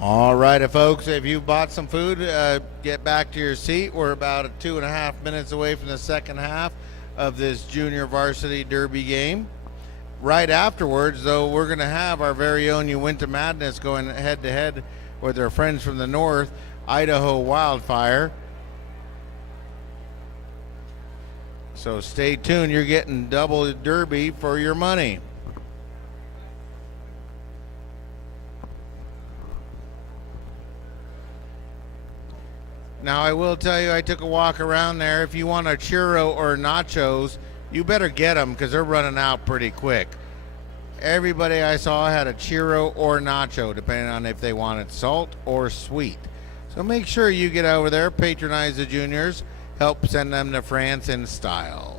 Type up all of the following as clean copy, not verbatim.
All right, folks, if you bought some food, get back to your seat. We're about 2.5 minutes away from the second half of this junior varsity derby game. Right afterwards, though, we're going to have our very own Uinta Madness going head-to-head with their friends from the north, Idaho Wildfire. So stay tuned. You're getting double derby for your money. Now, I will tell you, I took a walk around there. If you want a churro or nachos, you better get them because they're running out pretty quick. Everybody I saw had a churro or nacho, depending on if they wanted salt or sweet. So make sure you get over there, patronize the juniors, help send them to France in style.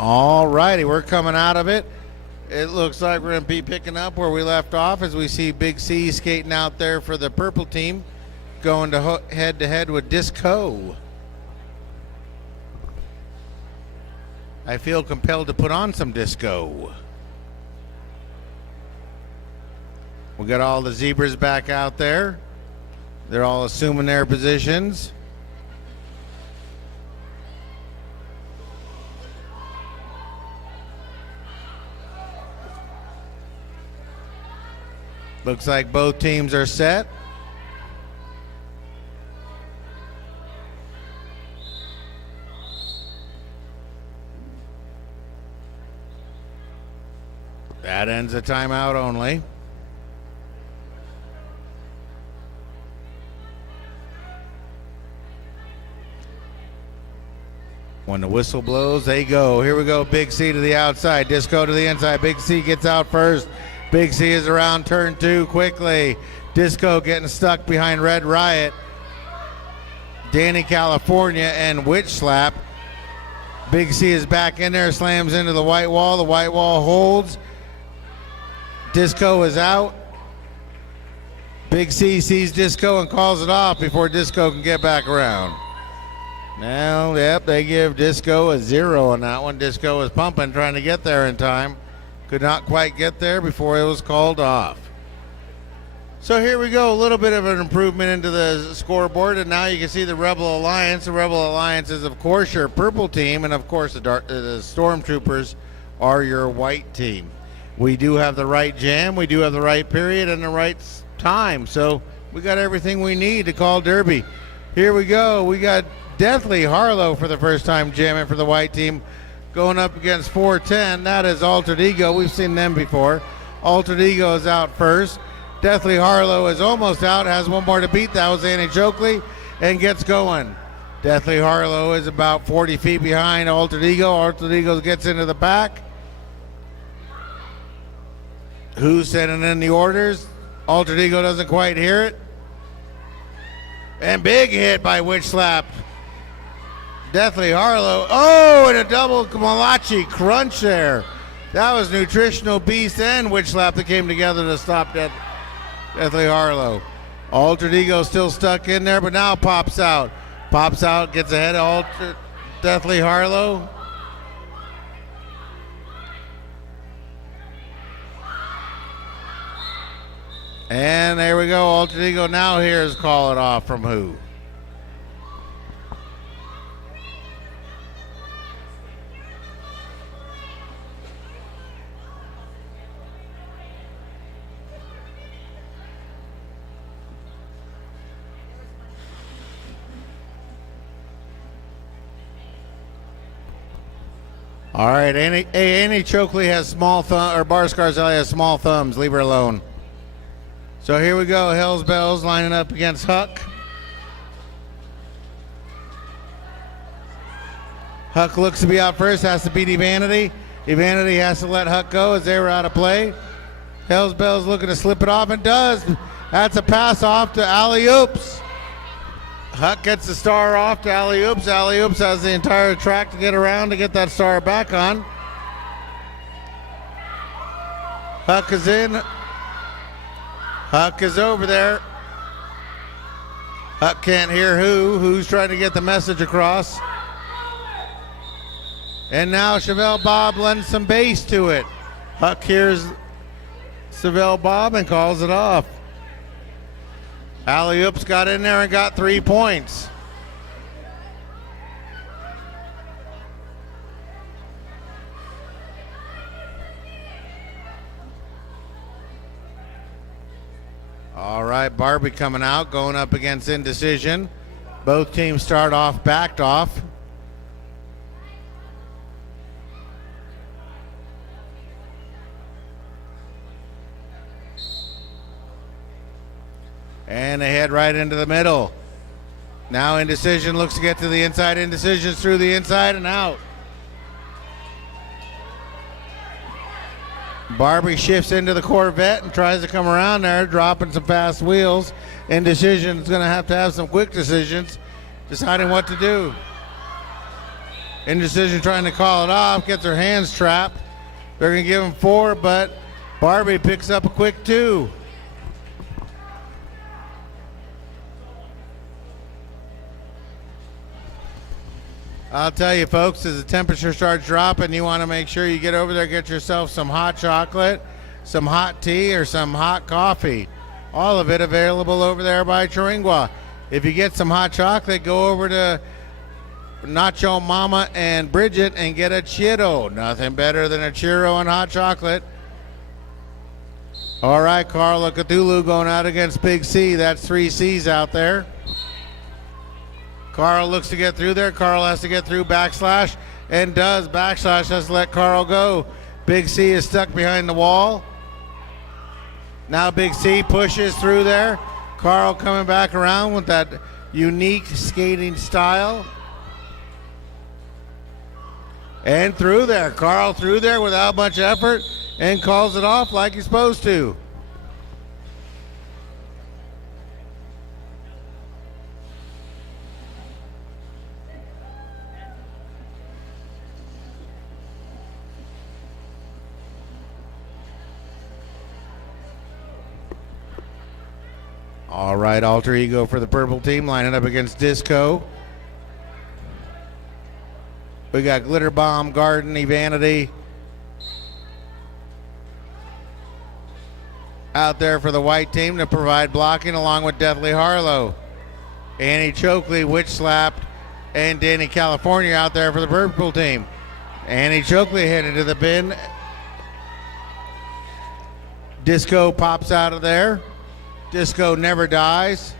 All righty, we're coming out of it. It looks like we're going to be picking up where we left off as we see Big C skating out there for the purple team, going to head-to-head with Disco. I feel compelled to put on some disco. We got all the zebras back out there. They're all assuming their positions. Looks like both teams are set. That ends the timeout only. When the whistle blows, they go. Here we go. Big C to the outside. Disco to the inside. Big C gets out first. Big C is around turn 2 quickly. Disco getting stuck behind Red Riot. Danny California and Witch Slap. Big C is back in there, slams into the white wall. The white wall holds. Disco is out. Big C sees Disco and calls it off before Disco can get back around. Now, yep, they give Disco a 0 on that one. Disco is pumping, trying to get there in time. Could not quite get there before it was called off. So here we go, a little bit of an improvement into the scoreboard, and now you can see the Rebel Alliance. The Rebel Alliance is, of course, your purple team, and, of course, the Storm Troppers are your white team. We do have the right jam, we do have the right period, and the right time, so we got everything we need to call Derby. Here we go. We got Deathly Harlow for the first time jamming for the white team, going up against 410. That is Altered Ego. We've seen them before. Altered Ego is out first. Deathly Harlow is almost out, has one more to beat. That was Annie Chokley, and gets going. Deathly Harlow is about 40 feet behind Altered Ego. Altered Ego gets into the back. Who's sending in the orders? Altered Ego doesn't quite hear it. And big hit by Witch Slap. Deathly Harlow. Oh, and a double Malachi crunch there. That was Nutritional Beast and Witch Slap that came together to stop Deathly Harlow. Altered Ego still stuck in there, but now pops out. Pops out, gets ahead of Deathly Harlow. And there we go. Altered Ego now here's call it off from who? All right, Annie Chokley has small thumb, or Bar Scarzella has small thumbs. Leave her alone. So here we go, Hells Bells lining up against Huck. Huck looks to be out first, has to beat Evanity. Evanity has to let Huck go as they were out of play. Hells Bells looking to slip it off and does. That's a pass off to Alley Oops. Huck gets the star off to Alley Oops. Alley Oops has the entire track to get around to get that star back on. Huck is in. Huck is over there. Huck can't hear who's trying to get the message across. And now Chevelle Bob lends some bass to it. Huck hears Chevelle Bob and calls it off. Alley Oops got in there and got 3 points. All right, Barbie coming out, going up against Indecision. Both teams start off backed off. And they head right into the middle. Now Indecision looks to get to the inside. Indecision's through the inside and out. Barbie shifts into the Corvette and tries to come around there, dropping some fast wheels. Indecision's going to have some quick decisions, deciding what to do. Indecision trying to call it off, gets her hands trapped. They're going to give him 4, but Barbie picks up a quick 2. I'll tell you, folks, as the temperature starts dropping, you want to make sure you get over there, get yourself some hot chocolate, some hot tea, or some hot coffee. All of it available over there by Chiringua. If you get some hot chocolate, go over to Nacho Mama and Bridget and get a churro. Nothing better than a churro and hot chocolate. All right, Carla Cthulhu going out against Big C. That's 3 C's out there. Carl looks to get through there. Carl has to get through backslash and does. Backslash has to let Carl go. Big C is stuck behind the wall. Now Big C pushes through there. Carl coming back around with that unique skating style. And through there. Carl through there without much effort and calls it off like he's supposed to. All right, Alter Ego for the purple team, lining up against Disco. We got Glitter Bomb, Garden, Evanity out there for the white team to provide blocking along with Deathly Harlow. Annie Chokley, Witch Slapped, and Danny California out there for the purple team. Annie Chokley headed to the bin. Disco pops out of there. Disco never dies.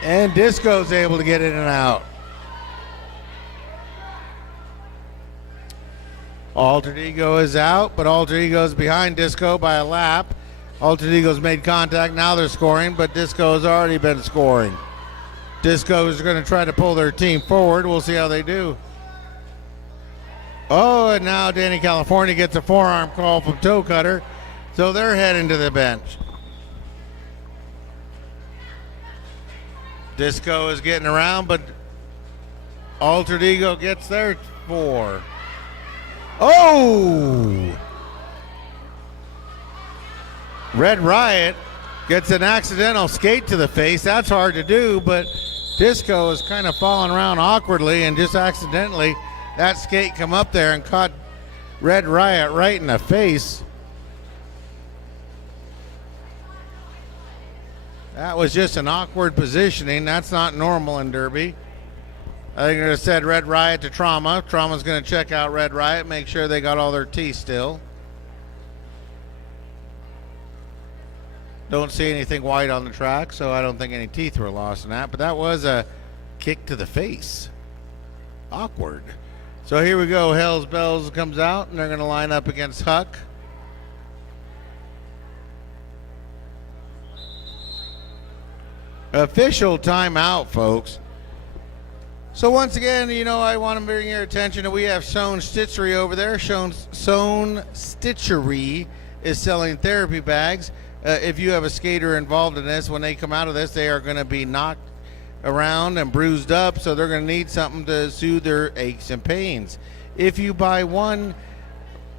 And Disco's able to get in and out. Altered Ego is out, but Altered Ego's behind Disco by a lap. Altered Ego's made contact. Now they're scoring, but Disco has already been scoring. Disco is going to try to pull their team forward. We'll see how they do. Oh, and now Danny California gets a forearm call from Toe Cutter, so they're heading to the bench. Disco is getting around, but Altered Ego gets their 4. Oh! Red Riot gets an accidental skate to the face. That's hard to do, but Disco is kind of falling around awkwardly and just accidentally that skate come up there and caught Red Riot right in the face. That was just an awkward positioning. That's not normal in Derby. I think I said Red Riot to Trauma. Trauma's going to check out Red Riot, make sure they got all their teeth still. Don't see anything white on the track, so I don't think any teeth were lost in that. But that was a kick to the face. Awkward. So here we go. Hells Bells comes out, and they're going to line up against Huck. Official timeout, folks. So once again, I want to bring your attention that we have Sewn Stitchery over there. Sewn Stitchery is selling therapy bags. If you have a skater involved in this, when they come out of this, they are going to be knocked around and bruised up, so they're going to need something to soothe their aches and pains. If you buy one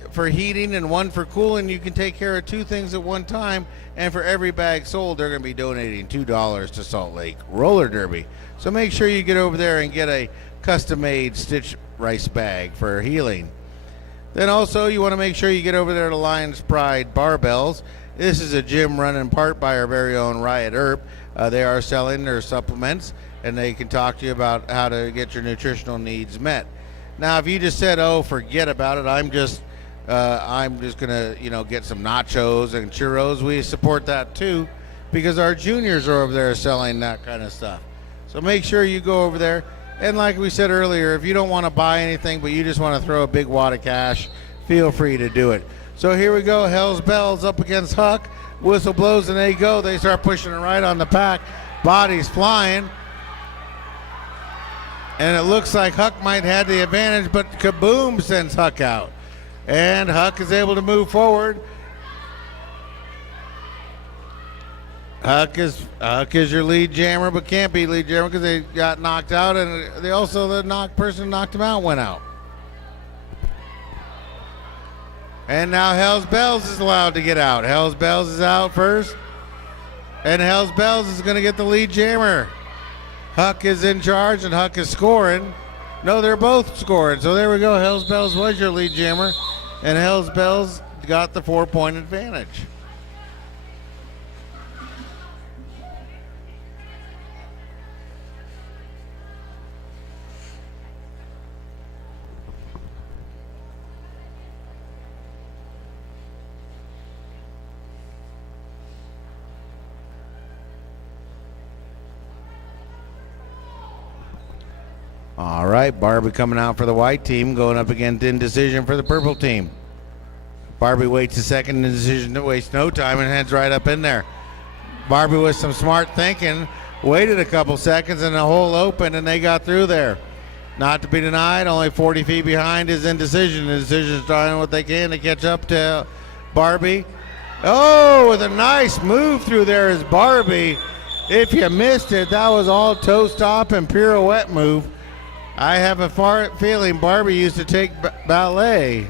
for heating and one for cooling, you can take care of two things at one time, and for every bag sold, they're going to be donating $2 to Salt Lake Roller Derby. So make sure you get over there and get a custom-made stitch rice bag for healing. Then also, you want to make sure you get over there to Lion's Pride Barbells. This is a gym run in part by our very own Riot Earp. They are selling their supplements, and they can talk to you about how to get your nutritional needs met. Now, if you just said, "Oh, forget about it," I'm just gonna, get some nachos and churros. We support that too, because our juniors are over there selling that kind of stuff. So make sure you go over there. And like we said earlier, if you don't want to buy anything, but you just want to throw a big wad of cash, feel free to do it. So here we go. Hell's Bells up against Huck. Whistle blows and they go. They start pushing it right on the pack. Bodies flying. And it looks like Huck might have the advantage, but kaboom sends Huck out. And Huck is able to move forward. Huck is your lead jammer, but can't be lead jammer because they got knocked out, and the person who knocked him out went out. And now Hell's Bells is allowed to get out. Hell's Bells is out first, and Hell's Bells is going to get the lead jammer. Huck is in charge, and Huck is scoring. No, they're both scoring. So there we go. Hell's Bells was your lead jammer, and Hell's Bells got the 4-point advantage. All right, Barbie coming out for the white team, going up against Indecision for the purple team. Barbie waits a second, Indecision wastes no time and heads right up in there. Barbie with some smart thinking, waited a couple seconds and the hole opened and they got through there. Not to be denied, only 40 feet behind is Indecision. Indecision's trying what they can to catch up to Barbie. Oh, with a nice move through there is Barbie. If you missed it, that was all toe stop and pirouette move. I have a feeling Barbie used to take ballet.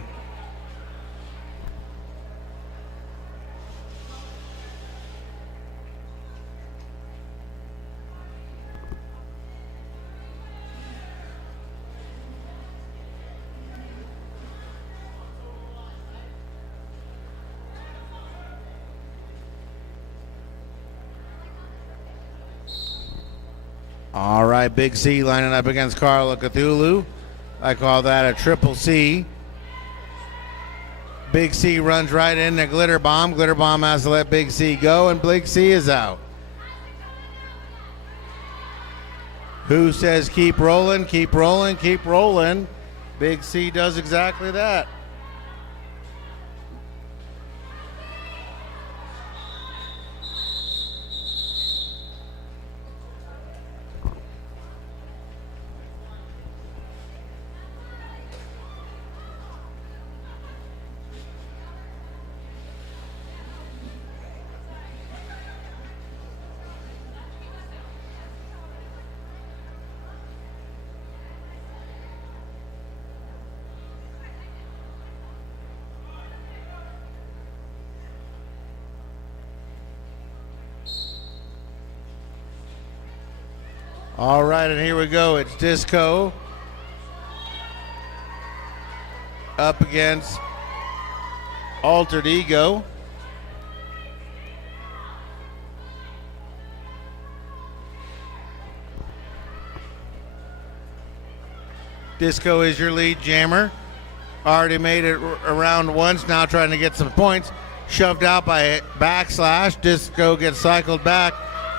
All right, Big C lining up against Carla Cthulhu. I call that a triple C. Big C runs right into Glitter Bomb. Glitter Bomb has to let Big C go, and Big C is out. Who says keep rolling, keep rolling, keep rolling? Big C does exactly that. All right, and here we go. It's Disco up against Altered Ego. Disco is your lead jammer. Already made it around once, now trying to get some points. Shoved out by Backslash. Disco gets cycled back.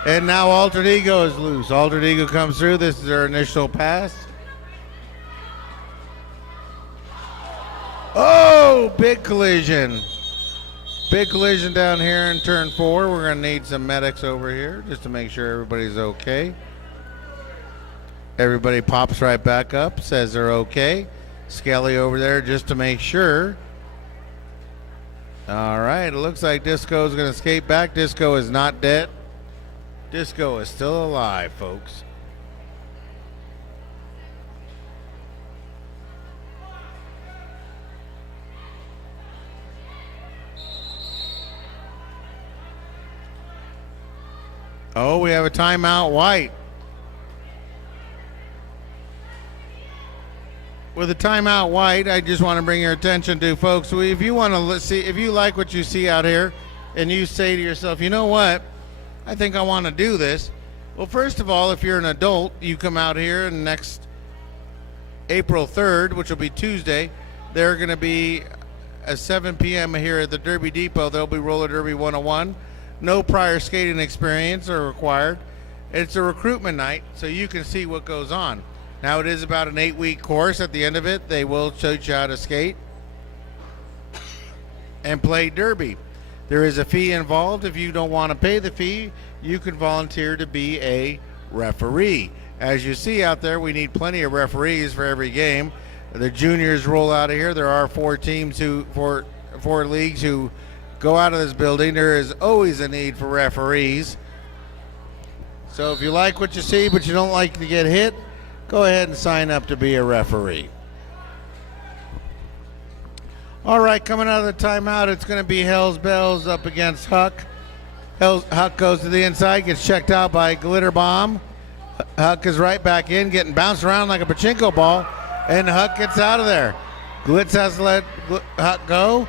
And now Altered Ego is loose. Altered Ego comes through. This is their initial pass. Oh, big collision. Big collision down here in turn 4. We're going to need some medics over here just to make sure everybody's okay. Everybody pops right back up, says they're okay. Skelly over there just to make sure. All right, it looks like Disco is going to skate back. Disco is not dead. Disco is still alive, folks. Oh, we have a timeout, White. With a timeout, White, I just want to bring your attention to, folks, if you want to see, if you like what you see out here and you say to yourself, you know what, I think I want to do this. Well, first of all, if you're an adult, you come out here and next April 3rd, which will be Tuesday, they're going to be at 7 p.m. here at the Derby Depot. There'll be Roller Derby 101. No prior skating experience are required. It's a recruitment night, so you can see what goes on. Now, it is about an 8-week course. At the end of it, they will teach you how to skate and play derby. There is a fee involved. If you don't want to pay the fee, you can volunteer to be a referee. As you see out there, we need plenty of referees for every game. The juniors roll out of here. There are 4 teams four leagues who go out of this building. There is always a need for referees. So if you like what you see but you don't like to get hit, go ahead and sign up to be a referee. All right, coming out of the timeout, it's going to be Hell's Bells up against Huck. Huck goes to the inside, gets checked out by Glitter Bomb. Huck is right back in, getting bounced around like a pachinko ball, and Huck gets out of there. Glitz has to let Huck go.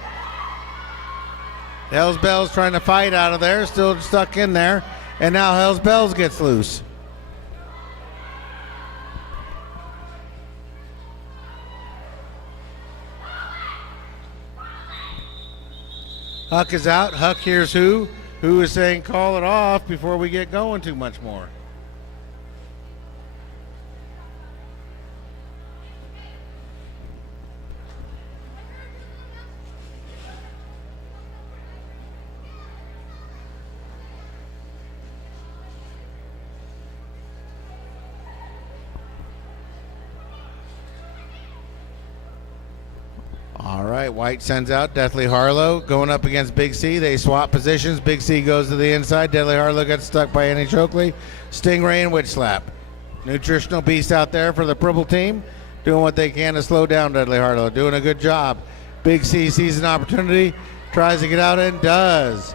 Hell's Bells trying to fight out of there, still stuck in there, and now Hell's Bells gets loose. Huck is out. Huck hears who is saying call it off before we get going too much more. All right, White sends out Deathly Harlow going up against Big C. They swap positions. Big C goes to the inside. Deathly Harlow gets stuck by Annie Chokley. Stingray and Witch Slap. Nutritional Beast out there for the purple team, doing what they can to slow down Deathly Harlow. Doing a good job. Big C sees an opportunity, tries to get out and does.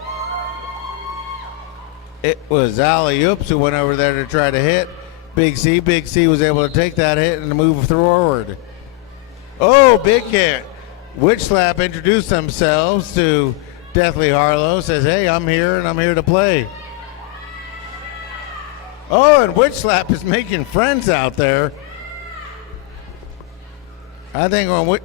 It was Alley Oops who went over there to try to hit Big C. Big C was able to take that hit and move forward. Oh, big hit. Witch Slap introduced themselves to Deathly Harlow, says, hey, I'm here and I'm here to play. Oh, and Witch Slap is making friends out there. I think when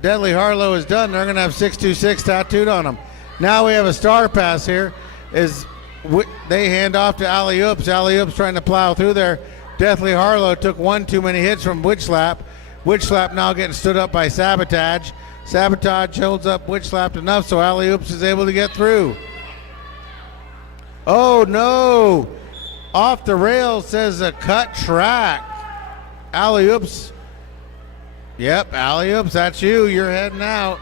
Deathly Harlow is done, they're going to have 626 tattooed on them. Now we have a star pass here. They hand off to Alley Oops. Alley Oops trying to plow through there. Deathly Harlow took one too many hits from Witch Slap. Witch Slap now getting stood up by Sabotage. Sabotage holds up Witch Slap enough so Alley Oops is able to get through. Oh no! Off the rail says a cut track. Alley Oops. Yep, Alley Oops, that's you. You're heading out.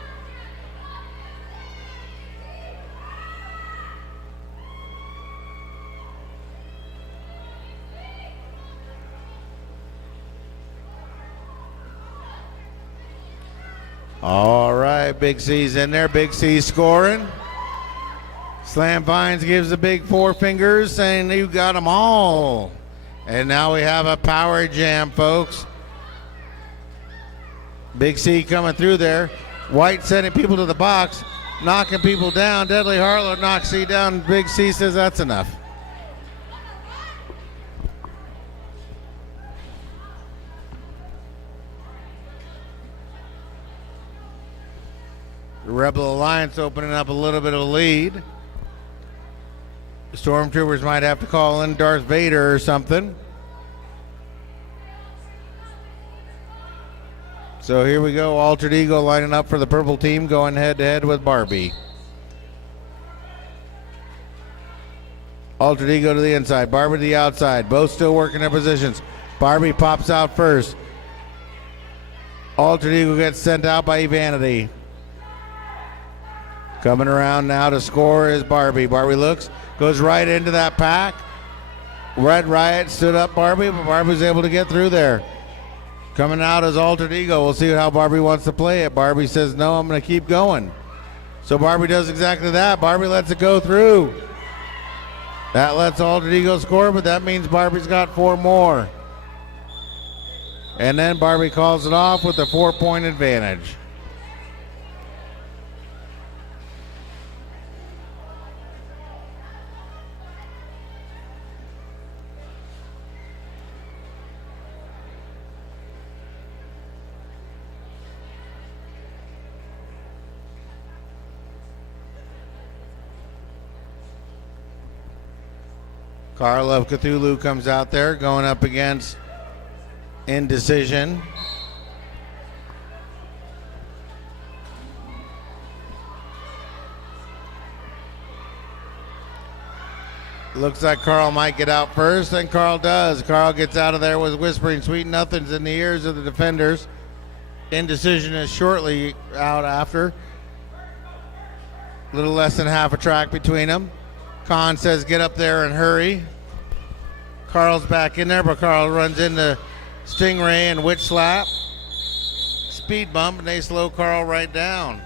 All right, Big C's in there. Big C scoring. Slam Vines gives the big 4 fingers, saying you got them all. And now we have a power jam, folks. Big C coming through there. White sending people to the box, knocking people down. Deadly Harlow knocks C down. Big C says that's enough. The Rebel Alliance opening up a little bit of a lead. The Storm Troopers might have to call in Darth Vader or something. So here we go. Altered Ego lining up for the purple team, going head to head with Barbie. Altered Ego to the inside. Barbie to the outside. Both still working their positions. Barbie pops out first. Altered Ego gets sent out by Vanity. Coming around now to score is Barbie. Barbie looks, goes right into that pack. Red Riot stood up Barbie, but Barbie's able to get through there. Coming out is Altered Ego. We'll see how Barbie wants to play it. Barbie says, no, I'm going to keep going. So Barbie does exactly that. Barbie lets it go through. That lets Altered Ego score, but that means Barbie's got 4 more. And then Barbie calls it off with a 4-point advantage. Carl of Cthulhu comes out there going up against Indecision. Looks like Carl might get out first, and Carl does. Carl gets out of there with whispering sweet nothings in the ears of the defenders. Indecision is shortly out after. A little less than half a track between them. Khan says get up there and hurry. Carl's back in there, but Carl runs into Stingray and Witch Slap. Speed bump, and they slow Carl right down.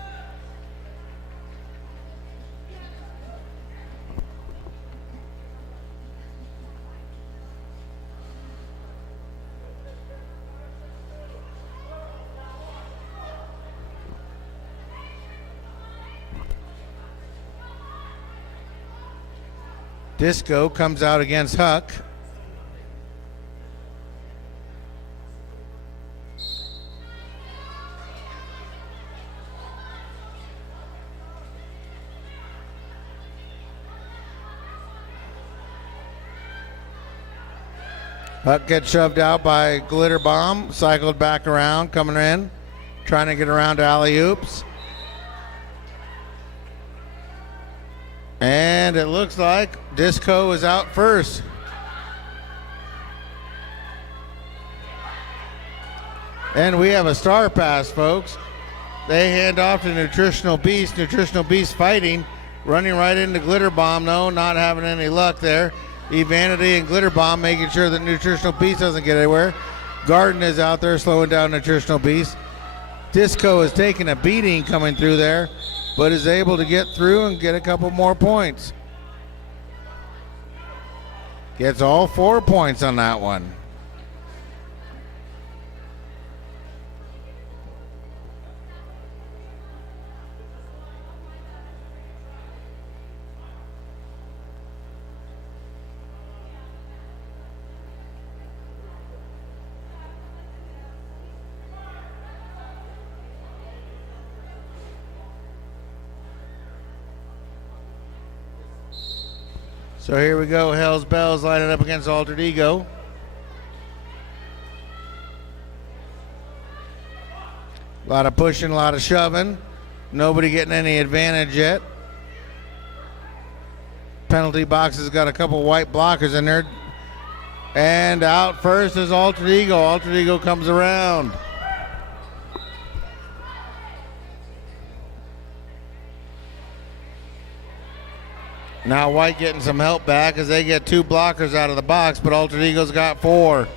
Disco comes out against Huck. Huck gets shoved out by Glitter Bomb, cycled back around, coming in, trying to get around to Alley Oops. And it looks like Disco is out first. And we have a star pass, folks. They hand off to Nutritional Beast. Nutritional Beast fighting, running right into Glitter Bomb. No, not having any luck there. Evanity and Glitter Bomb making sure that Nutritional Beast doesn't get anywhere. Garden is out there slowing down Nutritional Beast. Disco is taking a beating coming through there, but is able to get through and get a couple more points. Gets all 4 points on that one. So here we go, Hell's Bells lining up against Altered Ego. A lot of pushing, a lot of shoving. Nobody getting any advantage yet. Penalty box has got a couple white blockers in there. And out first is Altered Ego. Altered Ego comes around. Now White getting some help back as they get 2 blockers out of the box, but Altered Ego's got 4.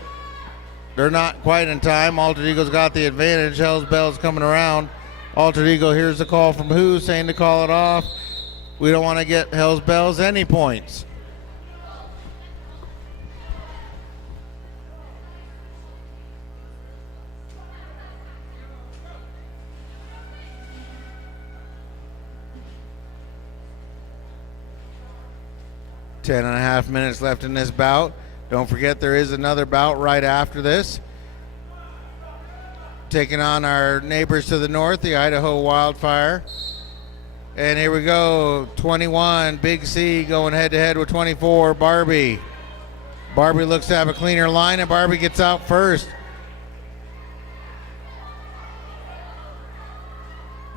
They're not quite in time. Altered Ego's got the advantage. Hell's Bells coming around. Altered Ego hears the call from Who saying to call it off. We don't want to get Hell's Bells any points. Ten and a half minutes left in this bout. Don't forget there is another bout right after this. Taking on our neighbors to the north, the Idaho Wildfire. And here we go, 21, Big C going head to head with 24, Barbie. Barbie looks to have a cleaner line, and Barbie gets out first.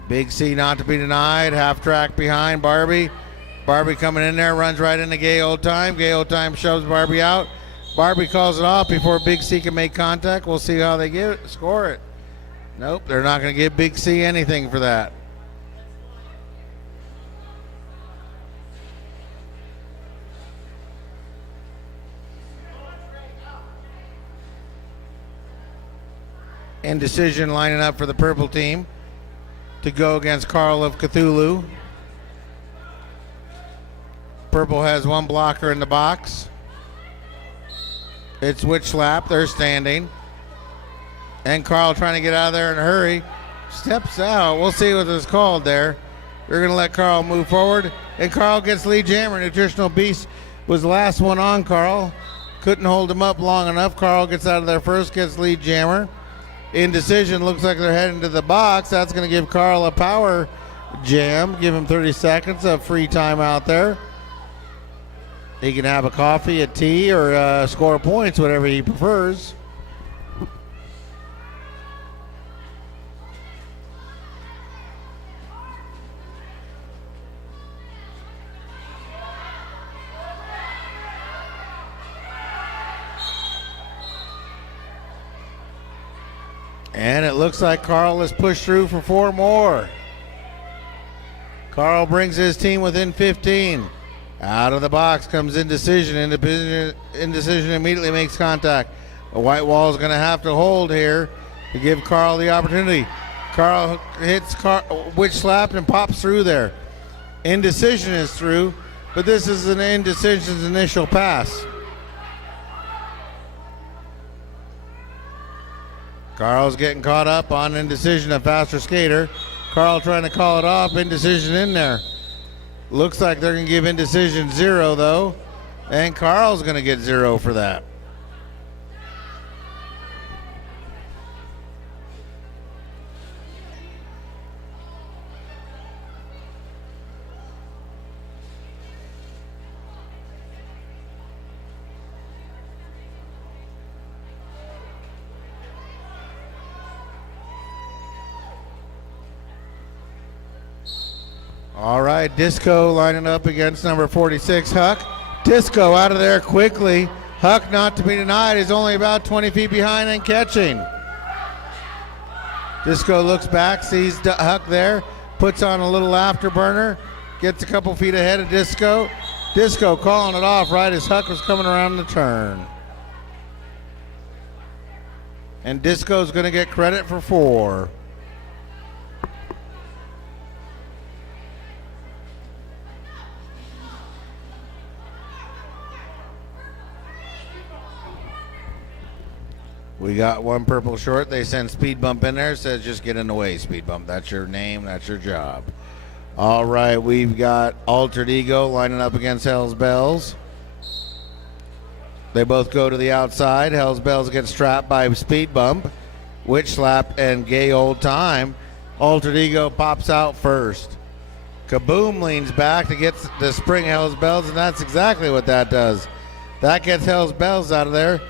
Big C not to be denied, half track behind Barbie. Barbie coming in there, runs right into Gay Old Time. Gay Old Time shoves Barbie out. Barbie calls it off before Big C can make contact. We'll see how they score it. Nope, they're not going to give Big C anything for that. Indecision lining up for the purple team to go against Carl of Cthulhu. Purple has one blocker in the box. It's Witch Slap. They're standing. And Carl trying to get out of there in a hurry. Steps out. We'll see what is called there. They're going to let Carl move forward. And Carl gets lead jammer. Nutritional Beast was the last one on Carl. Couldn't hold him up long enough. Carl gets out of there first, gets lead jammer. Indecision looks like they're heading to the box. That's going to give Carl a power jam. Give him 30 seconds of free time out there. He can have a coffee, a tea, or score points, whatever he prefers. And it looks like Carl is pushed through for 4 more. Carl brings his team within 15. Out of the box comes Indecision. Indecision immediately makes contact. The white wall is going to have to hold here to give Carl the opportunity. Carl hits Witch Slap and pops through there. Indecision is through, but this is an Indecision's initial pass. Carl's getting caught up on Indecision, a faster skater. Carl trying to call it off. Indecision in there. Looks like they're going to give Indecision 0, though. And Carl's going to get 0 for that. All right, Disco lining up against number 46, Huck. Disco out of there quickly. Huck, not to be denied, is only about 20 feet behind and catching. Disco looks back, sees Huck there, puts on a little afterburner, gets a couple feet ahead of Disco. Disco calling it off right as Huck was coming around the turn. And Disco's going to get credit for 4. We got one purple short. They send Speed Bump in there. Says just get in the way, Speed Bump. That's your name. That's your job. All right, we've got Altered Ego lining up against Hell's Bells. They both go to the outside. Hell's Bells get strapped by Speed Bump, Witch Slap, and Gay Old Time. Altered Ego pops out first. Kaboom leans back to get the spring Hell's Bells, and that's exactly what that does. That gets Hell's Bells out of there.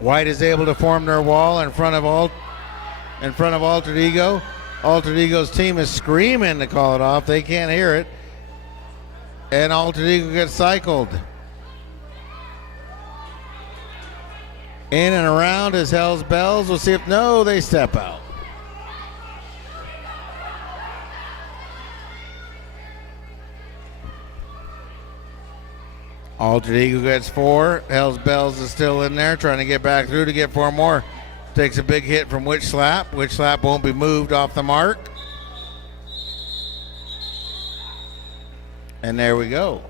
White is able to form their wall in front of Altered Ego. Altered Ego's team is screaming to call it off. They can't hear it. And Altered Ego gets cycled. In and around is Hell's Bells. We'll see if, no, they step out. Altered Ego gets 4. Hell's Bells is still in there, trying to get back through to get 4 more. Takes a big hit from Witch Slap. Witch Slap won't be moved off the mark. And there we go.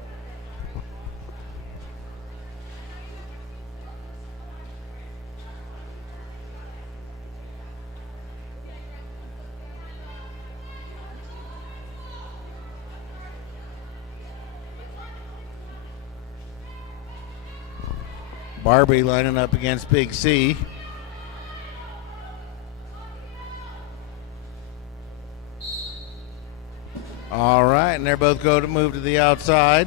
Barbie lining up against Big C. All right, and they're both going to move to the outside.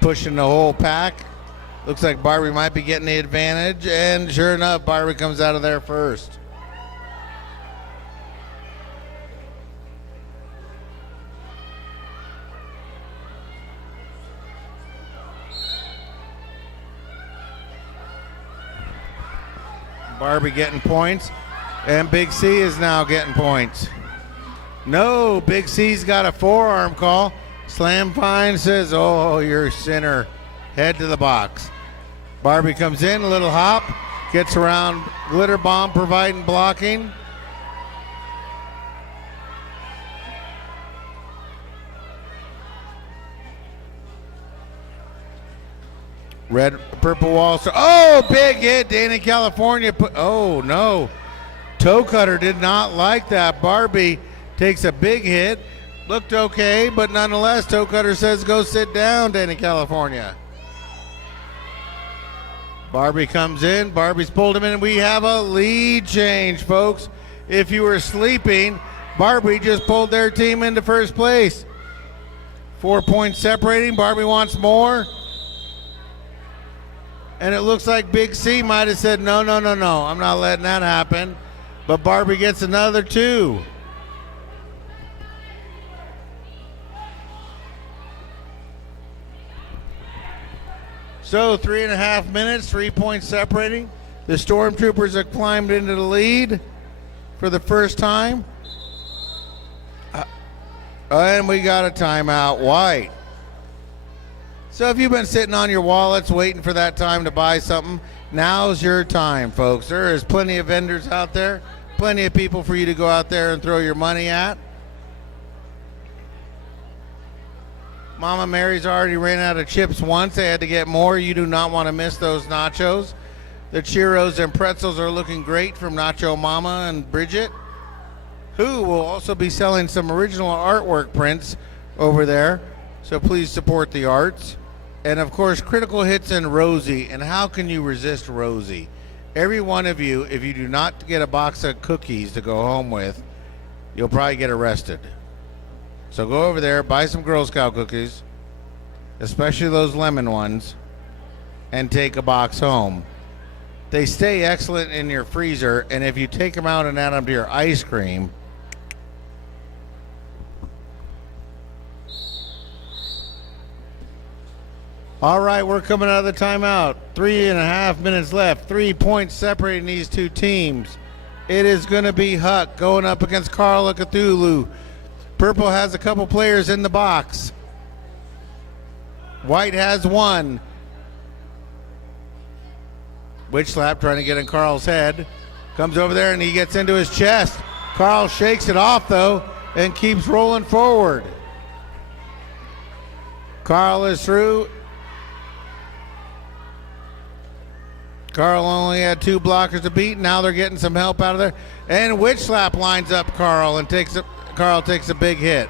Pushing the whole pack. Looks like Barbie might be getting the advantage, and sure enough, Barbie comes out of there first. Barbie getting points, and Big C is now getting points. No, Big C's got a forearm call. Slam Fine says, oh, you're a sinner. Head to the box. Barbie comes in, a little hop, gets around Glitter Bomb providing blocking. Red, purple wall. Oh, big hit. Dana, California. Oh, no. Toe Cutter did not like that. Barbie takes a big hit. Looked okay, but nonetheless, Toe Cutter says go sit down, Dana, California. Barbie comes in. Barbie's pulled him in. We have a lead change, folks. If you were sleeping, Barbie just pulled their team into first place. 4 points separating. Barbie wants more. And it looks like Big C might have said, no, I'm not letting that happen. But Barbie gets another 2. So 3.5 minutes, 3 points separating. The Storm Troopers have climbed into the lead for the first time. And we got a timeout, White. So if you've been sitting on your wallets waiting for that time to buy something, now's your time, folks. There is plenty of vendors out there, plenty of people for you to go out there and throw your money at. Mama Mary's already ran out of chips once. They had to get more. You do not want to miss those nachos. The churros and pretzels are looking great from Nacho Mama and Bridget, who will also be selling some original artwork prints over there. So please support the arts. And of course, Critical Hits and Rosie. And how can you resist Rosie? Every one of you, if you do not get a box of cookies to go home with, you'll probably get arrested. So go over there, buy some Girl Scout cookies, especially those lemon ones, and take a box home. They stay excellent in your freezer, and if you take them out and add them to your ice cream, all right, we're coming out of the timeout. 3.5 minutes left. 3 points separating these two teams. It is going to be Huck going up against Carla Cthulhu. Purple has a couple players in the box. White has one. Witch Slap trying to get in Carl's head. Comes over there and he gets into his chest. Carl shakes it off though and keeps rolling forward. Carl is through. Carl only had 2 blockers to beat. Now they're getting some help out of there. And Witch Slap lines up Carl and Carl takes a big hit.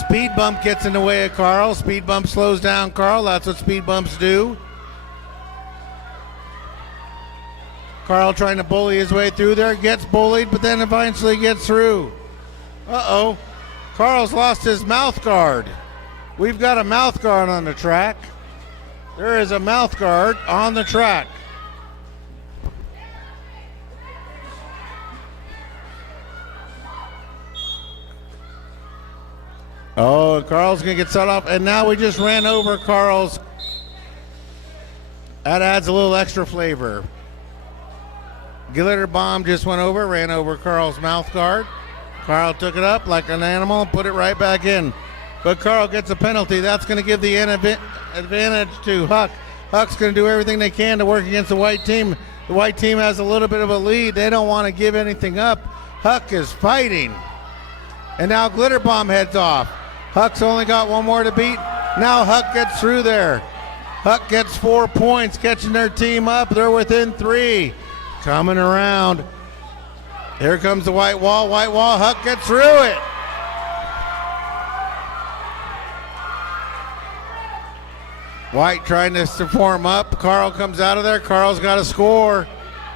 Speed Bump gets in the way of Carl. Speed Bump slows down Carl. That's what speed bumps do. Carl trying to bully his way through there. Gets bullied, but then eventually gets through. Uh-oh. Carl's lost his mouth guard. We've got a mouth guard on the track. There is a mouth guard on the track. Oh, and Carl's going to get set off, and now we just ran over Carl's. That adds a little extra flavor. Glitter Bomb just ran over Carl's mouth guard. Carl took it up like an animal and put it right back in. But Carl gets a penalty. That's going to give the advantage to Huck. Huck's going to do everything they can to work against the white team. The white team has a little bit of a lead. They don't want to give anything up. Huck is fighting. And now Glitter Bomb heads off. Huck's only got one more to beat. Now Huck gets through there. Huck gets 4 points, catching their team up. They're within 3. Coming around. Here comes the white wall. White wall. Huck gets through it. White trying to form up. Carl comes out of there. Carl's got to score.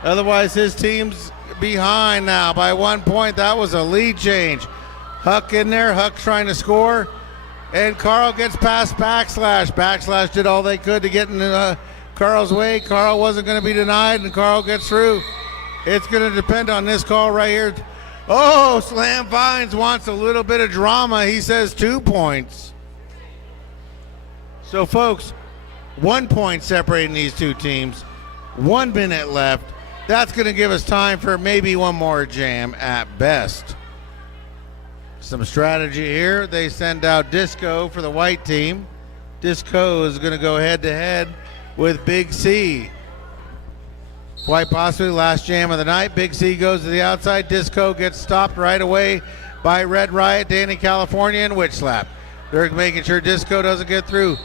Otherwise, his team's behind now by 1 point. That was a lead change. Huck in there. Huck trying to score. And Carl gets past Backslash. Backslash did all they could to get in Carl's way. Carl wasn't going to be denied, and Carl gets through. It's going to depend on this call right here. Oh, Slam Vines wants a little bit of drama. He says 2 points. So, folks, 1 point separating these two teams. 1 minute left. That's going to give us time for maybe one more jam at best. Some strategy here. They send out Disco for the white team. Disco is going to go head-to-head with Big C. Quite possibly last jam of the night. Big C goes to the outside. Disco gets stopped right away by Red Riot, Danny California, and Witch Slap. They're making sure Disco doesn't get through.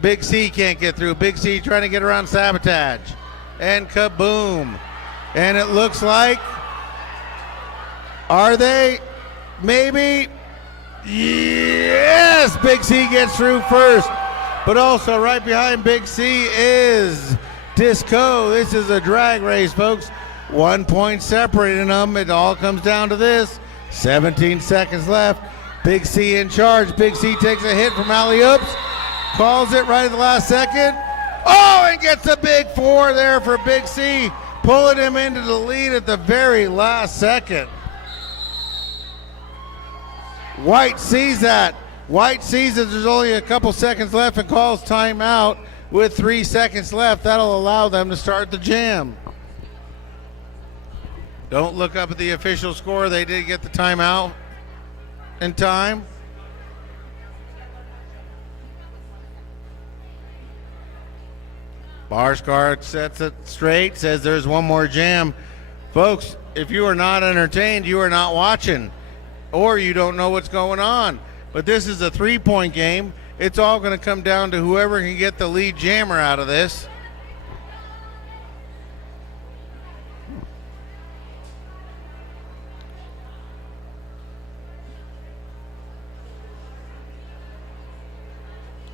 Big C can't get through. Big C trying to get around Sabotage. And kaboom. And it looks like, are they? Maybe. Yes, Big C gets through first. But also right behind Big C is Disco. This is a drag race, folks. 1 point separating them. It all comes down to this. 17 seconds left. Big C in charge. Big C takes a hit from alley-oops. Calls it right at the last second. Oh, and gets a big 4 there for Big C, pulling him into the lead at the very last second. White sees that. White sees that there's only a couple seconds left and calls timeout with 3 seconds left. That'll allow them to start the jam. Don't look up at the official score. They did get the timeout in time. Barskar sets it straight, says there's one more jam. Folks, if you are not entertained, you are not watching, or you don't know what's going on. But this is a 3-point game. It's all going to come down to whoever can get the lead jammer out of this.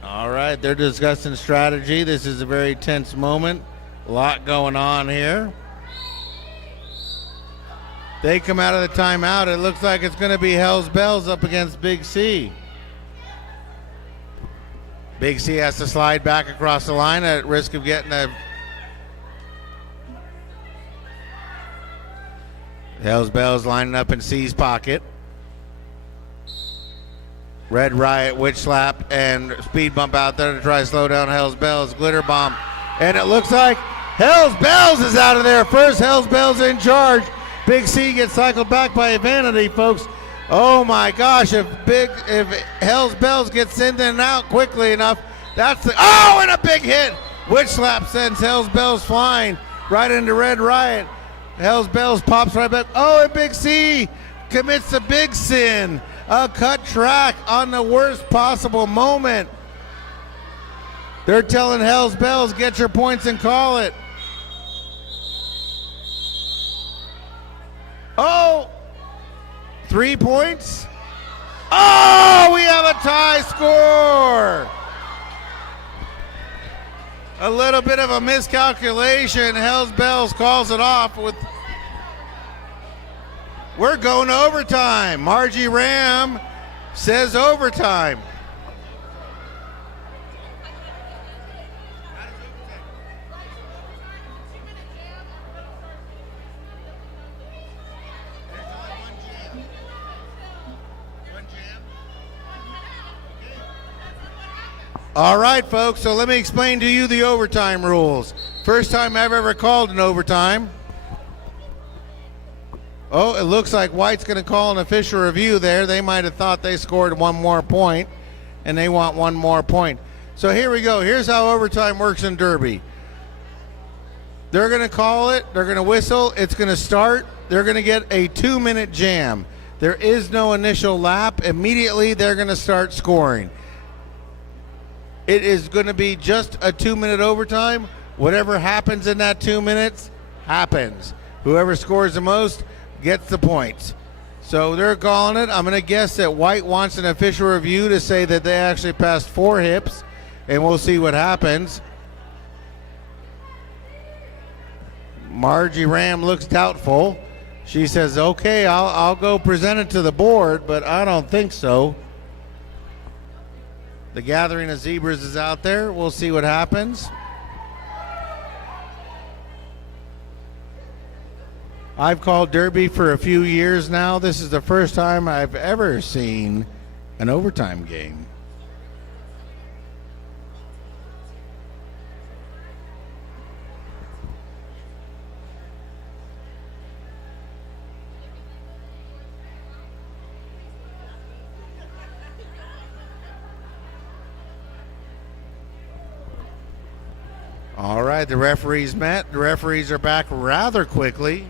All right, they're discussing strategy. This is a very tense moment. A lot going on here. They come out of the timeout. It looks like it's going to be Hell's Bells up against Big C. Big C has to slide back across the line at risk of getting a... Hell's Bells lining up in C's pocket. Red Riot, Witch Slap, and Speed Bump out there to try to slow down Hell's Bells. Glitter Bomb. And it looks like Hell's Bells is out of there first. Hell's Bells in charge. Big C gets cycled back by Vanity, folks. Oh my gosh, if Hell's Bells gets in and out quickly enough, that's the... Oh, and a big hit. Witch Slap sends Hell's Bells flying right into Red Riot. Hell's Bells pops right back. Oh, and Big C commits a big sin. A cut track on the worst possible moment. They're telling Hell's Bells, get your points and call it. Oh, 3 points. Oh, we have a tie score. A little bit of a miscalculation. Hell's Bells calls it off with... We're going to overtime. Margie Ram says overtime. All right, folks, so let me explain to you the overtime rules. First time I've ever called an overtime. Oh, it looks like White's going to call an official review there. They might have thought they scored one more point, and they want one more point. So here we go. Here's how overtime works in Derby. They're going to call it. They're going to whistle. It's going to start. They're going to get a 2-minute jam. There is no initial lap. Immediately, they're going to start scoring. It is going to be just a 2-minute overtime. Whatever happens in that 2 minutes, happens. Whoever scores the most gets the points. So they're calling it. I'm going to guess that White wants an official review to say that they actually passed 4 hips, and we'll see what happens. Margie Ram looks doubtful. She says, okay, I'll go present it to the board, but I don't think so. The gathering of zebras is out there. We'll see what happens. I've called Derby for a few years now. This is the first time I've ever seen an overtime game. right, the referees met. The referees are back rather quickly.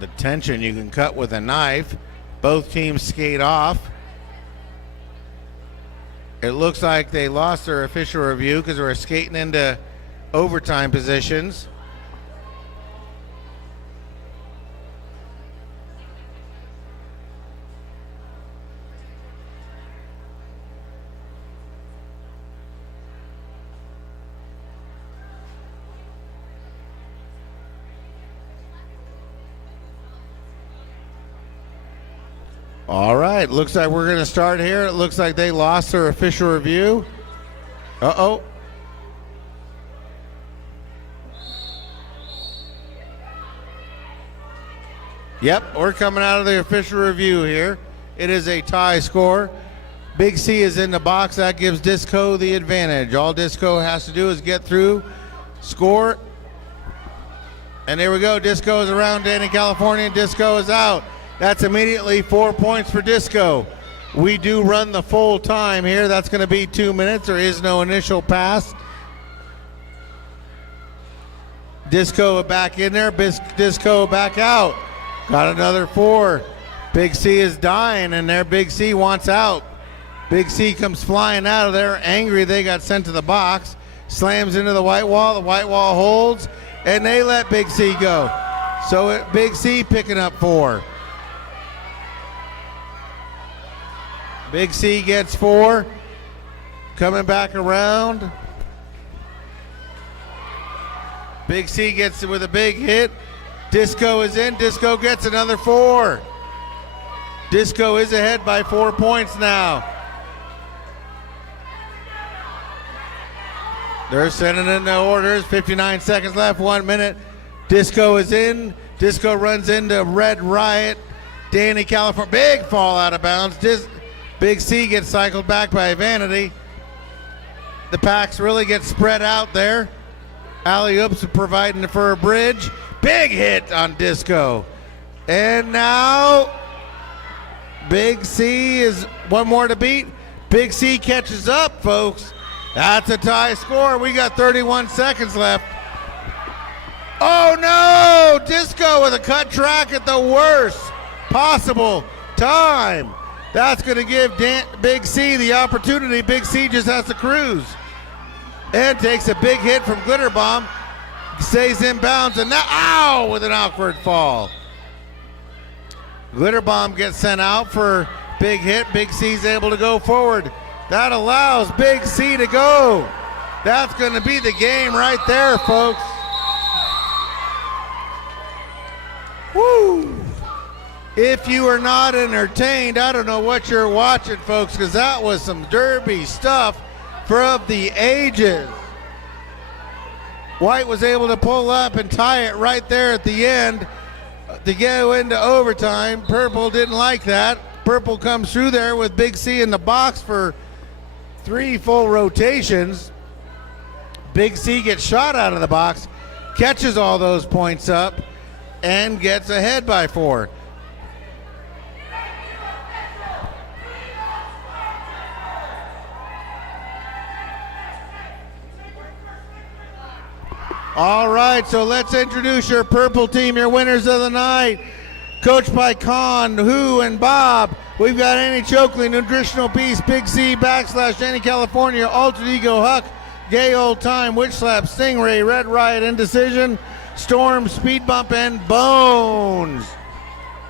The tension you can cut with a knife. Both teams skate off. It looks like they lost their official review because we're skating into overtime positions. All right, looks like we're going to start here. It looks like they lost their official review. Uh-oh. Yep, we're coming out of the official review here. It is a tie score. Big C is in the box. That gives Disco the advantage. All Disco has to do is get through, score. And there we go. Disco is around Danny, California. Disco is out. That's immediately 4 points for Disco. We do run the full time here. That's going to be 2 minutes. There is no initial pass. Disco back in there. Disco back out. Got another 4. Big C is dying, and there Big C wants out. Big C comes flying out of there, angry they got sent to the box. Slams into the white wall. The white wall holds, and they let Big C go. So Big C picking up 4. Big C gets 4. Coming back around. Big C gets it with a big hit. Disco is in. Disco gets another 4. Disco is ahead by 4 points now. They're sending in the orders. 59 seconds left, 1 minute. Disco is in. Disco runs into Red Riot. Danny, California. Big fall out of bounds. Big C gets cycled back by Vanity. The packs really get spread out there. Alley-oops are providing for a bridge. Big hit on Disco. And now Big C is one more to beat. Big C catches up, folks. That's a tie score. We got 31 seconds left. Oh no! Disco with a cut track at the worst possible time. That's going to give Big C the opportunity. Big C just has to cruise. And takes a big hit from Glitter Bomb. Stays in bounds, and now, ow, with an awkward fall. Glitter Bomb gets sent out for big hit. Big C's able to go forward. That allows Big C to go. That's going to be the game right there, folks. Woo! If you are not entertained, I don't know what you're watching, folks, because that was some derby stuff for the ages. White was able to pull up and tie it right there at the end to go into overtime. Purple didn't like that. Purple comes through there with Big C in the box for 3 full rotations. Big C gets shot out of the box, catches all those points up, and gets ahead by 4. All right, so let's introduce your purple team, your winners of the night. Coached by Con, Who, and Bob. We've got Annie Chokley, Nutritional Beast, Big C, / Danny, California, Alter Ego, Huck, Gay Old Time, Witch Slap, Stingray, Red Riot, Indecision, Storm, Speed Bump, and Bones.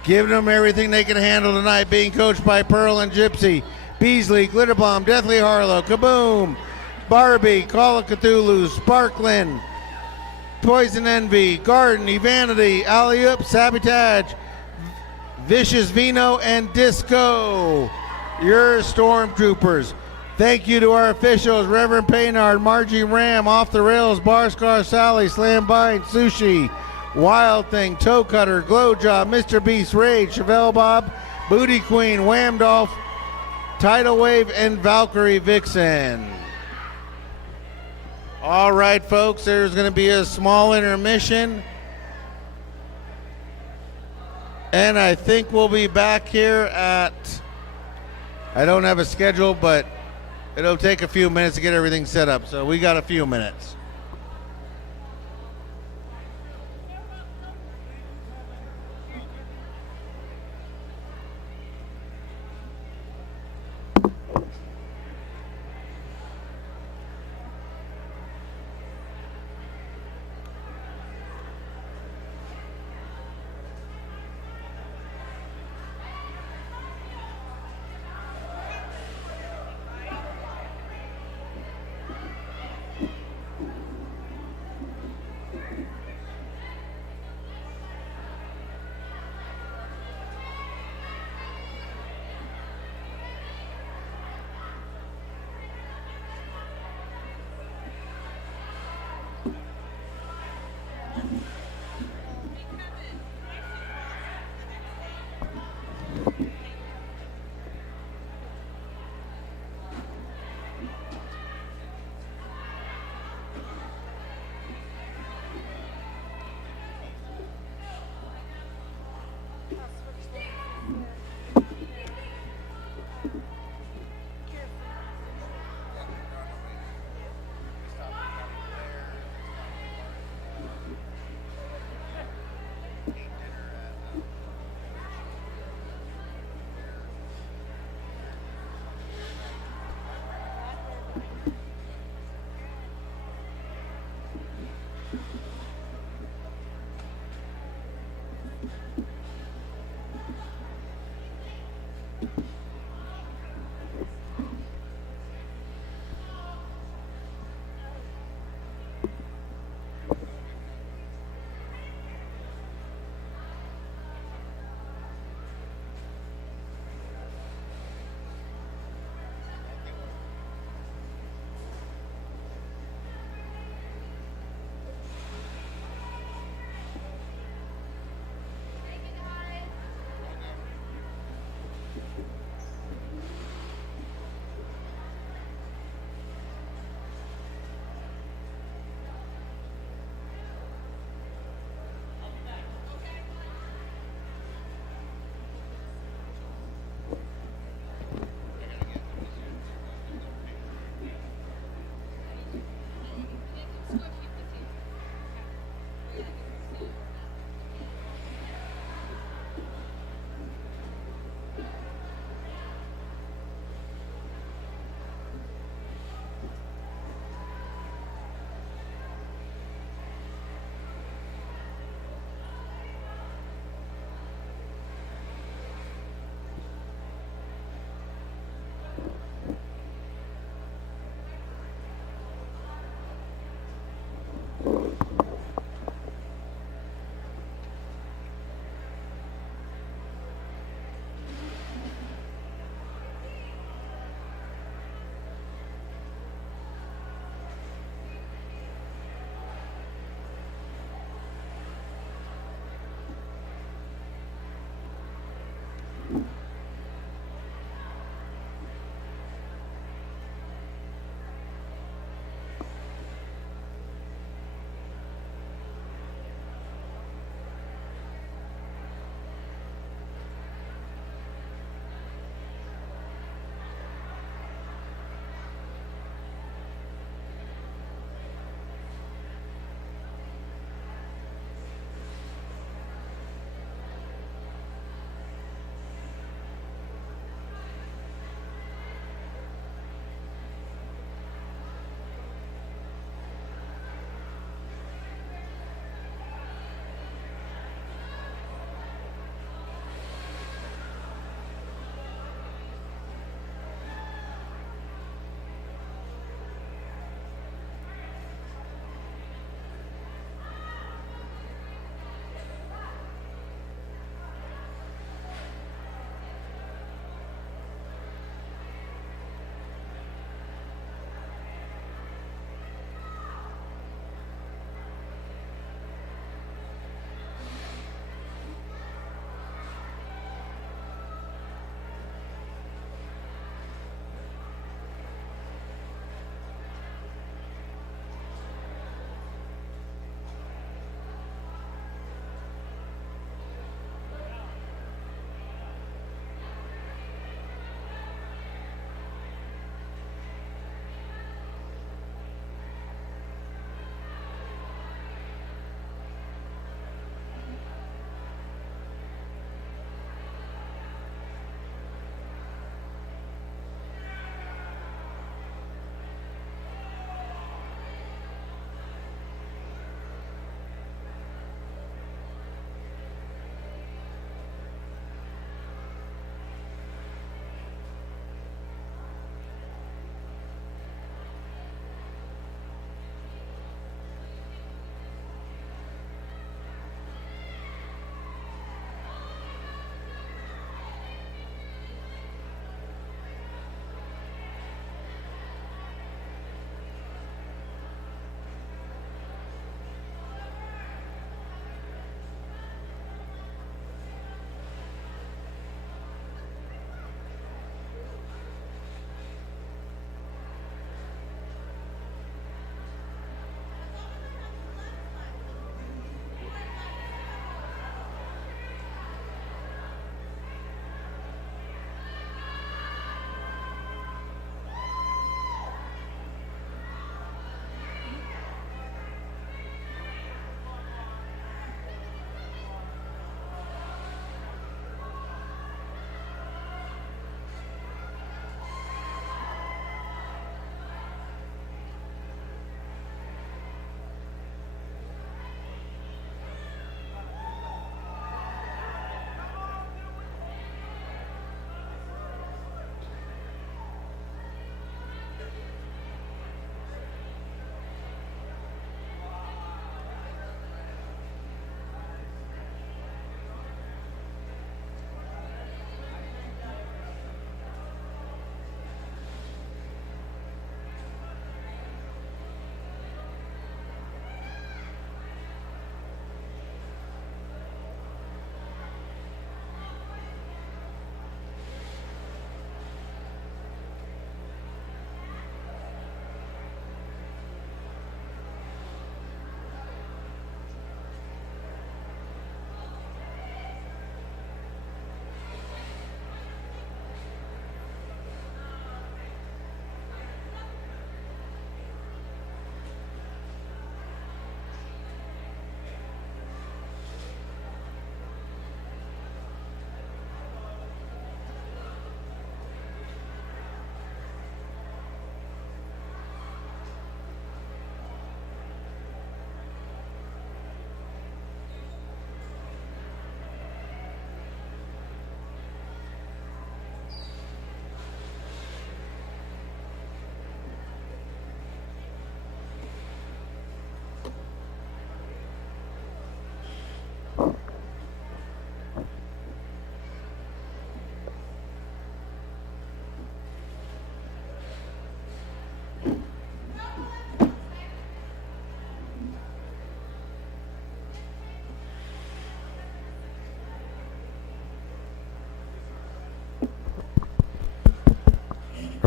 Giving them everything they can handle tonight, being coached by Pearl and Gypsy, Beasley, Glitter Bomb, Deathly Harlow, Kaboom, Barbie, Call of Cthulhu, Sparklin, Poison Envy, Garden, Evanity, Alley-Oop, Sabotage, Vicious Vino, and Disco. Your Storm Troopers. Thank you to our officials, Reverend Paynard, Margie Ram, Off the Rails, Bar Scar Sally, Slam Bind, Sushi, Wild Thing, Toe Cutter, Glow Job, Mr. Beast, Rage, Chevelle Bob, Booty Queen, Wham Dolph, Tidal Wave, and Valkyrie Vixen. All right, folks, there's going to be a small intermission. And I think we'll be back here at, I don't have a schedule, but it'll take a few minutes to get everything set up. So we got a few minutes.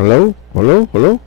Hello? Hello? Hello?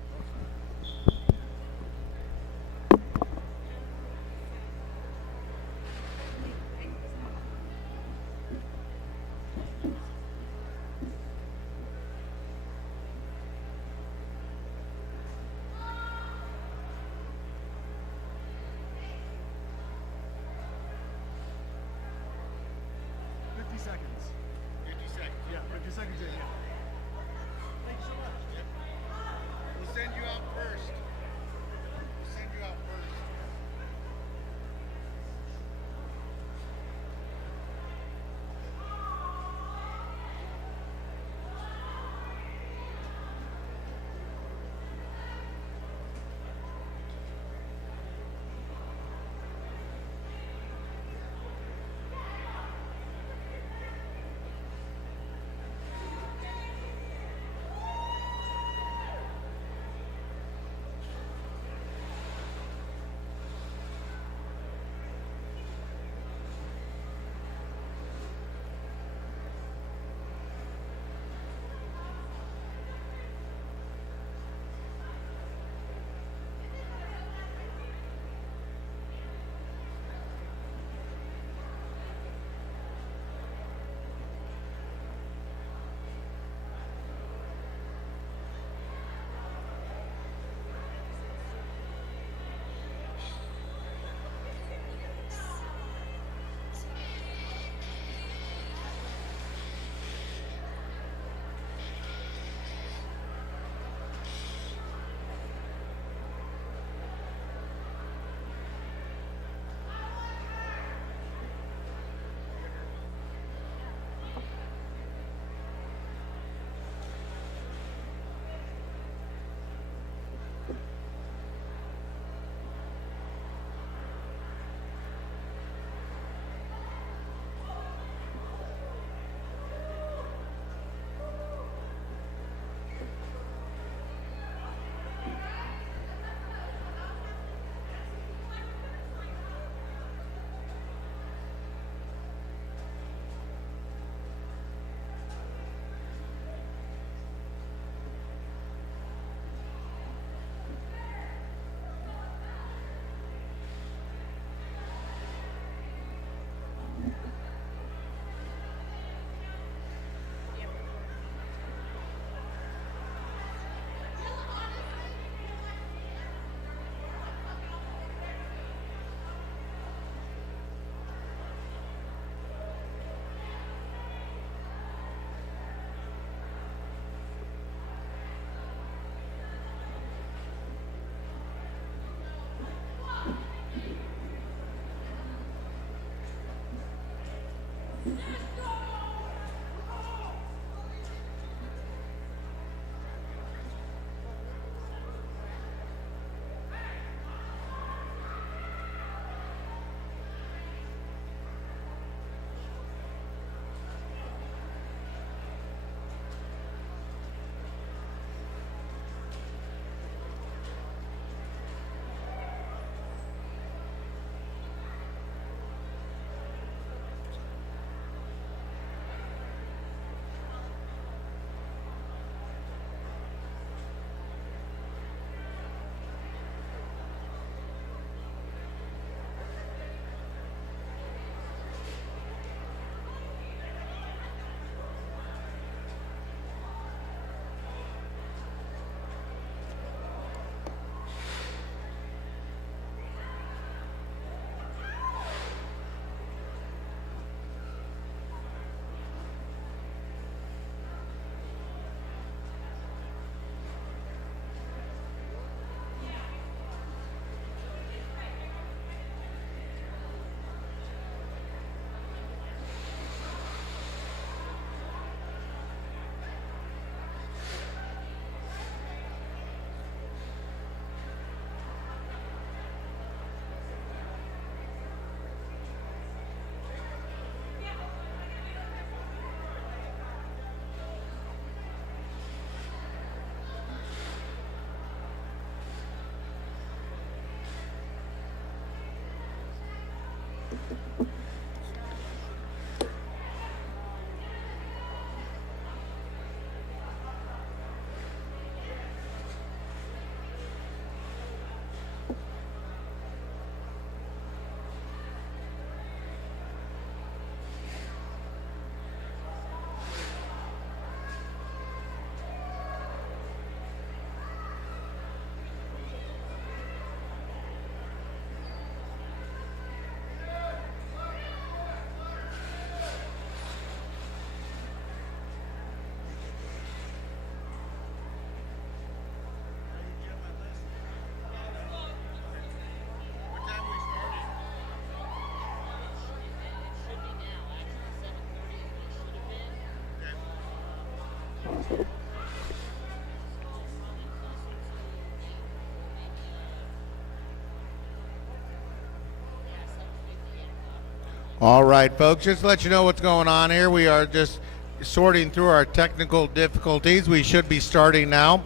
All right, folks, just to let you know what's going on here. We are just sorting through our technical difficulties. We should be starting now.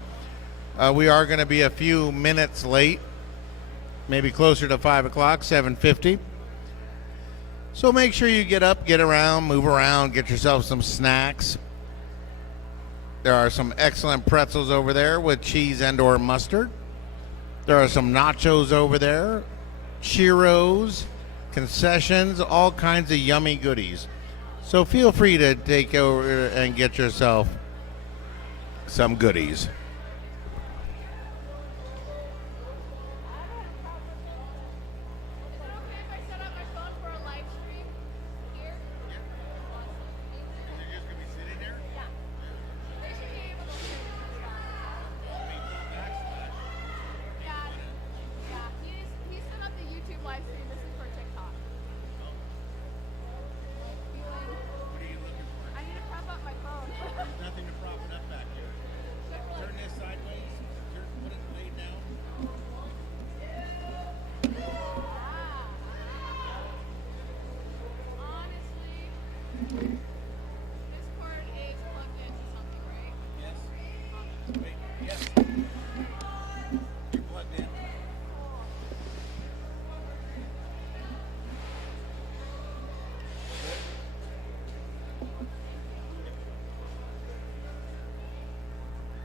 We are going to be a few minutes late, maybe closer to 5 o'clock, 7:50. So make sure you get up, get around, move around, get yourself some snacks. There are some excellent pretzels over there with cheese and or mustard. There are some nachos over there, churros, concessions, all kinds of yummy goodies. So feel free to take over and get yourself some goodies.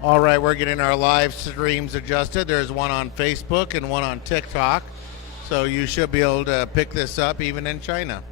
All right, we're getting our live streams adjusted. There's one on Facebook and one on TikTok. So you should be able to pick this up even in China.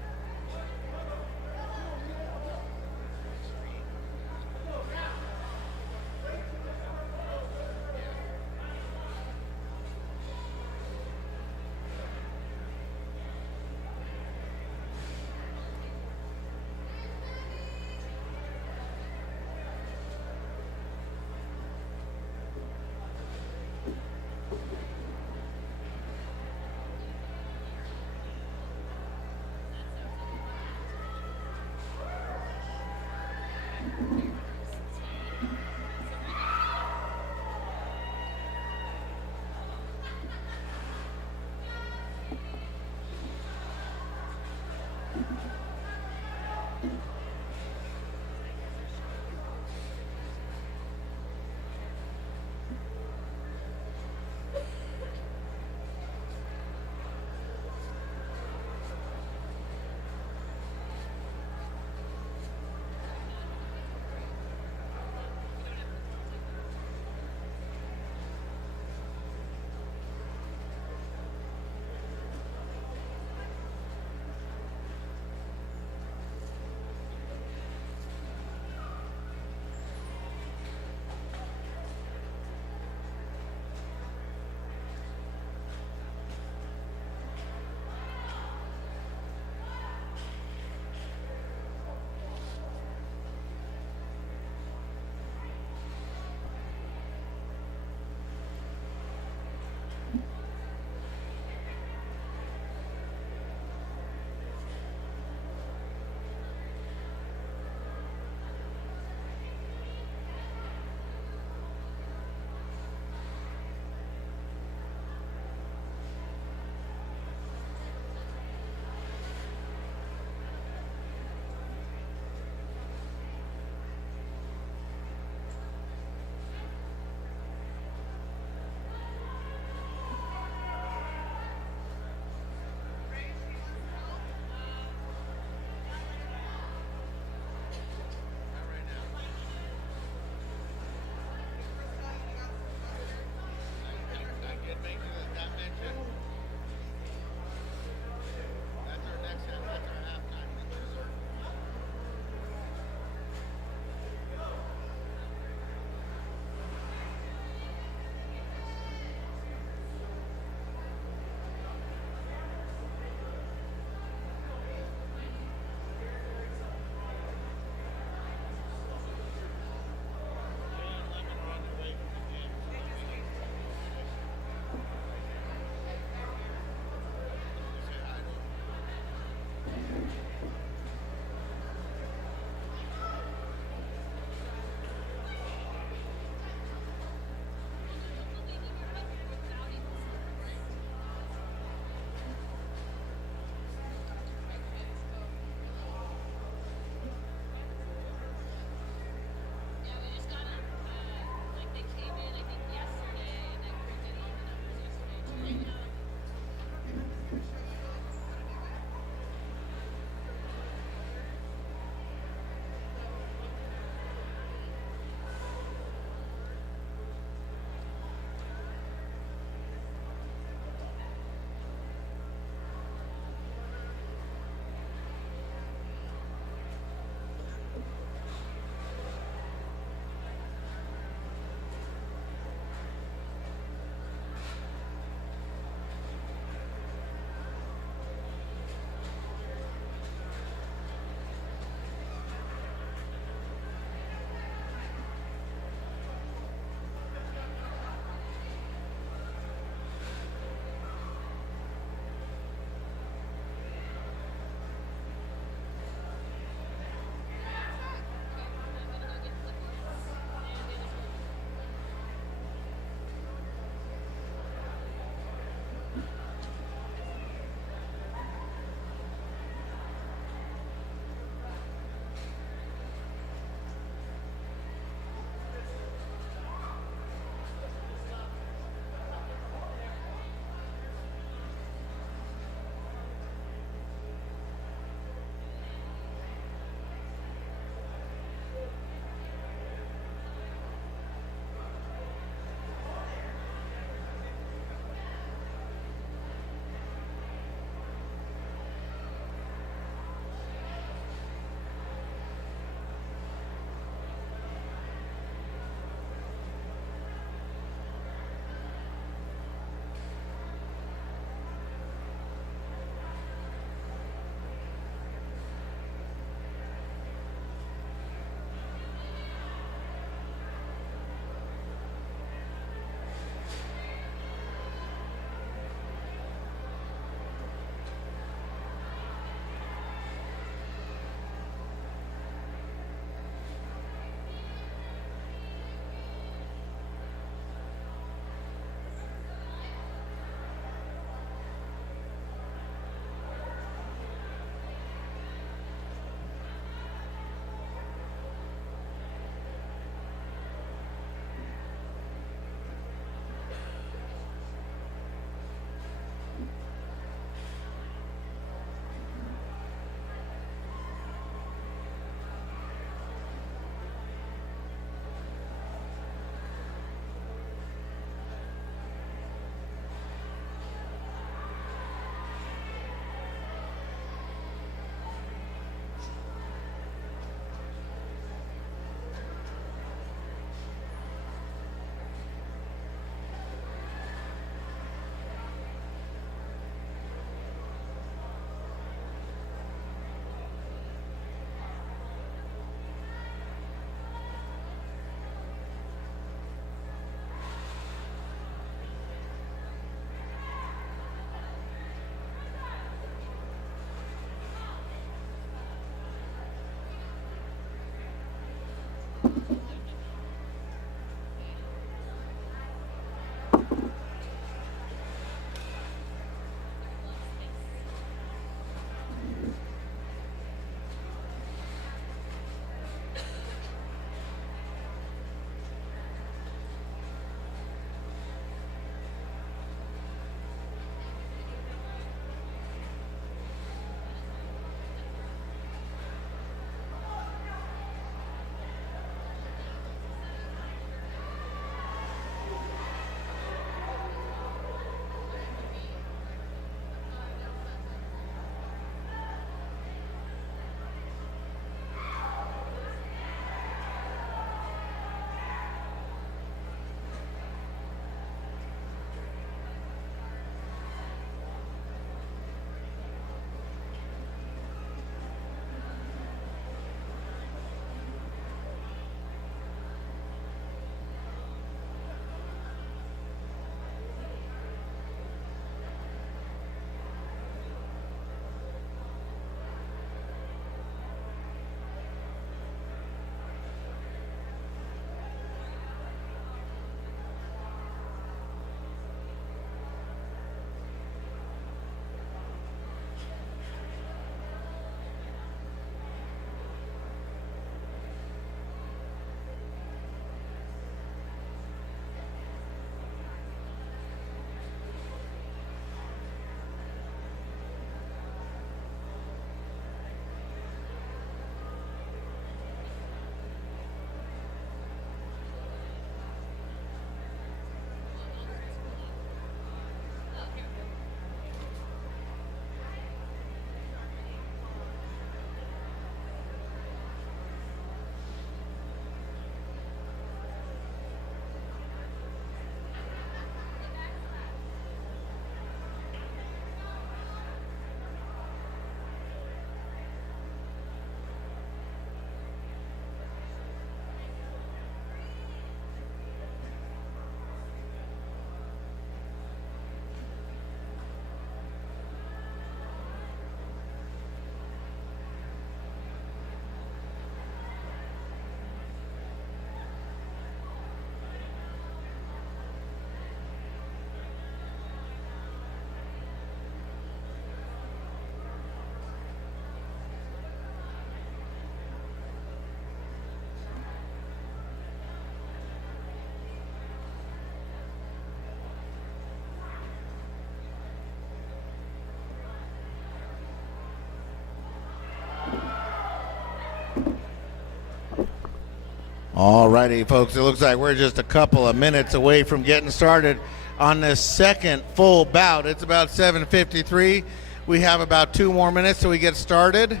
All righty, folks, it looks like we're just a couple of minutes away from getting started on this second full bout. It's about 7:53. We have about 2 more minutes till we get started.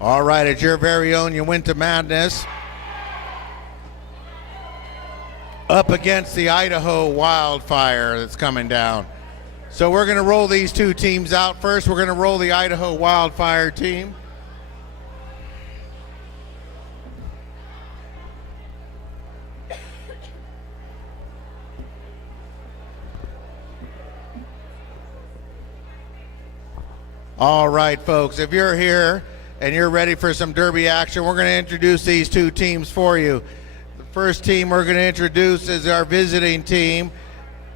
All right, it's your very own Uinta Madness up against the Idaho Wildfire that's coming down. So we're going to roll these 2 teams out first. We're going to roll the Idaho Wildfire team. All right, folks, if you're here and you're ready for some derby action, we're going to introduce these 2 teams for you. The first team we're going to introduce is our visiting team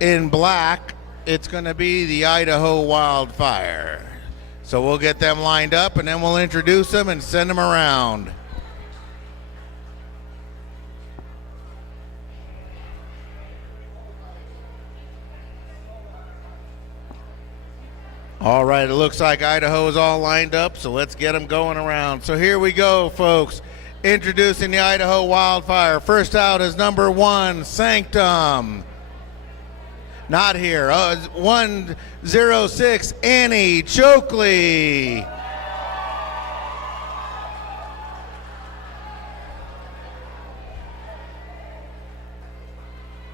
in black. It's going to be the Idaho Wildfire. So we'll get them lined up and then we'll introduce them and send them around. All right, it looks like Idaho is all lined up, so let's get them going around. So here we go, folks. Introducing the Idaho Wildfire. First out is number 1, Sanctum. Not here. 106, Annie Chokley.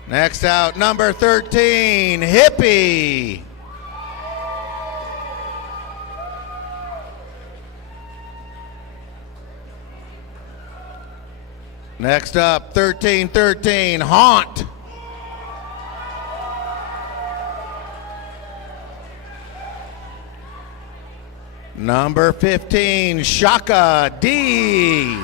Next out, number 13, Hippie. Next up, 1313, Haunt. Number 15, Shaka D.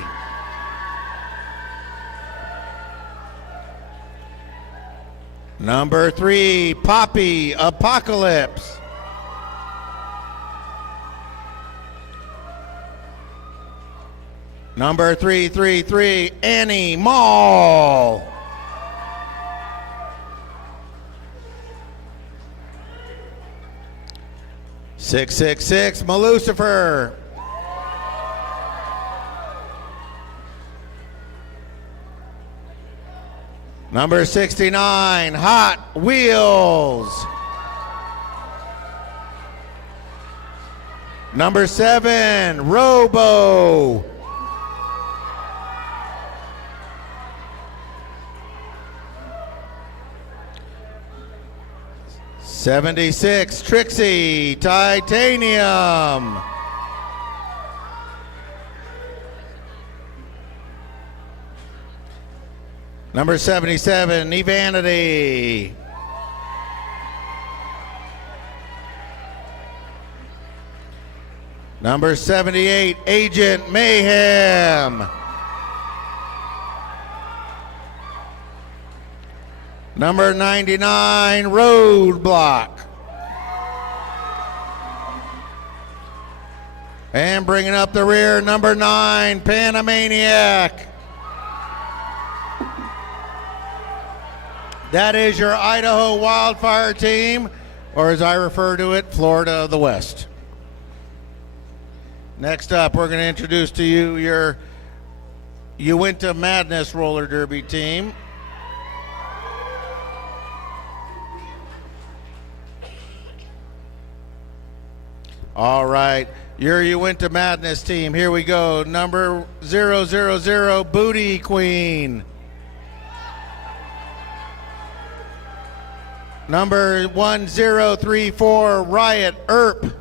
Number 3, Poppy Apocalypse. Number 333, Annie Mall. Six, Malucifer. Number 69, Hot Wheels. Number 7, Robo. '76, Trixie Titanium. Number 77, Evanity. Number 78, Agent Mayhem. Number 99, Roadblock. And bringing up the rear, number 9, Panamaniac. That is your Idaho Wildfire team, or as I refer to it, Florida of the West. Next up, we're going to introduce to you your Uinta Madness Roller Derby team. All right, your Uinta Madness team, here we go. Number 000, Booty Queen. Number 1034, Riot Earp.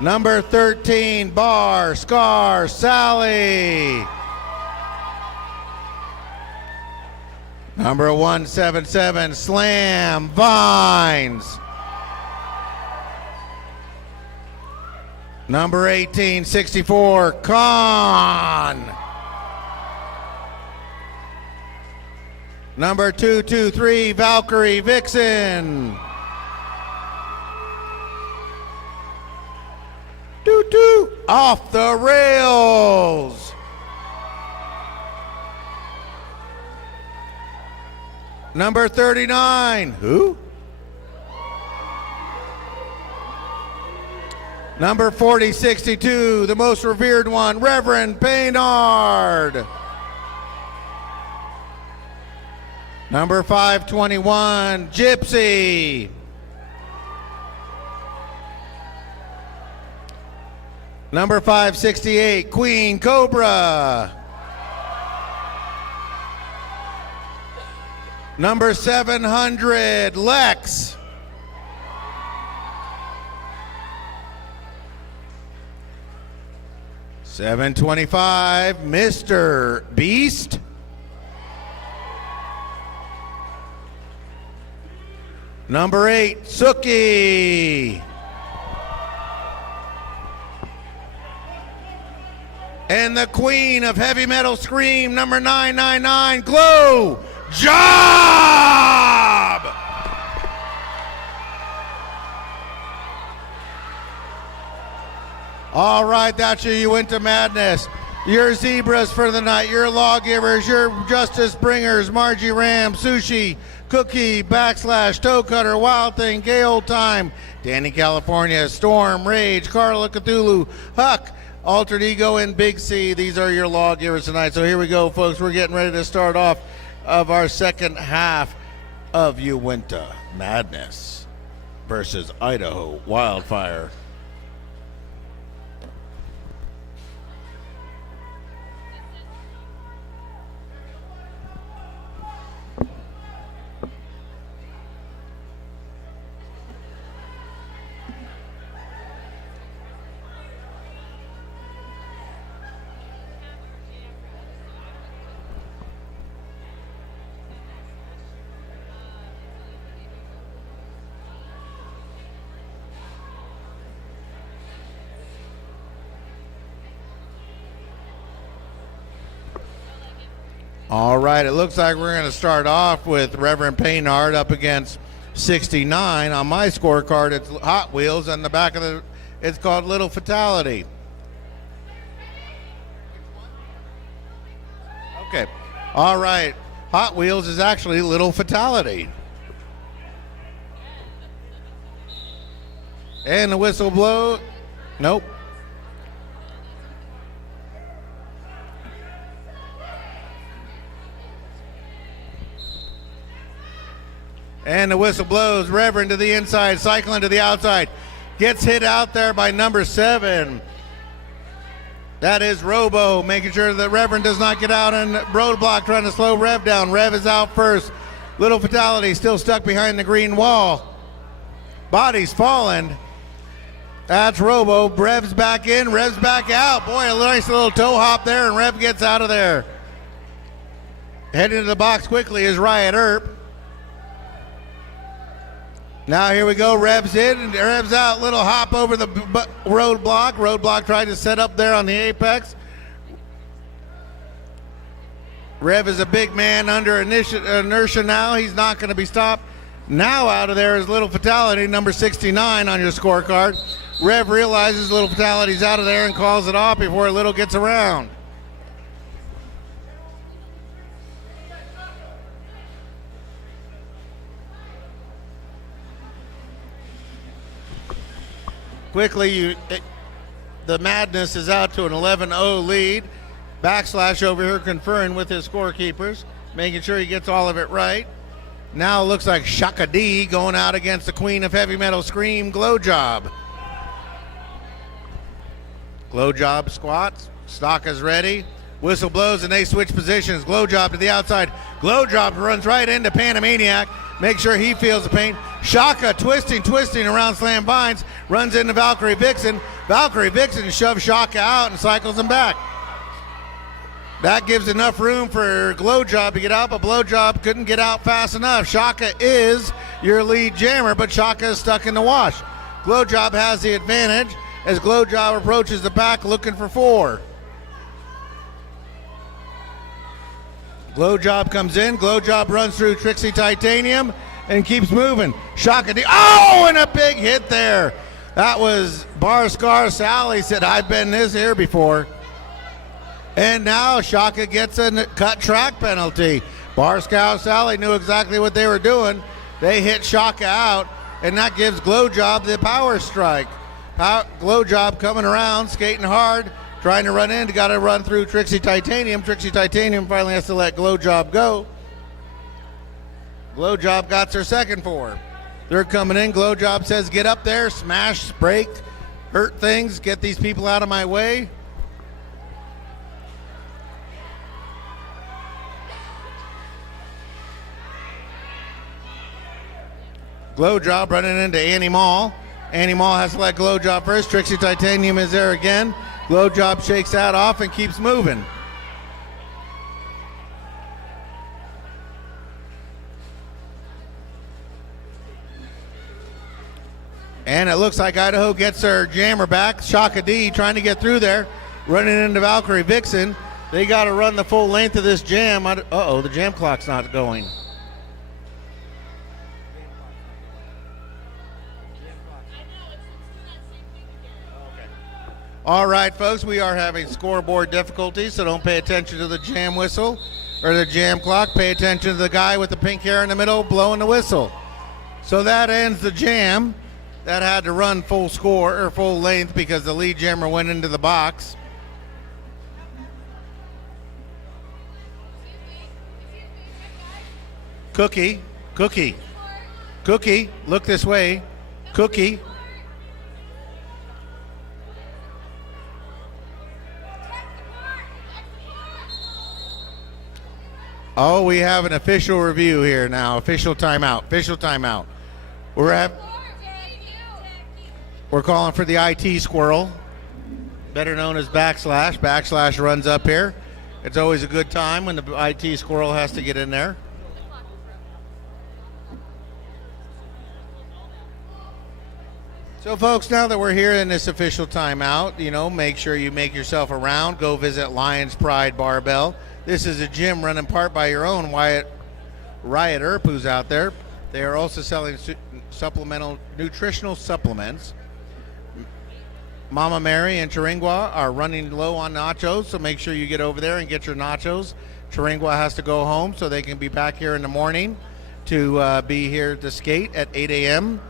Number 13, Bar Scar Sally. Number 177, Slam Vines. Number 1864, Con. Number 223, Valkyrie Vixen. Doo-doo, Off the Rails. Number 39, who? Number 4062, the most revered one, Reverend Paynard. Number 521, Gypsy. Number 568, Queen Cobra. Number 700, Lex. $725, Mr. Beast. Number 8, Suki. And the queen of heavy metal scream, number 999, Glow Job! All right, that's your Uinta Madness. Your zebras for the night, your lawgivers, your justice bringers, Margie Ram, Sushi, Cookie, Backslash, Toe Cutter, Wild Thing, Gay Old Time, Danny California, Storm, Rage, Carla Cthulhu, Huck, Altered Ego, and Big C. These are your lawgivers tonight. So here we go, folks. We're getting ready to start off of our second half of Uinta Madness versus Idaho Wildfire. All right, it looks like we're going to start off with Reverend Paynard up against 69. On my scorecard, it's Hot Wheels, and the back of it's called Little Fatality. Okay, all right. Hot Wheels is actually Little Fatality. And the whistle blow. Nope. And the whistle blows. Reverend to the inside, cycling to the outside. Gets hit out there by number 7. That is Robo, making sure that Reverend does not get out and roadblock, trying to slow Rev down. Rev is out first. Little Fatality still stuck behind the green wall. Body's falling. That's Robo. Rev's back in, Rev's back out. Boy, a nice little toe hop there, and Rev gets out of there. Heading to the box quickly is Riot Earp. Now here we go, Rev's in, and Rev's out, little hop over the roadblock. Roadblock tried to set up there on the apex. Rev is a big man under inertia now. He's not going to be stopped. Now out of there is Little Fatality, number 69 on your scorecard. Rev realizes Little Fatality's out of there and calls it off before Little gets around. Quickly, the Madness is out to an 11-0 lead. Backslash over here conferring with his scorekeepers, making sure he gets all of it right. Now it looks like Shaka D going out against the queen of heavy metal scream, Glow Job. Glow Job squats. Stock is ready. Whistle blows and they switch positions. Glow Job to the outside. Glow Job runs right into Panamaniac. Make sure he feels the pain. Shaka twisting around Slam Vines. Runs into Valkyrie Vixen. Valkyrie Vixen shoves Shaka out and cycles him back. That gives enough room for Glow Job to get out, but Blow Job couldn't get out fast enough. Shaka is your lead jammer, but Shaka is stuck in the wash. Glow Job has the advantage as Glow Job approaches the back looking for 4. Glow Job comes in. Glow Job runs through Trixie Titanium and keeps moving. Shaka D. Oh, and a big hit there. That was Bar Scar Sally said, I've been this here before. And now Shaka gets a cut track penalty. Bar Scar Sally knew exactly what they were doing. They hit Shaka out, and that gives Glow Job the power strike. Glow Job coming around, skating hard, trying to run in. Got to run through Trixie Titanium. Trixie Titanium finally has to let Glow Job go. Glow Job got their second four. They're coming in. Glow Job says, get up there, smash, break, hurt things, get these people out of my way. Glow Job running into Annie Mall. Annie Mall has to let Glow Job first. Trixie Titanium is there again. Glow Job shakes that off and keeps moving. And it looks like Idaho gets their jammer back. Shaka D trying to get through there. Running into Valkyrie Vixen. They got to run the full length of this jam. Uh-oh, the jam clock's not going. All right, folks, we are having scoreboard difficulties, so don't pay attention to the jam whistle or the jam clock. Pay attention to the guy with the pink hair in the middle blowing the whistle. So that ends the jam. That had to run full score or full length because the lead jammer went into the box. Cookie, look this way. Cookie. Oh, we have an official review here now. Official timeout. We're calling for the IT squirrel, better known as backslash. Backslash runs up here. It's always a good time when the IT squirrel has to get in there. So, folks, now that we're here in this official timeout, make sure you make yourself around. Go visit Lions Pride Barbell. This is a gym run in part by your own Riot Earp, who's out there. They are also selling supplemental nutritional supplements. Mama Mary and Chiringua are running low on nachos, so make sure you get over there and get your nachos. Chiringua has to go home so they can be back here in the morning to be here to skate at 8 a.m.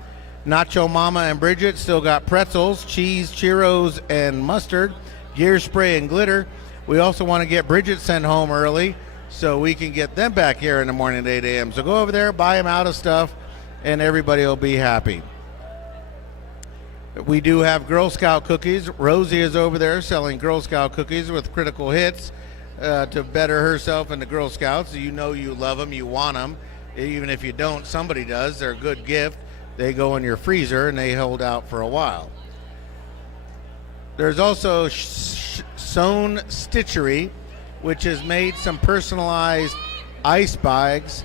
Nacho Mama and Bridget still got pretzels, cheese, churros, and mustard, gear spray, and glitter. We also want to get Bridget sent home early so we can get them back here in the morning at 8 a.m. So go over there, buy them out of stuff, and everybody will be happy. We do have Girl Scout cookies. Rosie is over there selling Girl Scout cookies with critical hits to better herself in the Girl Scouts. You know you love them, you want them. Even if you don't, somebody does. They're a good gift. They go in your freezer and they hold out for a while. There's also Sewn Stitchery, which has made some personalized rice bags.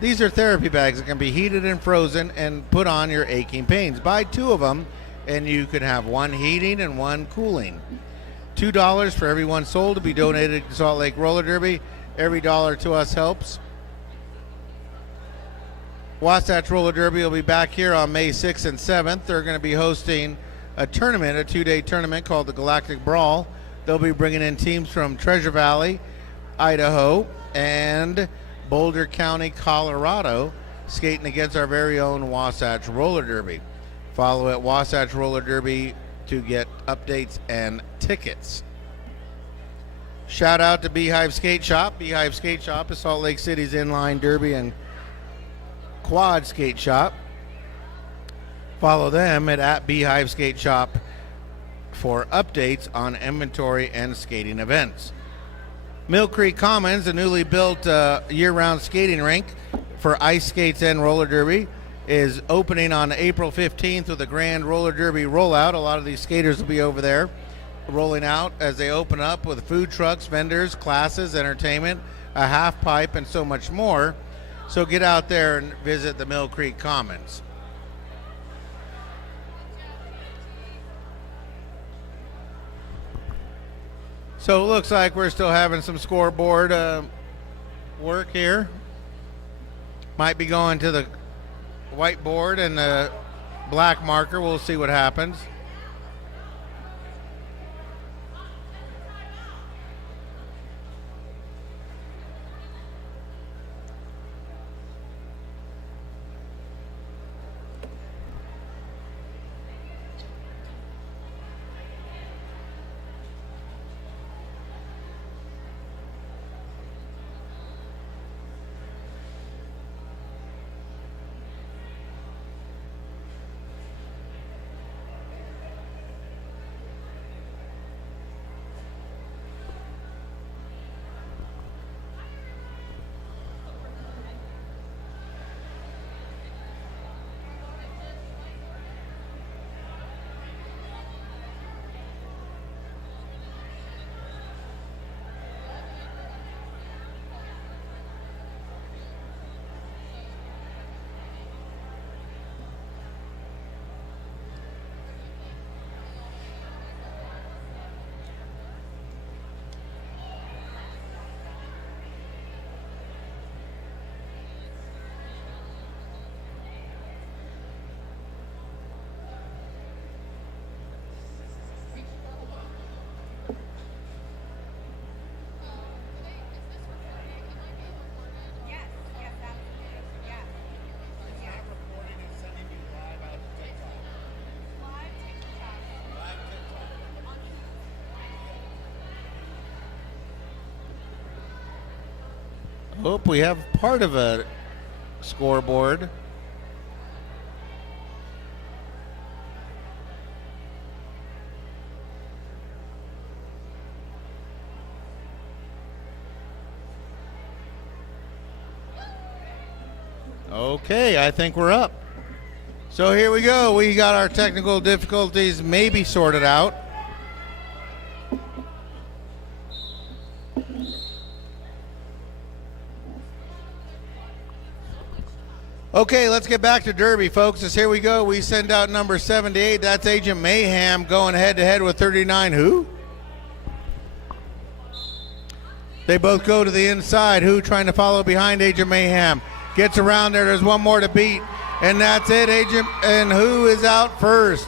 These are therapy bags that can be heated and frozen and put on your aching pains. Buy 2 of them and you can have one heating and one cooling. $2 for every one sold to be donated to Salt Lake Roller Derby. Every dollar to us helps. Wasatch Roller Derby will be back here on May 6th and 7th. They're going to be hosting a tournament, a 2-day tournament called the Galactic Brawl. They'll be bringing in teams from Treasure Valley, Idaho, and Boulder County, Colorado, skating against our very own Wasatch Roller Derby. Follow at Wasatch Roller Derby to get updates and tickets. Shout out to Beehive Skate Shop. Beehive Skate Shop is Salt Lake City's inline derby and quad skate shop. Follow them at Beehive Skate Shop for updates on inventory and skating events. Mill Creek Commons, a newly built year-round skating rink for ice skates and roller derby, is opening on April 15th with a grand roller derby rollout. A lot of these skaters will be over there rolling out as they open up with food trucks, vendors, classes, entertainment, a half pipe, and so much more. So get out there and visit the Mill Creek Commons. So it looks like we're still having some scoreboard work here. Might be going to the whiteboard and the black marker. We'll see what happens. Oh, we have part of a scoreboard. Okay, I think we're up. So here we go. We got our technical difficulties maybe sorted out. Okay, let's get back to Derby, folks. As here we go. We send out number 78. That's Agent Mayhem going head-to-head with 39. Who? They both go to the inside. Who trying to follow behind Agent Mayhem? Gets around there. There's one more to beat. And that's it, Agent. And Who is out first?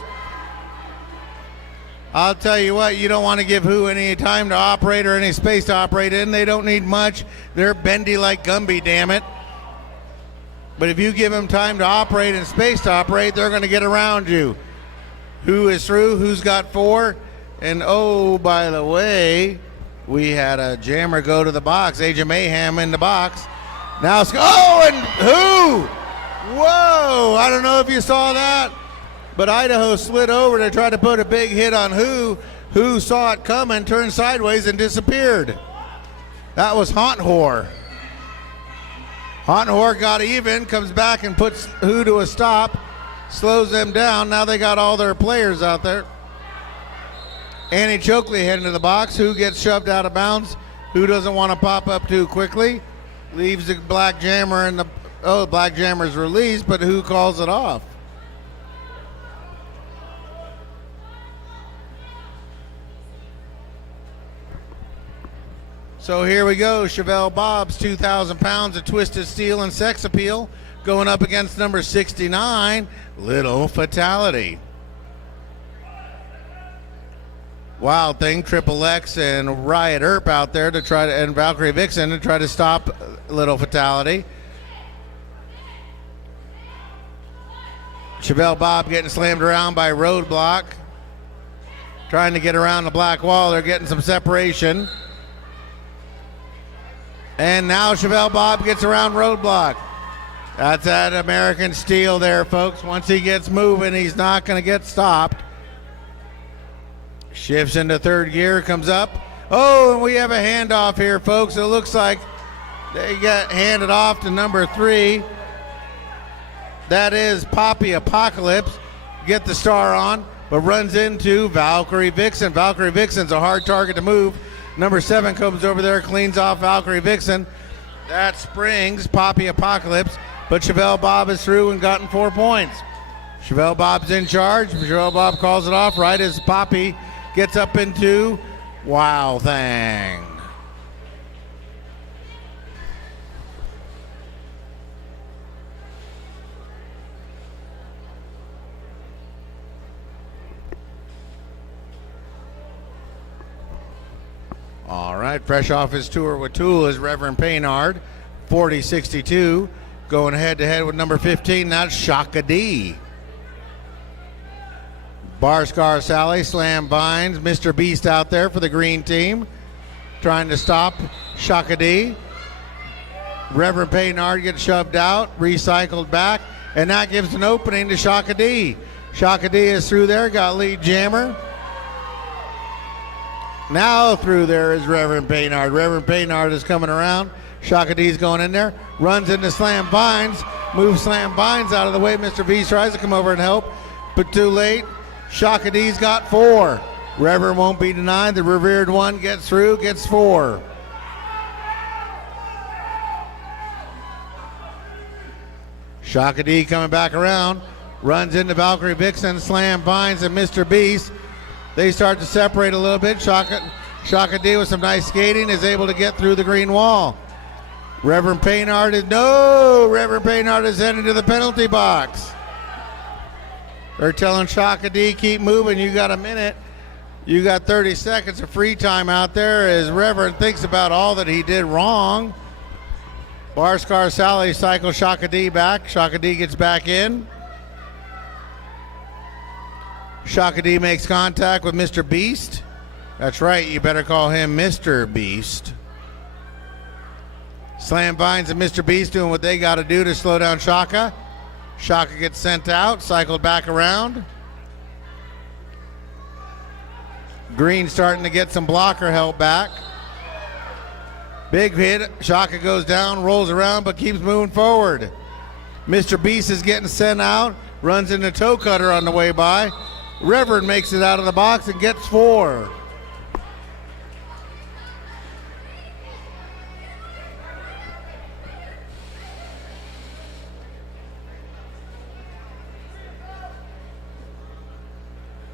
I'll tell you what, you don't want to give Who any time to operate or any space to operate in. They don't need much. They're bendy like Gumby, damn it. But if you give them time to operate and space to operate, they're going to get around you. Who is through? Who's got 4? And oh, by the way, we had a jammer go to the box. Agent Mayhem in the box. Now, oh, and Who? Whoa, I don't know if you saw that, but Idaho slid over to try to put a big hit on Who. Who saw it coming, turned sideways, and disappeared. That was Haunt Whore. Haunt Whore got even, comes back and puts Who to a stop, slows them down. Now they got all their players out there. Annie Chokley heading to the box. Who gets shoved out of bounds? Who doesn't want to pop up too quickly? Leaves the black jammer in the... Oh, the black jammer's released, but Who calls it off? So here we go. Chevelle Bob's 2,000 pounds of twisted steel and sex appeal going up against number 69, Little Fatality. Wild Thing, Triple X, and Riot Earp out there to try to, and Valkyrie Vixen to try to stop Little Fatality. Chevelle Bob getting slammed around by Roadblock. Trying to get around the black wall. They're getting some separation. And now Chevelle Bob gets around Roadblock. That's that American Steel there, folks. Once he gets moving, he's not going to get stopped. Shifts into third gear, comes up. Oh, and we have a handoff here, folks. It looks like they got handed off to number 3. That is Poppy Apocalypse. Get the star on, but runs into Valkyrie Vixen. Valkyrie Vixen's a hard target to move. Number 7 comes over there, cleans off Valkyrie Vixen. That springs Poppy Apocalypse, but Chevelle Bob is through and gotten 4 points. Chevelle Bob's in charge. Chevelle Bob calls it off right as Poppy gets up into Wild Thing. All right, fresh off his tour with Tool is Reverend Paynard, 40-62, going head-to-head with number 15, that's Shaka D. Bar Scar Sally, Slam Vines, Mr. Beast out there for the green team, trying to stop Shaka D. Reverend Paynard gets shoved out, recycled back, and that gives an opening to Shaka D. Shaka D is through there, got lead jammer. Now through there is Reverend Paynard. Reverend Paynard is coming around. Shaka D's going in there. Runs into Slam Vines. Moves Slam Vines out of the way. Mr. B tries to come over and help, but too late. Shaka D's got 4. Reverend won't be denied. The revered one gets through, gets 4. Shaka D coming back around. Runs into Valkyrie Vixen, Slam Vines, and Mr. Beast. They start to separate a little bit. Shaka D with some nice skating is able to get through the green wall. Reverend Paynard is heading to the penalty box. They're telling Shaka D, keep moving. You got a minute. You got 30 seconds of free time out there as Reverend thinks about all that he did wrong. Bar Scar Sally cycles Shaka D back. Shaka D gets back in. Shaka D makes contact with Mr. Beast. That's right, you better call him Mr. Beast. Slam Vines and Mr. Beast doing what they got to do to slow down Shaka. Shaka gets sent out, cycled back around. Green starting to get some blocker help back. Big hit. Shaka goes down, rolls around, but keeps moving forward. Mr. Beast is getting sent out, runs into Toe Cutter on the way by. Reverend makes it out of the box and gets 4.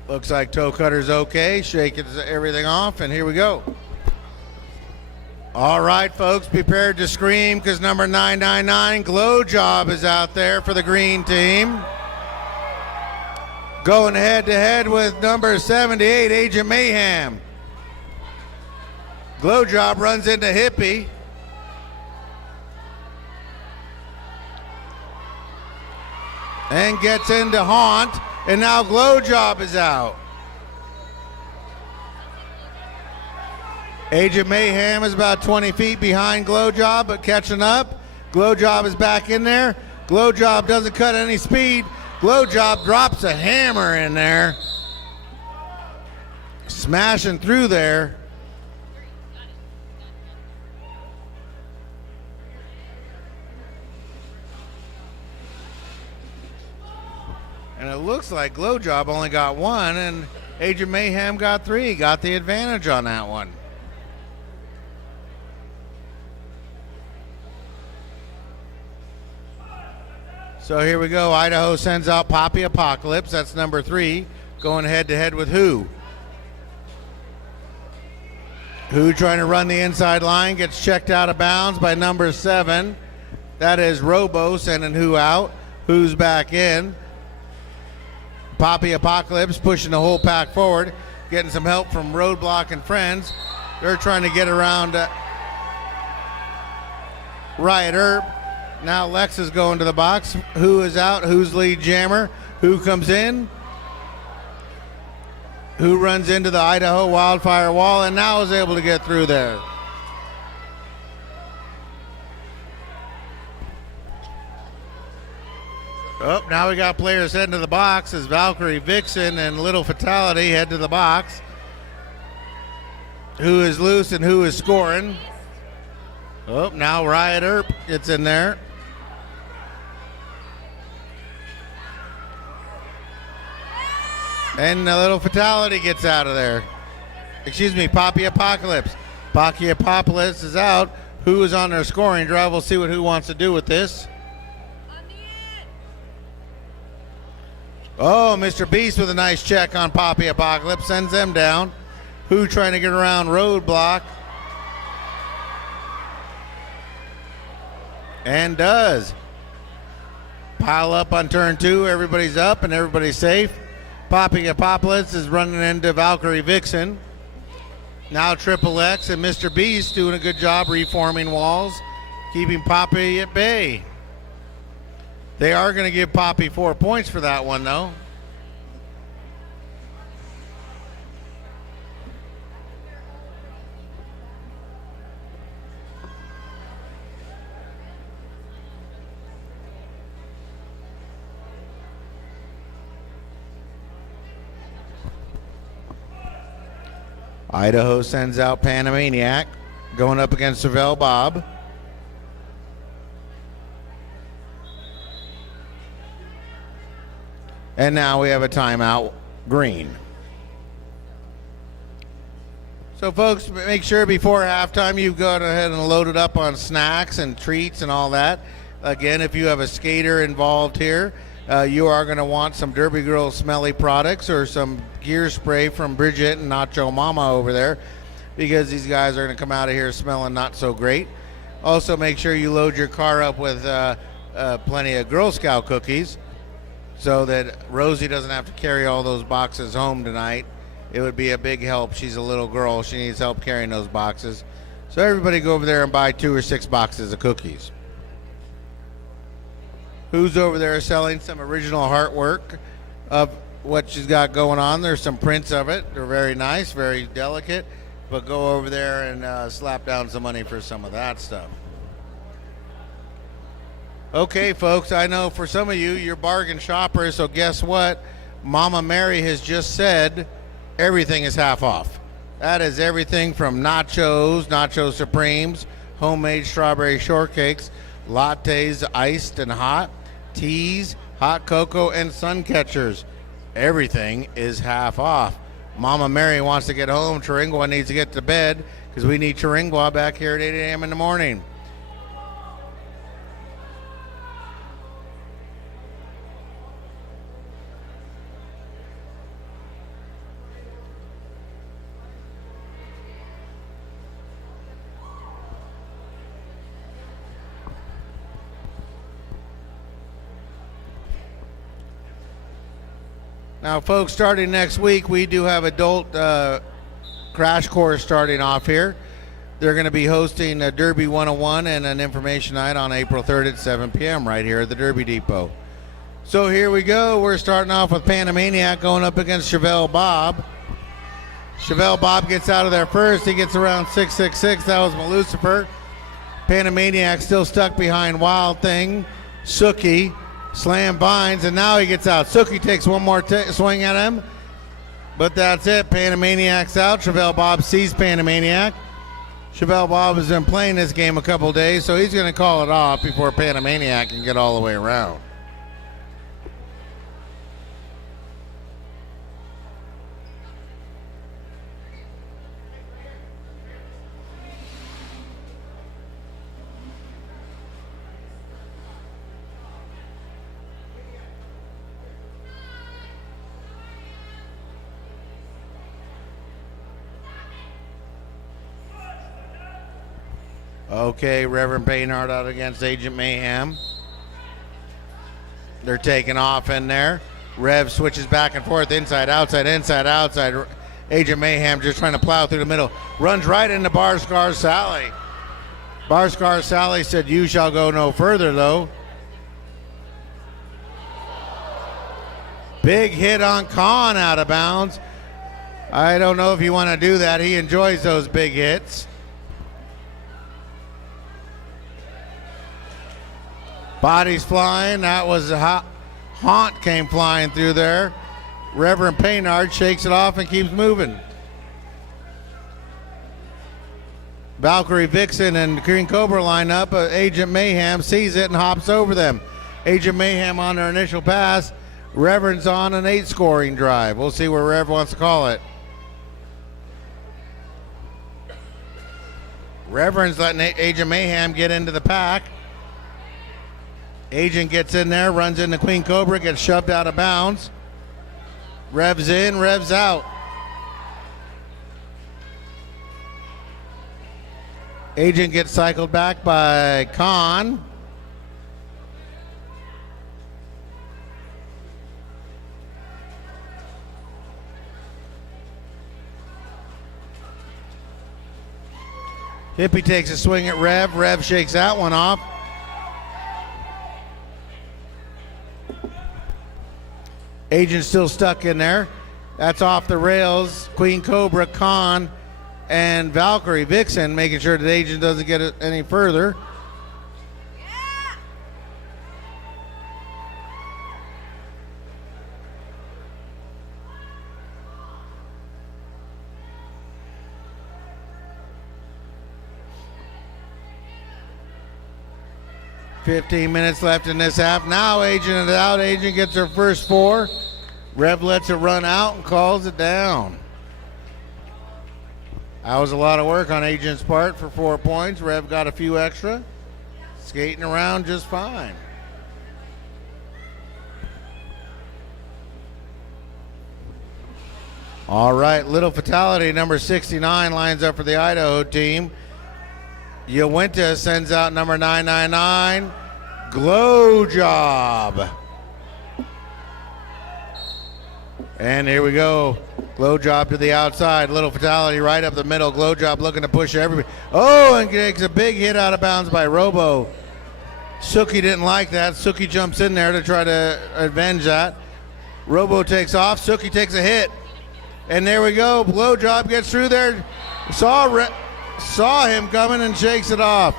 Looks like Toe Cutter's okay, shaking everything off, and here we go. All right, folks, prepared to scream because number 999, Glow Job, is out there for the green team. Going head-to-head with number 78, Agent Mayhem. Glow Job runs into Hippie. And gets into Haunt. And now Glow Job is out. Agent Mayhem is about 20 feet behind Glow Job, but catching up. Glow Job is back in there. Glow Job doesn't cut any speed. Glow Job drops a hammer in there. Smashing through there. And it looks like Glow Job only got 1, and Agent Mayhem got 3. Got the advantage on that one. So here we go. Idaho sends out Poppy Apocalypse. That's number 3. Going head-to-head with Who. Who trying to run the inside line. Gets checked out of bounds by number 7. That is Robo sending Who out. Who's back in. Poppy Apocalypse pushing the whole pack forward, getting some help from Roadblock and friends. They're trying to get around Riot Herb. Now Lex is going to the box. Who is out? Who's lead jammer? Who comes in? Who runs into the Idaho Wildfire wall and now is able to get through there. Oh, now we got players heading to the box as Valkyrie, Vixen, and Little Fatality head to the box. Who is loose and who is scoring? Oh, now Riot Earp gets in there. And the Little Fatality gets out of there. Excuse me, Poppy Apocalypse. Poppy Apocalypse is out. Who is on their scoring drive? We'll see what Who wants to do with this. Oh, Mr. Beast with a nice check on Poppy Apocalypse. Sends them down. Who trying to get around Roadblock. And does. Pile up on turn 2. Everybody's up and everybody's safe. Poppy Apocalypse is running into Valkyrie Vixen. Now Triple X and Mr. Beast doing a good job reforming walls, keeping Poppy at bay. They are going to give Poppy 4 points for that one, though. Idaho sends out Panamaniac, going up against Savell Bob. And now we have a timeout, green. So folks, make sure before halftime you've gone ahead and loaded up on snacks and treats and all that. Again, if you have a skater involved here, you are going to want some Derby Girl smelly products or some gear spray from Bridget and Nacho Mama over there, because these guys are going to come out of here smelling not so great. Also, make sure you load your car up with plenty of Girl Scout cookies so that Rosie doesn't have to carry all those boxes home tonight. It would be a big help. She's a little girl. She needs help carrying those boxes. So everybody go over there and buy 2 or 6 boxes of cookies. Who's over there selling some original artwork of what she's got going on? There's some prints of it. They're very nice, very delicate. But go over there and slap down some money for some of that stuff. Okay, folks, I know for some of you, you're bargain shoppers, so guess what? Mama Mary has just said everything is half off. That is everything from nachos, nacho supremes, homemade strawberry shortcakes, lattes iced and hot, teas, hot cocoa, and sun catchers. Everything is half off. Mama Mary wants to get home. Chiringua needs to get to bed because we need Chiringua back here at 8 a.m. in the morning. Now, folks, starting next week, we do have adult crash course starting off here. They're going to be hosting a Derby 101 and an information night on April 3rd at 7 p.m. right here at the Derby Depot. So here we go. We're starting off with Panamaniac going up against Chevelle Bob. Chevelle Bob gets out of there first. He gets around 666. That was Lucifer. Panamaniac still stuck behind Wild Thing. Suki. Slam binds, and now he gets out. Suki takes one more swing at him, but that's it. Panamaniac's out. Chevelle Bob sees Panamaniac. Chevelle Bob has been playing this game a couple days, so he's going to call it off before Panamaniac can get all the way around. Okay, Reverend Baynard out against Agent Mayhem. They're taking off in there. Rev switches back and forth, inside, outside, inside, outside. Agent Mayhem just trying to plow through the middle. Runs right into Bar Scar Sally. Bar Scar Sally said, "You shall go no further," though. Big hit on Khan out of bounds. I don't know if you want to do that. He enjoys those big hits. Bodies flying. That was a Haunt came flying through there. Reverend Paynard shakes it off and keeps moving. Valkyrie Vixen and Green Cobra line up. Agent Mayhem sees it and hops over them. Agent Mayhem on their initial pass. Reverend's on an 8 scoring drive. We'll see where Rev wants to call it. Reverend's letting Agent Mayhem get into the pack. Agent gets in there, runs into Queen Cobra, gets shoved out of bounds. Revs in, revs out. Agent gets cycled back by Khan. Hippie takes a swing at Rev. Rev shakes that one off. Agent still stuck in there. That's off the rails. Queen Cobra, Khan, and Valkyrie Vixen making sure that Agent doesn't get it any further. Yeah. $15 minutes left in this half. Now Agent is out. Agent gets her first 4. Rev lets it run out and calls it down. That was a lot of work on Agent's part for 4 points. Rev got a few extra. Skating around just fine. All right, Little Fatality, number 69, lines up for the Idaho team. Uinta sends out number 999, Glow Job. And here we go. Glow Job to the outside. Little Fatality right up the middle. Glow Job looking to push everybody. Oh, and takes a big hit out of bounds by Robo. Suki didn't like that. Suki jumps in there to try to avenge that. Robo takes off. Suki takes a hit. And there we go. Glow Job gets through there. Saw him coming and shakes it off.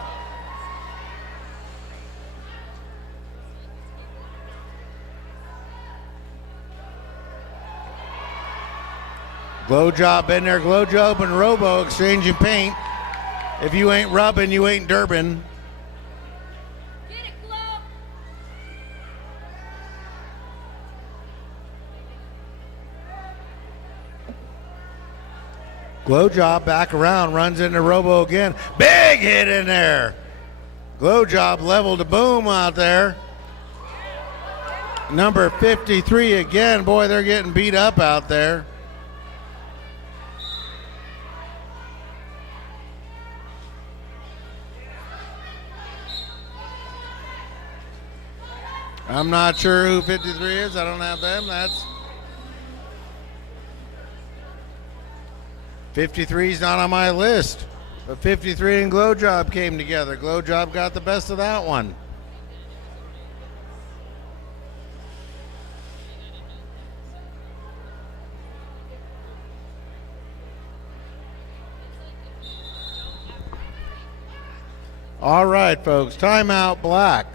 Glow Job in there. Glow Job and Robo exchanging paint. If you ain't rubbing, you ain't Durbin. Get it, Glow. Glow Job back around, runs into Robo again. Big hit in there. Glow Job level to boom out there. Number 53 again. Boy, they're getting beat up out there. I'm not sure who 53 is. I don't have them. That's 53's not on my list. But 53 and Glow Job came together. Glow Job got the best of that one. All right, folks, timeout black.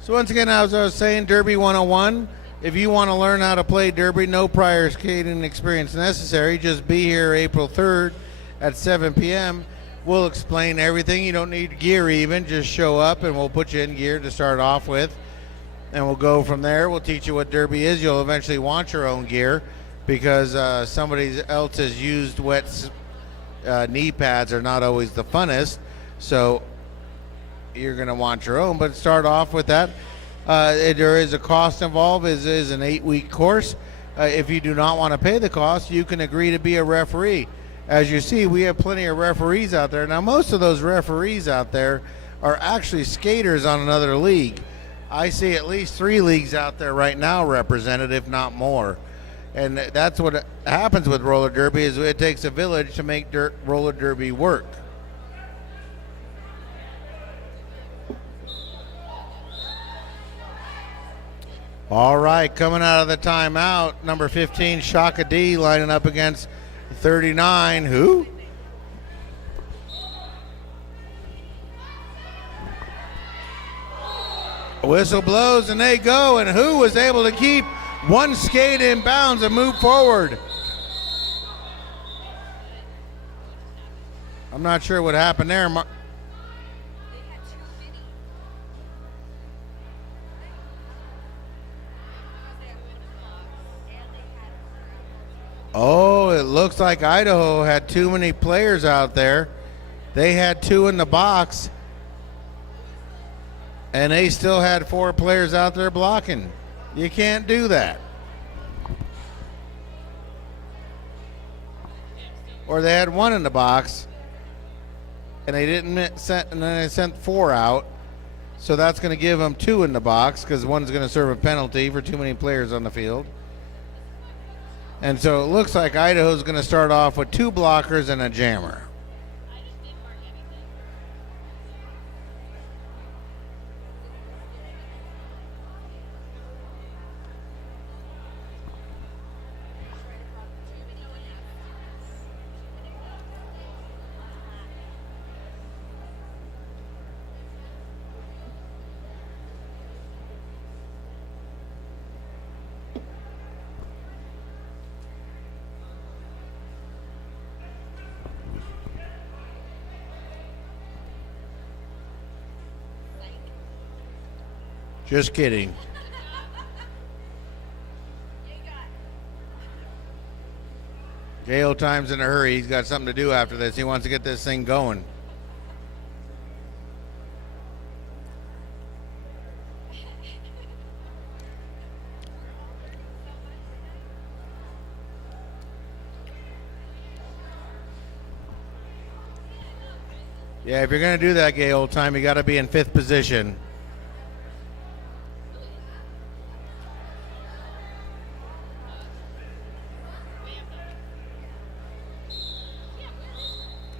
So once again, as I was saying, Derby 101. If you want to learn how to play Derby, no prior skating experience necessary. Just be here April 3rd at 7 p.m. We'll explain everything. You don't need gear even. Just show up and we'll put you in gear to start off with. And we'll go from there. We'll teach you what Derby is. You'll eventually want your own gear because somebody else's used wet knee pads are not always the funnest. So you're going to want your own, but start off with that. There is a cost involved. It is an 8-week course. If you do not want to pay the cost, you can agree to be a referee. As you see, we have plenty of referees out there. Now, most of those referees out there are actually skaters on another league. I see at least 3 leagues out there right now represented, if not more. And that's what happens with roller derby is it takes a village to make roller derby work. All right, coming out of the timeout, number 15, Shaka D, lining up against 39. Who? Whistle blows and they go, and who was able to keep one skate in bounds and move forward? I'm not sure what happened there. Oh, it looks like Idaho had too many players out there. They had 2 in the box, and they still had 4 players out there blocking. You can't do that. Or they had 1 in the box, and they didn't send, and then they sent 4 out. So that's going to give them 2 in the box because one's going to serve a penalty for too many players on the field. And so it looks like Idaho's going to start off with 2 blockers and a jammer. Just kidding. Gale Time's in a hurry. He's got something to do after this. He wants to get this thing going. Yeah, if you're going to do that, Gale Time, you got to be in 5th position.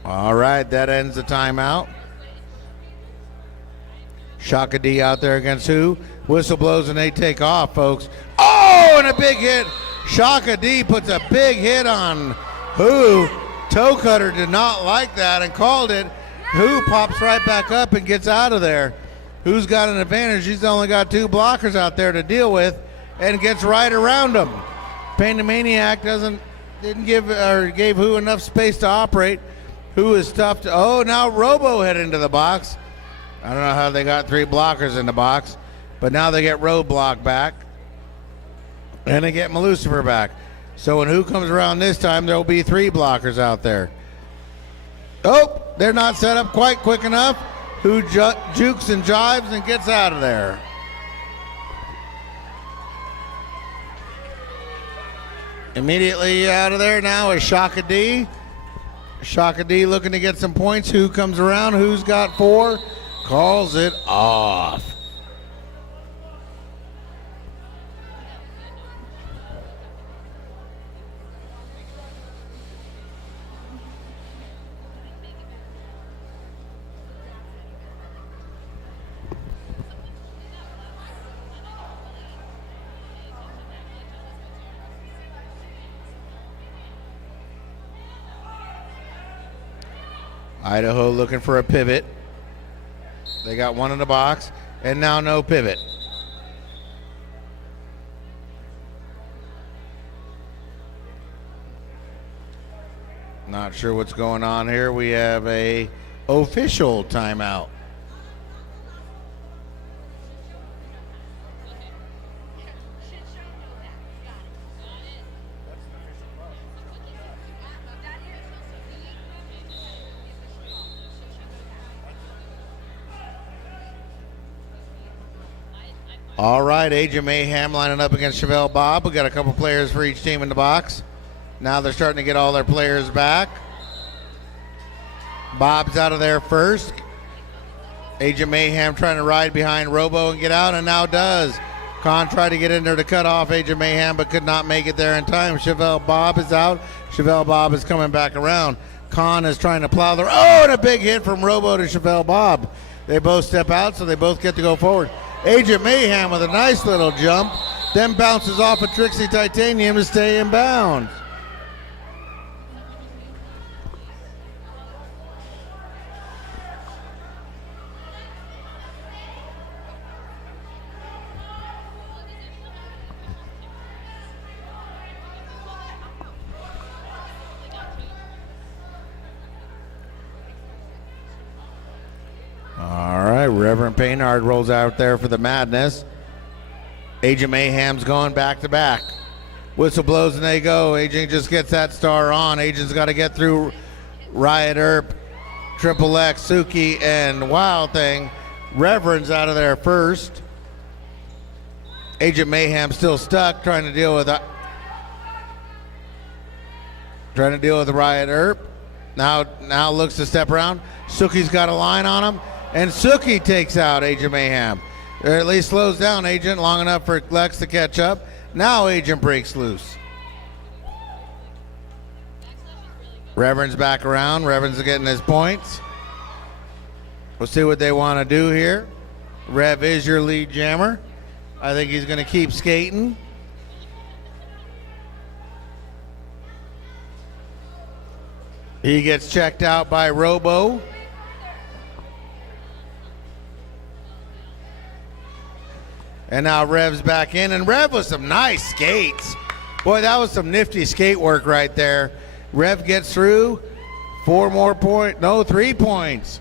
All right, that ends the timeout. Shaka D out there against who? Whistle blows and they take off, folks. Oh, and a big hit. Shaka D puts a big hit on who? Toe Cutter did not like that and called it. Who pops right back up and gets out of there. Who's got an advantage? He's only got 2 blockers out there to deal with, and gets right around him. Pandemaniac didn't gave Who enough space to operate. Who is tough to, oh, now Robo head into the box. I don't know how they got 3 blockers in the box, but now they get Roadblock back, and they get Malucifer back. So when Who comes around this time, there will be 3 blockers out there. Oh, they're not set up quite quick enough. Who jukes and jives and gets out of there. Immediately out of there now is Shaka D. Shaka D looking to get some points. Who comes around? Who's got 4? Calls it off. Idaho looking for a pivot. They got 1 in the box, and now no pivot. Not sure what's going on here. We have a official timeout. All right, Agent Mayhem lining up against Chevelle Bob. We got a couple players for each team in the box. Now they're starting to get all their players back. Bob's out of there first. Agent Mayhem trying to ride behind Robo and get out, and now does. Khan tried to get in there to cut off Agent Mayhem, but could not make it there in time. Chevelle Bob is out. Chevelle Bob is coming back around. Khan is trying to plow the, oh, and a big hit from Robo to Chevelle Bob. They both step out, so they both get to go forward. Agent Mayhem with a nice little jump, then bounces off of Trixie Titanium to stay in bounds. All right, Reverend Paynard rolls out there for the Madness. Agent Mayhem's going back to back. Whistle blows and they go. Agent just gets that star on. Agent's got to get through Riot Earp, Triple X, Suki, and Wild Thing. Reverend's out of there first. Agent Mayhem still stuck, trying to deal with Riot Earp. Now looks to step around. Suki's got a line on him. And Suki takes out Agent Mayhem. Or at least slows down Agent long enough for Lex to catch up. Now Agent breaks loose. Reverend's back around. Reverend's getting his points. We'll see what they want to do here. Rev is your lead jammer. I think he's going to keep skating. He gets checked out by Robo. And now Rev's back in, and Rev with some nice skates. Boy, that was some nifty skate work right there. Rev gets through. 3 points.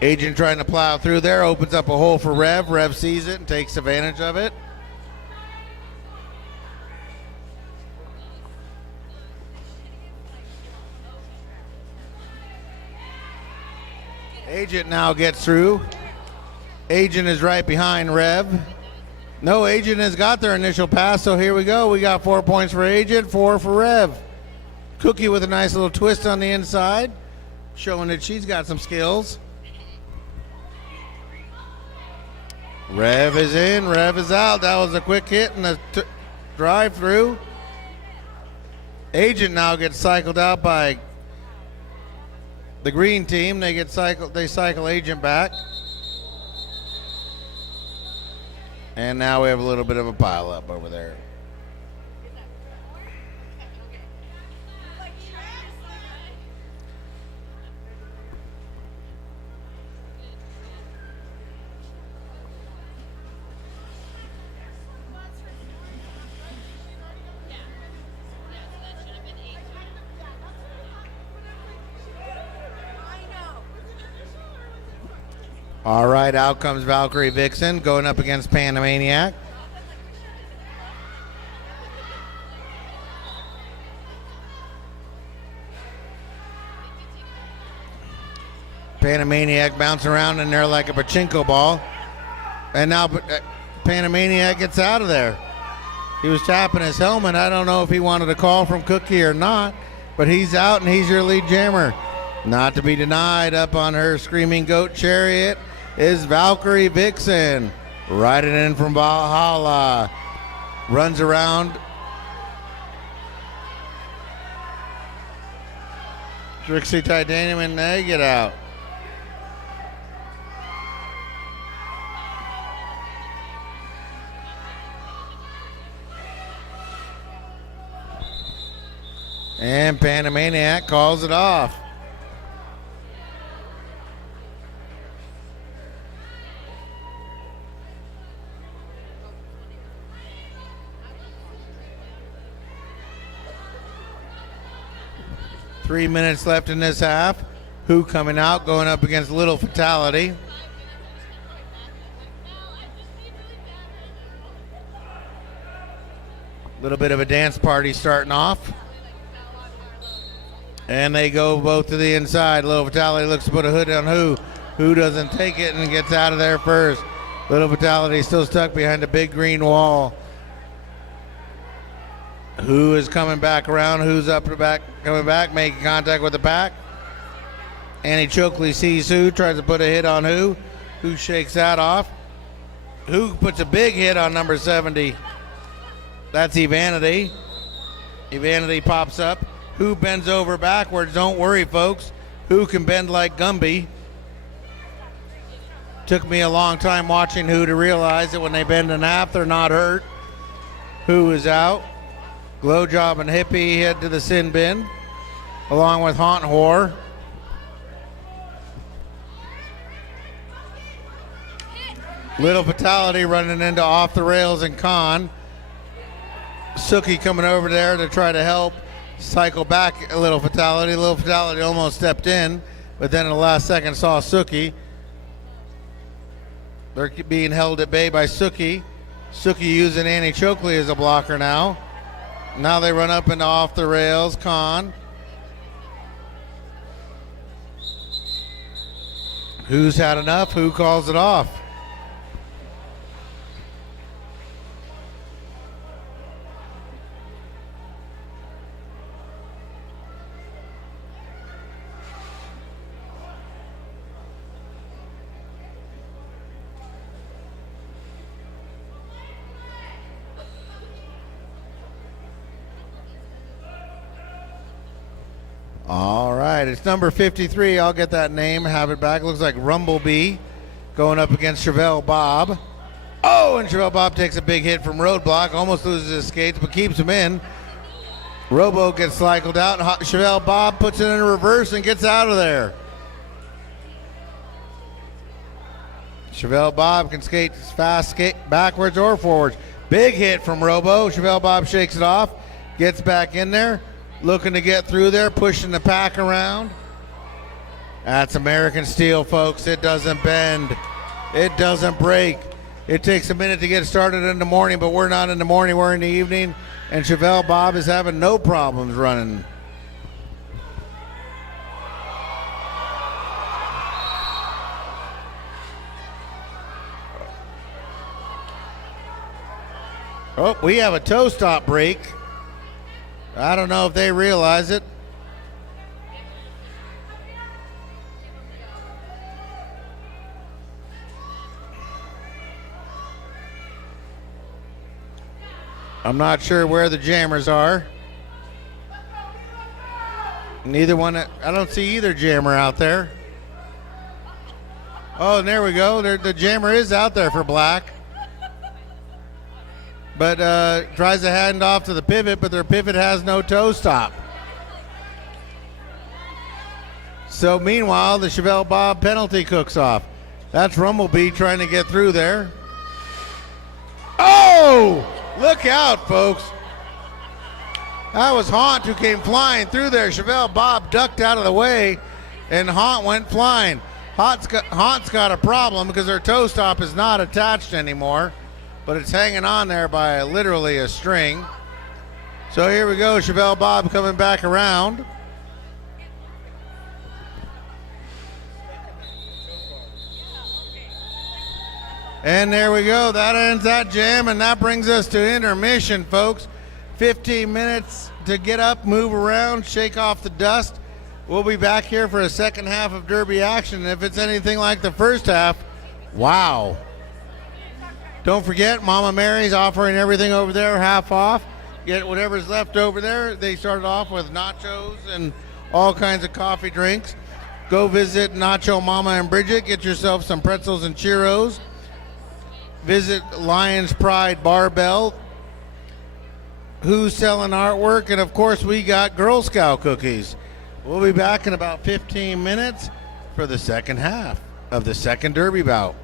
Agent trying to plow through there, opens up a hole for Rev. Rev sees it and takes advantage of it. Agent now gets through. Agent is right behind Rev. No, Agent has got their initial pass, so here we go. We got 4 points for Agent, 4 for Rev. Cookie with a nice little twist on the inside, showing that she's got some skills. Rev is in, Rev is out. That was a quick hit and a drive through. Agent now gets cycled out by the green team. They cycle Agent back. And now we have a little bit of a pile up over there. All right, out comes Valkyrie Vixen going up against Panamaniac. Panamaniac bouncing around in there like a pachinko ball. And now Panamaniac gets out of there. He was tapping his helmet. I don't know if he wanted a call from Cookie or not, but he's out and he's your lead jammer. Not to be denied, up on her Screaming Goat Chariot is Valkyrie Vixen. Riding in from Valhalla. Runs around. Trixie Titanium and they get out. And Panamaniac calls it off. Three minutes left in this half. Who coming out, going up against Little Fatality. Little bit of a dance party starting off. And they go both to the inside. Little Fatality looks to put a hood on Who. Who doesn't take it and gets out of there first. Little Fatality still stuck behind a big green wall. Who is coming back around? Who's up to back, coming back, making contact with the pack. Annie Chokley sees Who, tries to put a hit on Who. Who shakes that off. Who puts a big hit on number 70. That's Evanity. Evanity pops up. Who bends over backwards. Don't worry, folks. Who can bend like Gumby. Took me a long time watching Who to realize that when they bend in half, they're not hurt. Who is out. Glow Job and Hippie head to the sin bin, along with Haunt Whore. Little Fatality running into Off the Rails and Con. Suki coming over there to try to help cycle back a Little Fatality. Little Fatality almost stepped in, but then in the last second saw Suki. They're being held at bay by Suki. Suki using Annie Chokley as a blocker now. Now they run up into Off the Rails, Con. Who's had enough? Who calls it off? All right, it's number 53. I'll get that name, have it back. Looks like Rumblebee going up against Chevelle Bob. Oh, and Chevelle Bob takes a big hit from Roadblock, almost loses his skates, but keeps him in. Robo gets cycled out, and Chevelle Bob puts it in reverse and gets out of there. Chevelle Bob can skate fast, skate backwards or forwards. Big hit from Robo. Chevelle Bob shakes it off, gets back in there. Looking to get through there, pushing the pack around. That's American Steel, folks. It doesn't bend. It doesn't break. It takes a minute to get started in the morning, but we're not in the morning, we're in the evening. And Chevelle Bob is having no problems running. Oh, we have a toe stop break. I don't know if they realize it. I'm not sure where the jammers are. Neither one, I don't see either jammer out there. Oh, and there we go. The jammer is out there for black. But tries to hand off to the pivot, but their pivot has no toe stop. So meanwhile, the Chevelle Bob penalty cooks off. That's Rumblebee trying to get through there. Oh! Look out, folks. That was Haunt who came flying through there. Chevelle Bob ducked out of the way, and Haunt went flying. Haunt's got a problem because her toe stop is not attached anymore, but it's hanging on there by literally a string. So here we go, Chevelle Bob coming back around. And there we go, that ends that jam, and that brings us to intermission, folks. 15 minutes to get up, move around, shake off the dust. We'll be back here for a second half of Derby action, and if it's anything like the first half, wow. Don't forget, Mama Mary's offering everything over there half off. Get whatever's left over there. They started off with nachos and all kinds of coffee drinks. Go visit Nacho Mama and Bridget. Get yourself some pretzels and churros. Visit Lion's Pride Barbell, who's selling artwork, and of course we got Girl Scout cookies. We'll be back in about 15 minutes for the second half of the second Derby bout.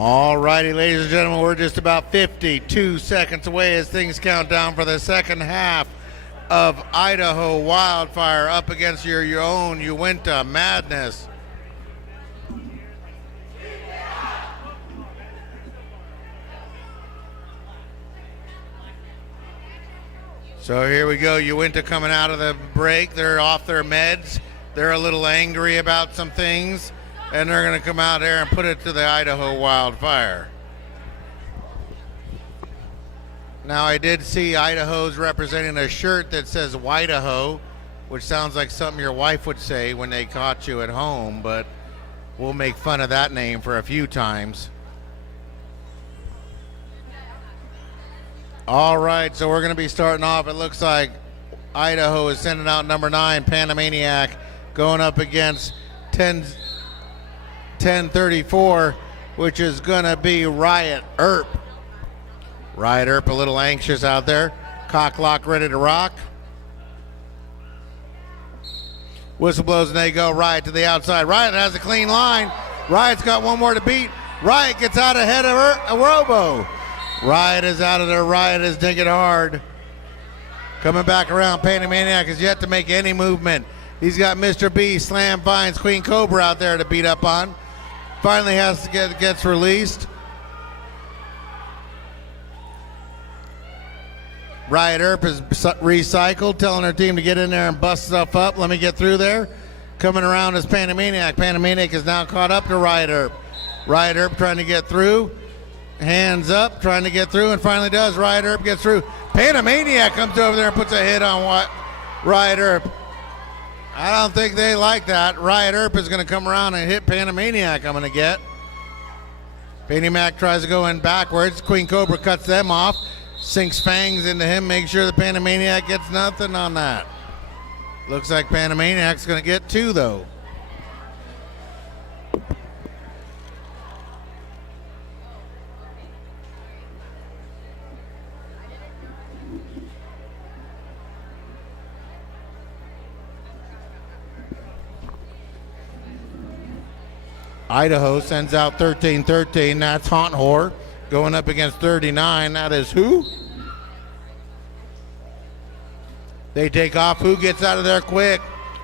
All righty, ladies and gentlemen, we're just about 52 seconds away as things count down for the second half of Idaho Wildfire up against your own Uinta Madness. So here we go, Uinta coming out of the break. They're off their meds. They're a little angry about some things, and they're going to come out here and put it to the Idaho Wildfire. Now, I did see Idaho's representing a shirt that says Whiteaho, which sounds like something your wife would say when they caught you at home, but we'll make fun of that name for a few times. All right, so we're going to be starting off. It looks like Idaho is sending out number 9, Panamaniac, going up against 1034, which is going to be Riot Earp. Riot Earp a little anxious out there. Cock lock ready to rock. Whistle blows and they go. Riot to the outside. Riot has a clean line. Riot's got one more to beat. Riot gets out ahead of Robo. Riot is out of there. Riot is digging hard. Coming back around. Panamaniac has yet to make any movement. He's got Mr. B, Slam finds Queen Cobra out there to beat up on. Finally has to gets released. Riot Earp is recycled, telling her team to get in there and bust stuff up. Let me get through there. Coming around is Panamaniac. Panamaniac is now caught up to Riot Earp. Riot Earp trying to get through. Hands up, trying to get through, and finally does. Riot Earp gets through. Panamaniac comes over there and puts a hit on Riot Earp. I don't think they like that. Riot Earp is going to come around and hit Panamaniac, I'm going to get. Panamaniac tries to go in backwards. Queen Cobra cuts them off. Sinks fangs into him. Make sure the Panamaniac gets nothing on that. Looks like Panamaniac's going to get 2, though. Idaho sends out 13-13. That's Haunt Whore going up against 39. That is who? They take off. Who gets out of there quick?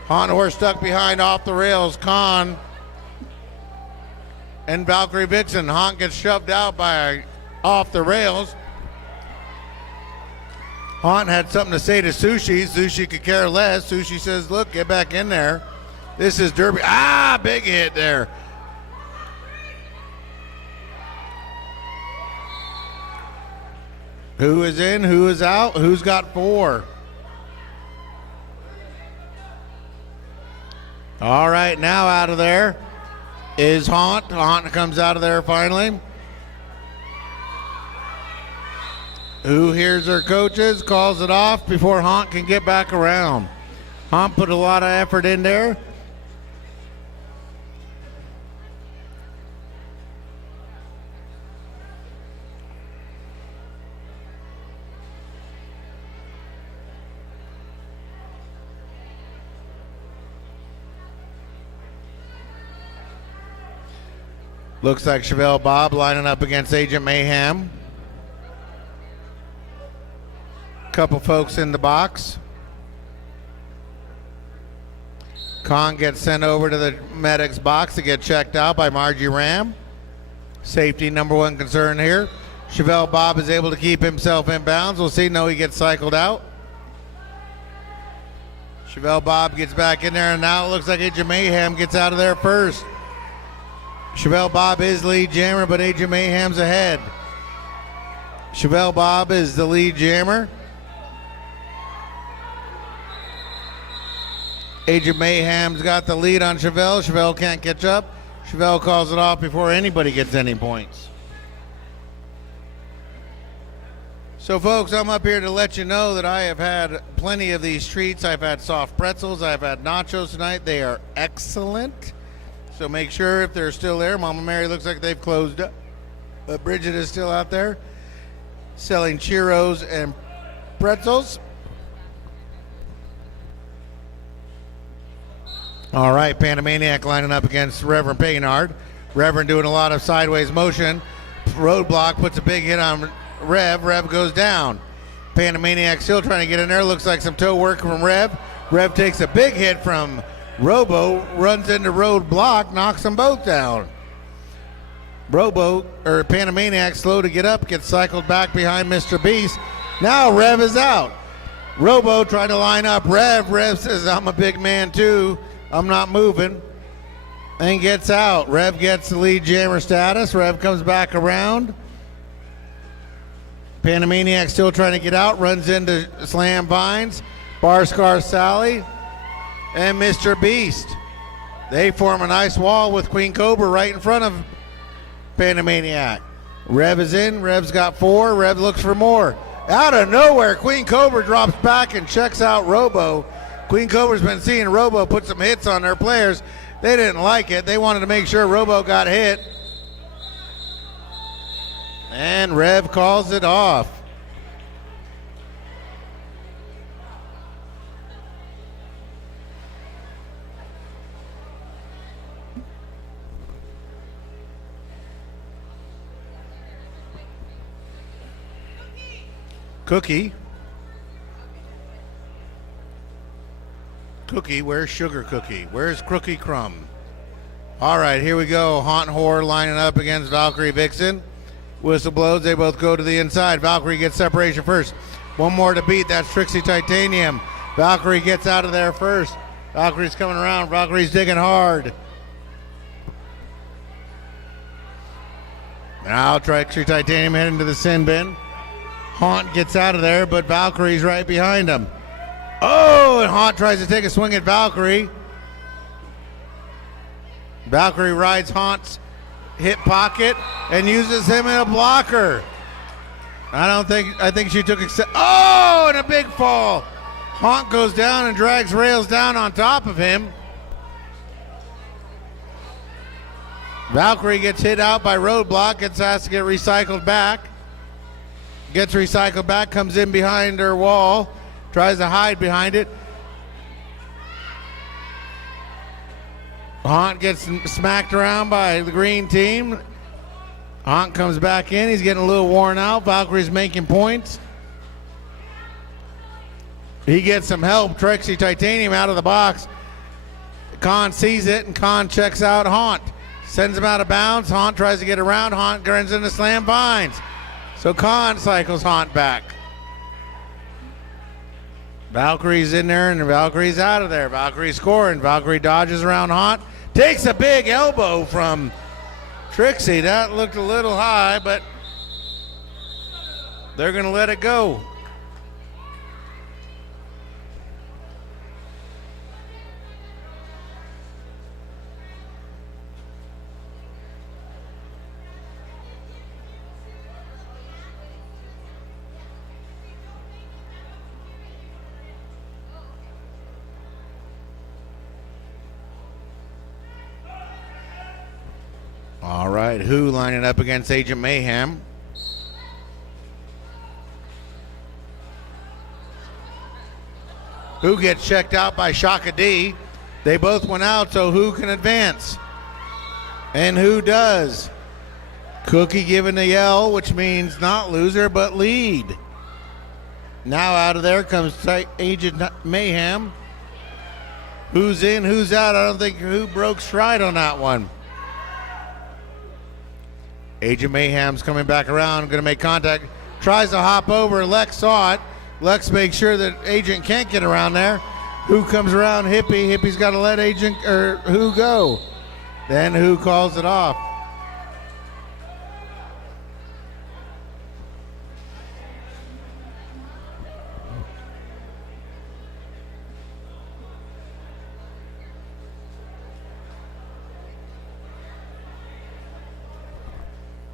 Haunt Whore stuck behind off the rails. Khan and Valkyrie Vixen. Haunt gets shoved out by off the rails. Haunt had something to say to Sushi. Sushi could care less. Sushi says, look, get back in there. This is Derby. Ah, big hit there. Who is in? Who is out? Who's got 4? All right, now out of there is Haunt. Haunt comes out of there finally. Who hears their coaches, calls it off before Haunt can get back around. Haunt put a lot of effort in there. Looks like Chevelle Bob lining up against Agent Mayhem. Couple folks in the box. Khan gets sent over to the medic's box to get checked out by Margie Ram. Safety number 1 concern here. Chevelle Bob is able to keep himself in bounds. We'll see. No, he gets cycled out. Chevelle Bob gets back in there, and now it looks like Agent Mayhem gets out of there first. Chevelle Bob is lead jammer, but Agent Mayhem's ahead. Chevelle Bob is the lead jammer. Agent Mayhem's got the lead on Chevelle. Chevelle can't catch up. Chevelle calls it off before anybody gets any points. So folks, I'm up here to let you know that I have had plenty of these treats. I've had soft pretzels. I've had nachos tonight. They are excellent. So make sure if they're still there. Mama Mary looks like they've closed up. But Bridget is still out there selling churros and pretzels. All right, Panamaniac lining up against Reverend Paynard. Reverend doing a lot of sideways motion. Roadblock puts a big hit on Rev. Rev goes down. Panamaniac still trying to get in there. Looks like some toe work from Rev. Rev takes a big hit from Robo, runs into Roadblock, knocks them both down. Panamaniac slow to get up, gets cycled back behind Mr. Beast. Now Rev is out. Robo trying to line up Rev. Rev says, I'm a big man too. I'm not moving. And gets out. Rev gets the lead jammer status. Rev comes back around. Panamaniac still trying to get out. Runs into Slam Vines, Bar Scar Sally, and Mr. Beast. They form a nice wall with Queen Cobra right in front of Panamaniac. Rev is in. Rev's got 4. Rev looks for more. Out of nowhere, Queen Cobra drops back and checks out Robo. Queen Cobra's been seeing Robo put some hits on their players. They didn't like it. They wanted to make sure Robo got hit. And Rev calls it off. Cookie, where's Sugar Cookie? Where's Crookie Crumb? All right, here we go. Haunt Whore lining up against Valkyrie Vixen. Whistle blows, they both go to the inside. Valkyrie gets separation first. One more to beat, that's Trixie Titanium. Valkyrie gets out of there first. Valkyrie's coming around, Valkyrie's digging hard. Now Trixie Titanium heading to the sin bin. Haunt gets out of there, but Valkyrie's right behind him. Oh, and Haunt tries to take a swing at Valkyrie. Valkyrie rides Haunt's hip pocket and uses him in a blocker. I think she took oh, and a big fall. Haunt goes down and drags Rails down on top of him. Valkyrie gets hit out by Roadblock, has to get recycled back. Gets recycled back, comes in behind her wall, tries to hide behind it. Haunt gets smacked around by the green team. Haunt comes back in, he's getting a little worn out. Valkyrie's making points. He gets some help, Trixie Titanium out of the box. Khan sees it and Khan checks out Haunt. Sends him out of bounds, Haunt tries to get around, Haunt runs into Slam Vines. So Khan cycles Haunt back. Valkyrie's in there and Valkyrie's out of there. Valkyrie's scoring. Valkyrie dodges around Haunt. Takes a big elbow from Trixie. That looked a little high, but they're going to let it go. All right, Who lining up against Agent Mayhem. Who gets checked out by Shaka D. They both went out, so Who can advance? And Who does? Cookie giving the yell, which means not loser, but lead. Now out of there comes Agent Mayhem. Who's in, who's out? I don't think Who broke stride on that one. Agent Mayhem's coming back around, going to make contact. Tries to hop over. Lex saw it. Lex makes sure that Agent can't get around there. Who comes around Hippie. Hippie's got to let Who go. Then Who calls it off.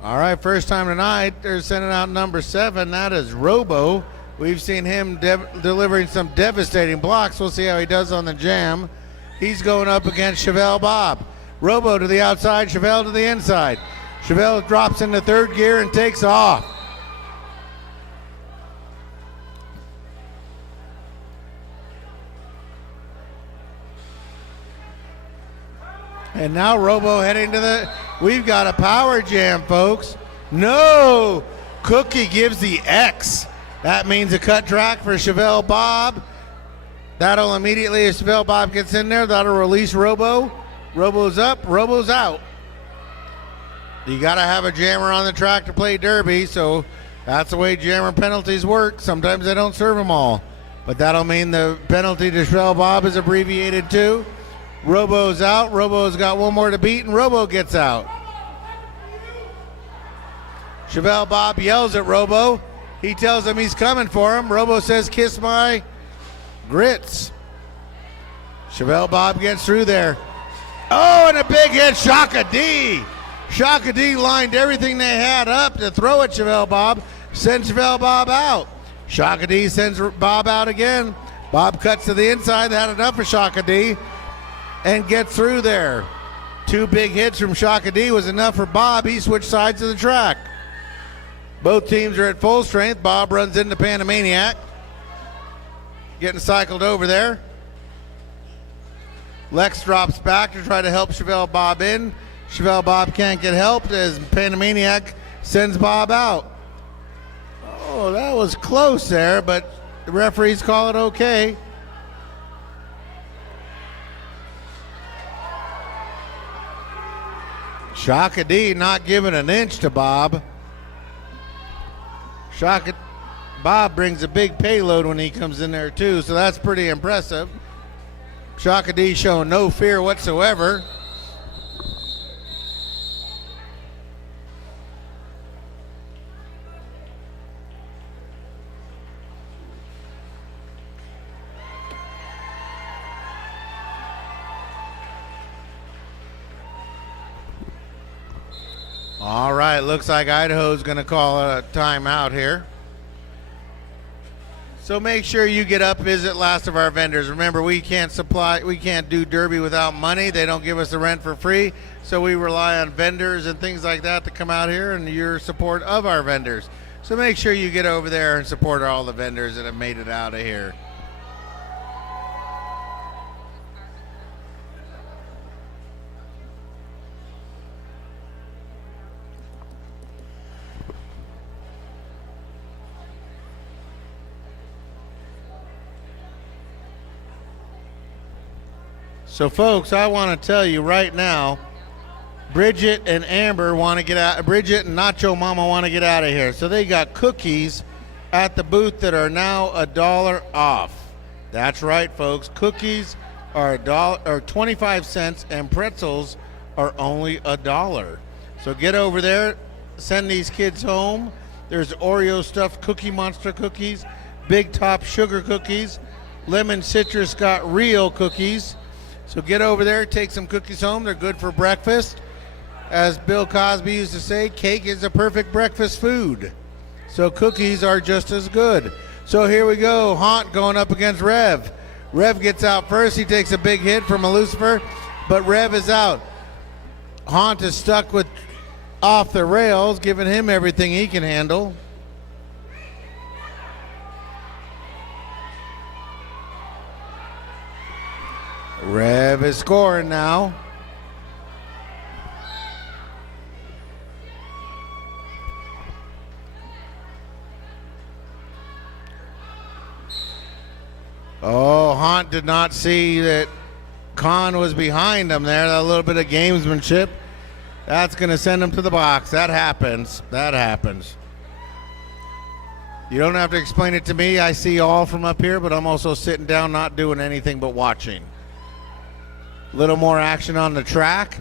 All right, first time tonight, they're sending out number 7. That is Robo. We've seen him delivering some devastating blocks. We'll see how he does on the jam. He's going up against Chevelle Bob. Robo to the outside, Chevelle to the inside. Chevelle drops into third gear and takes off. And now Robo heading to the We've got a power jam, folks. No! Cookie gives the X. That means a cut track for Chevelle Bob. That'll immediately, as Chevelle Bob gets in there, that'll release Robo. Robo's up, Robo's out. You got to have a jammer on the track to play derby, so that's the way jammer penalties work. Sometimes they don't serve them all. But that'll mean the penalty to Chevelle Bob is abbreviated too. Robo's out. Robo's got one more to beat, and Robo gets out. Chevelle Bob yells at Robo. He tells him he's coming for him. Robo says, kiss my grits. Chevelle Bob gets through there. Oh, and a big hit, Shaka D. Shaka D lined everything they had up to throw at Chevelle Bob, sends Chevelle Bob out. Shaka D sends Bob out again. Bob cuts to the inside, had enough for Shaka D, and gets through there. Two big hits from Shaka D was enough for Bob. He switched sides of the track. Both teams are at full strength. Bob runs into Panamaniac, getting cycled over there. Lex drops back to try to help Chevelle Bob in. Chevelle Bob can't get helped as Panamaniac sends Bob out. Oh, that was close there, but the referees call it okay. Shaka D not giving an inch to Bob. Bob brings a big payload when he comes in there too, so that's pretty impressive. Shaka D showing no fear whatsoever. All right, looks like Idaho's going to call a timeout here. So make sure you get up, visit last of our vendors. Remember, we can't do derby without money. They don't give us the rent for free, so we rely on vendors and things like that to come out here and your support of our vendors. So make sure you get over there and support all the vendors that have made it out of here. So, folks, I want to tell you right now, Bridget and Amber want to get out. Bridget and Nacho Mama want to get out of here. So they got cookies at the booth that are now $1 off. That's right, folks. Cookies are $1 or 25 cents, and pretzels are only $1. So get over there, send these kids home. There's Oreo stuffed Cookie Monster cookies, Big Top sugar cookies, Lemon Citrus got real cookies. So get over there, take some cookies home. They're good for breakfast. As Bill Cosby used to say, cake is a perfect breakfast food. So cookies are just as good. So here we go, Haunt going up against Rev. Rev gets out first. He takes a big hit from a Lucifer, but Rev is out. Haunt is stuck with off the rails, giving him everything he can handle. Rev is scoring now. Oh, Haunt did not see that Khan was behind him there. A little bit of gamesmanship. That's going to send him to the box. That happens. That happens. You don't have to explain it to me. I see all from up here, but I'm also sitting down not doing anything but watching. A little more action on the track.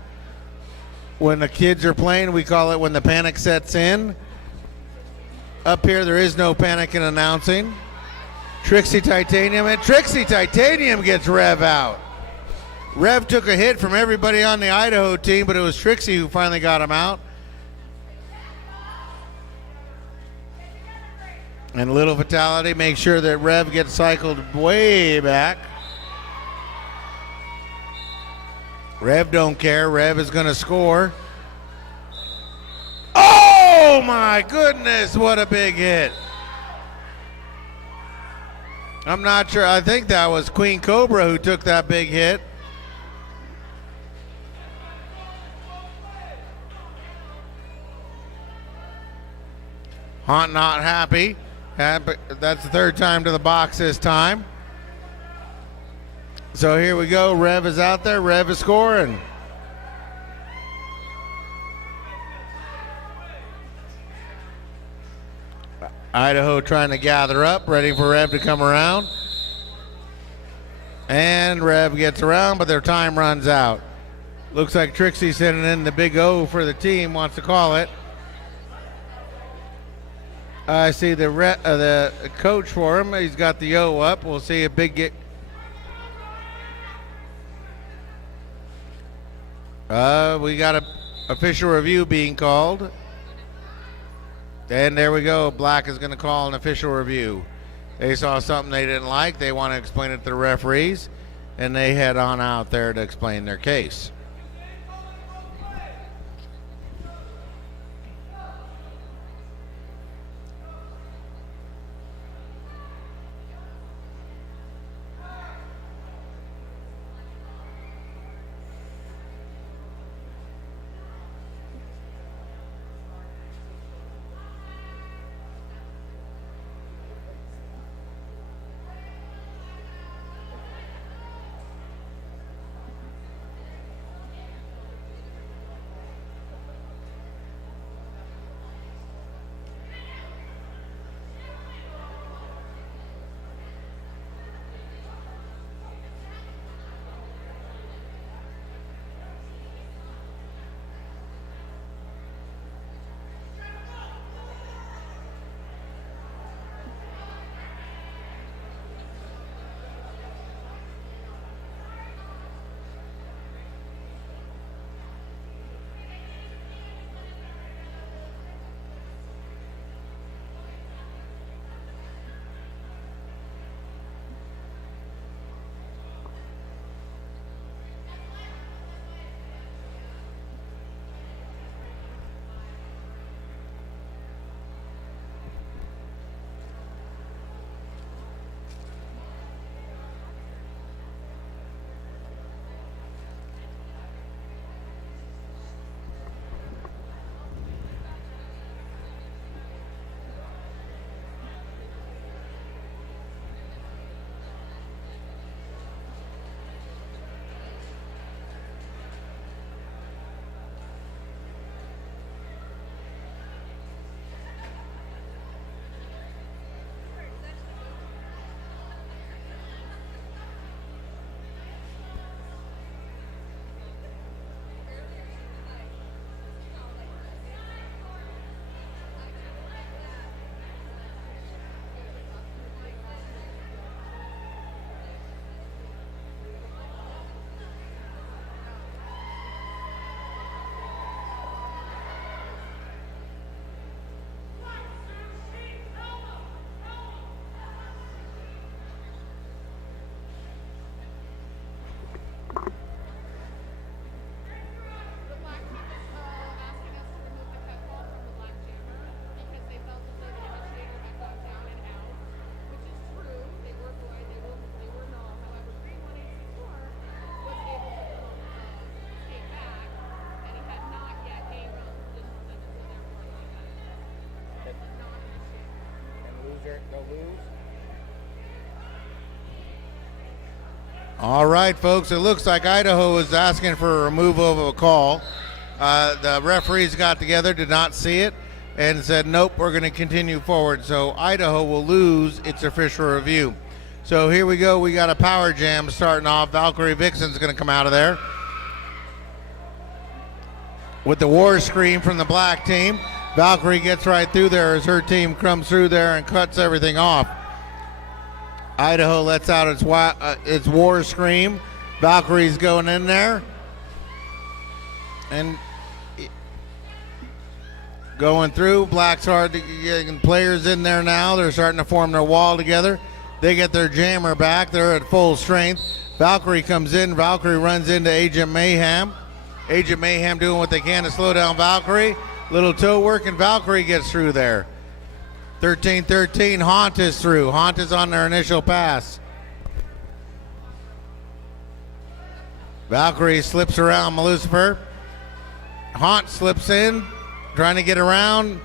When the kids are playing, we call it when the panic sets in. Up here, there is no panic in announcing. Trixie Titanium, and Trixie Titanium gets Rev out. Rev took a hit from everybody on the Idaho team, but it was Trixie who finally got him out. And a little fatality, make sure that Rev gets cycled way back. Rev don't care. Rev is going to score. Oh, my goodness. What a big hit. I'm not sure. I think that was Queen Cobra who took that big hit. Haunt not happy. That's the third time to the box this time. So here we go. Rev is out there. Rev is scoring. Idaho trying to gather up, ready for Rev to come around. And Rev gets around, but their time runs out. Looks like Trixie sending in the big O for the team, wants to call it. I see the coach for him. He's got the O up. We'll see a big get. We got a official review being called. And there we go. Black is going to call an official review. They saw something they didn't like. They want to explain it to the referees, and they head on out there to explain their case. All right, folks, it looks like Idaho is asking for a removal of a call. The referees got together, did not see it, and said, nope, we're going to continue forward. So Idaho will lose its official review. So here we go. We got a power jam starting off. Valkyrie Vixen's going to come out of there with the war scream from the black team. Valkyrie gets right through there as her team comes through there and cuts everything off. Idaho lets out its war scream. Valkyrie's going in there and going through. Black's hard to get players in there now. They're starting to form their wall together. They get their jammer back. They're at full strength. Valkyrie comes in. Valkyrie runs into Agent Mayhem. Agent Mayhem doing what they can to slow down Valkyrie. Little toe work, and Valkyrie gets through there. 13-13, Haunt is through. Haunt is on their initial pass. Valkyrie slips around Lucifer. Haunt slips in, trying to get around.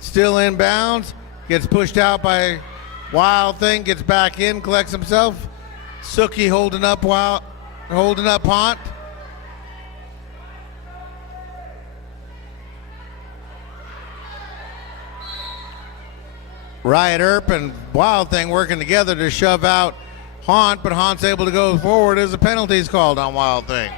Still inbounds. Gets pushed out by Wild Thing. Gets back in. Collects himself. Sookie holding up Haunt. Riot Earp and Wild Thing working together to shove out Haunt, but Haunt's able to go forward as a penalty's called on Wild Thing.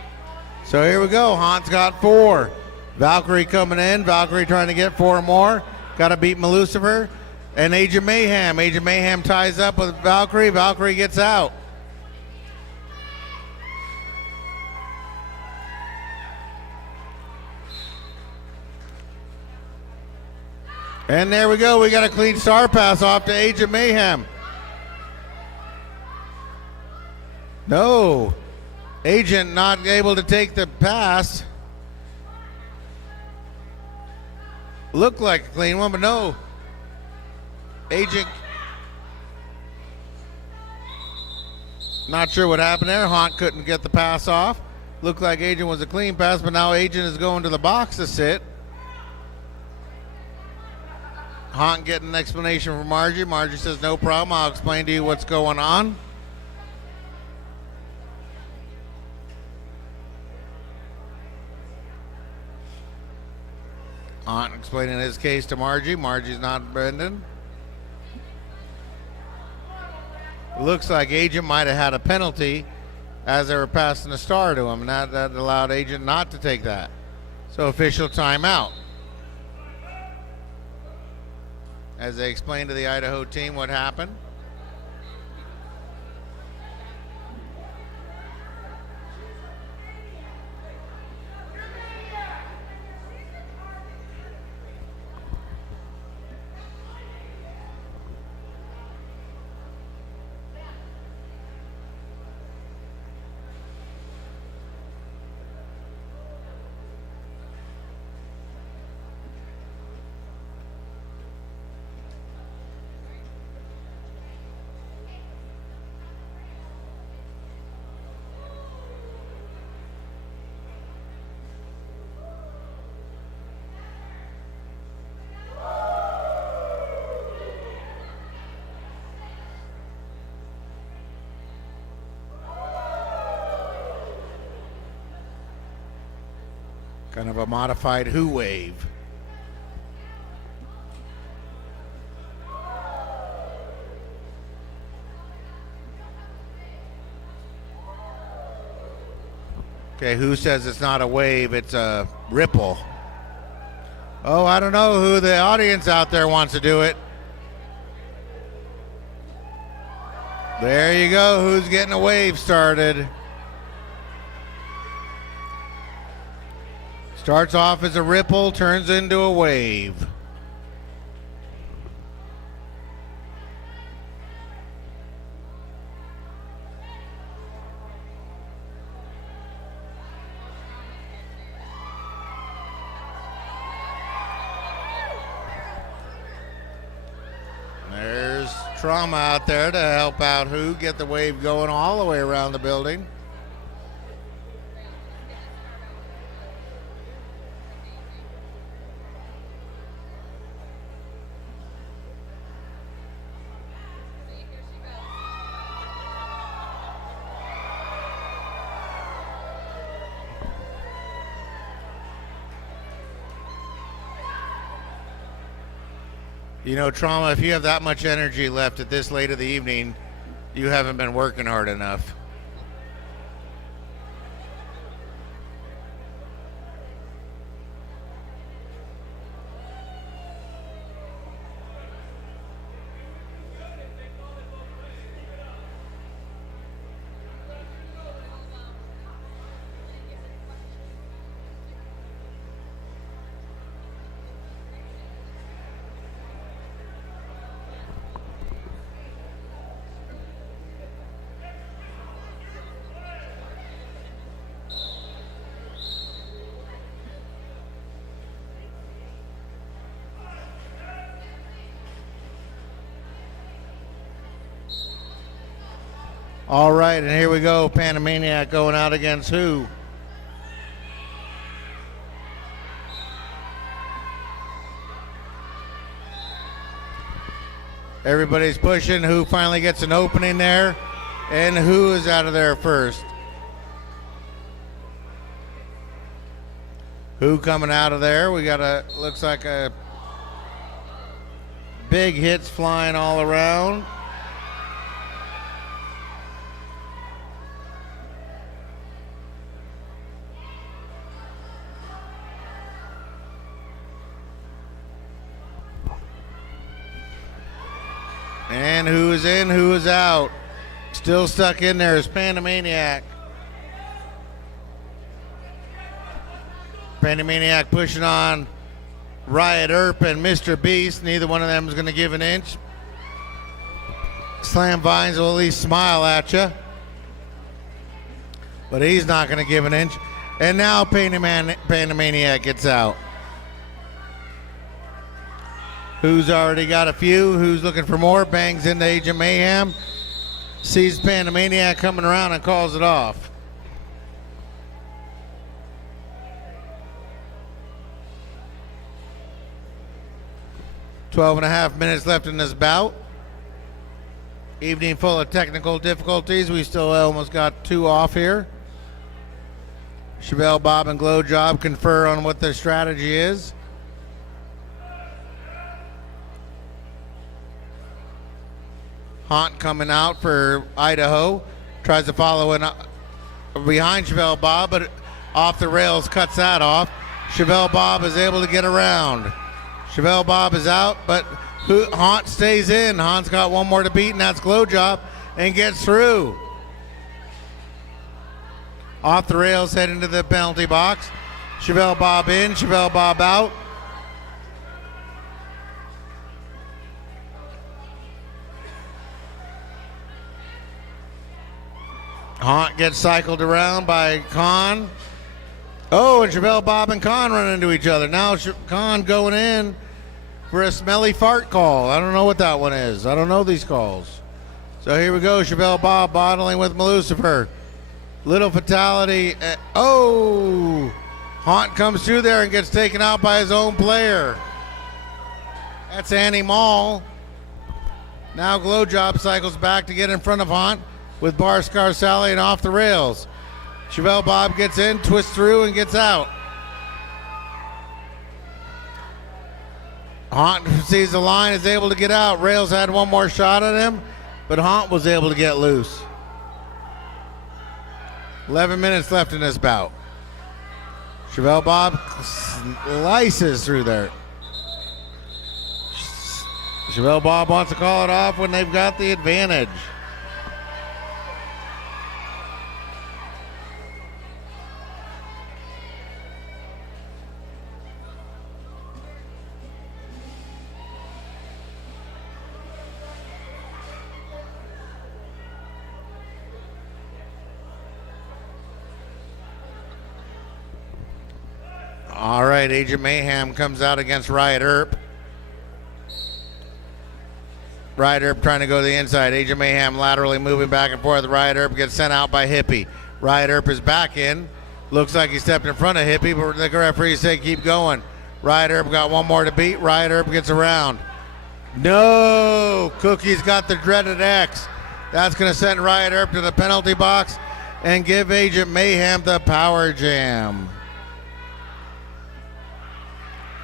So here we go. Haunt's got 4. Valkyrie coming in. Valkyrie trying to get 4 more. Got to beat Melucifer. And Agent Mayhem. Agent Mayhem ties up with Valkyrie. Valkyrie gets out. And there we go. We got a clean star pass off to Agent Mayhem. No. Agent not able to take the pass. Looked like a clean one, but no. Agent. Not sure what happened there. Haunt couldn't get the pass off. Looked like Agent was a clean pass, but now Agent is going to the box to sit. Haunt getting an explanation from Margie. Margie says, no problem. I'll explain to you what's going on. Haunt explaining his case to Margie. Margie's not Brendan. It looks like Agent might have had a penalty as they were passing the star to him, and that allowed Agent not to take that. So official timeout. As they explain to the Idaho team what happened. Kind of a modified Who wave. Okay, Who says it's not a wave, it's a ripple. Oh, I don't know who the audience out there wants to do it. There you go, Who's getting a wave started. Starts off as a ripple, turns into a wave. There's Trauma out there to help out Who get the wave going all the way around the building. You know, Trauma, if you have that much energy left at this late of the evening, you haven't been working hard enough. All right, and here we go. Panamaniac going out against Who? Everybody's pushing. Who finally gets an opening there? And who is out of there first? Who coming out of there? We got looks like a big hits flying all around. And who is in, who is out? Still stuck in there is Panamaniac. Panamaniac pushing on Riot Earp and Mr. Beast. Neither one of them is going to give an inch. Slam Vines will at least smile at you. But he's not going to give an inch. And now Panamaniac gets out. Who's already got a few? Who's looking for more? Bangs into Agent Mayhem. Sees Panamaniac coming around and calls it off. "12.5 minutes left in this bout. Evening full of technical difficulties. We still almost got 2 off here. Chevelle, Bob, and Glow Job confer on what their strategy is. Haunt coming out for Idaho. Tries to follow in behind Chevelle Bob, but off the rails cuts that off. Chevelle Bob is able to get around. Chevelle Bob is out, but Haunt stays in. Haunt's got one more to beat, and that's Glow Job, and gets through. Off the rails, head into the penalty box. Chevelle Bob in, Chevelle Bob out. Haunt gets cycled around by Khan. Oh, and Chevelle Bob and Khan run into each other. Now Khan going in for a smelly fart call. I don't know what that one is. I don't know these calls. So here we go. Chevelle Bob bottling with Lucifer. Little fatality. Oh! Haunt comes through there and gets taken out by his own player. That's Annie Mall. Now Glow Job cycles back to get in front of Haunt with Bar Scar Sally and off the rails. Chevelle Bob gets in, twists through, and gets out. Haunt sees the line, is able to get out. Rails had one more shot at him, but Haunt was able to get loose. 11 minutes left in this bout. Chevelle Bob slices through there. Chevelle Bob wants to call it off when they've got the advantage. All right, Agent Mayhem comes out against Riot Earp. Riot Earp trying to go to the inside. Agent Mayhem laterally moving back and forth. Riot Earp gets sent out by Hippie. Riot Earp is back in. Looks like he stepped in front of Hippie, but the referee said keep going. Riot Earp got one more to beat. Riot Earp gets around. No! Cookie's got the dreaded X. That's going to send Riot Earp to the penalty box and give Agent Mayhem the power jam.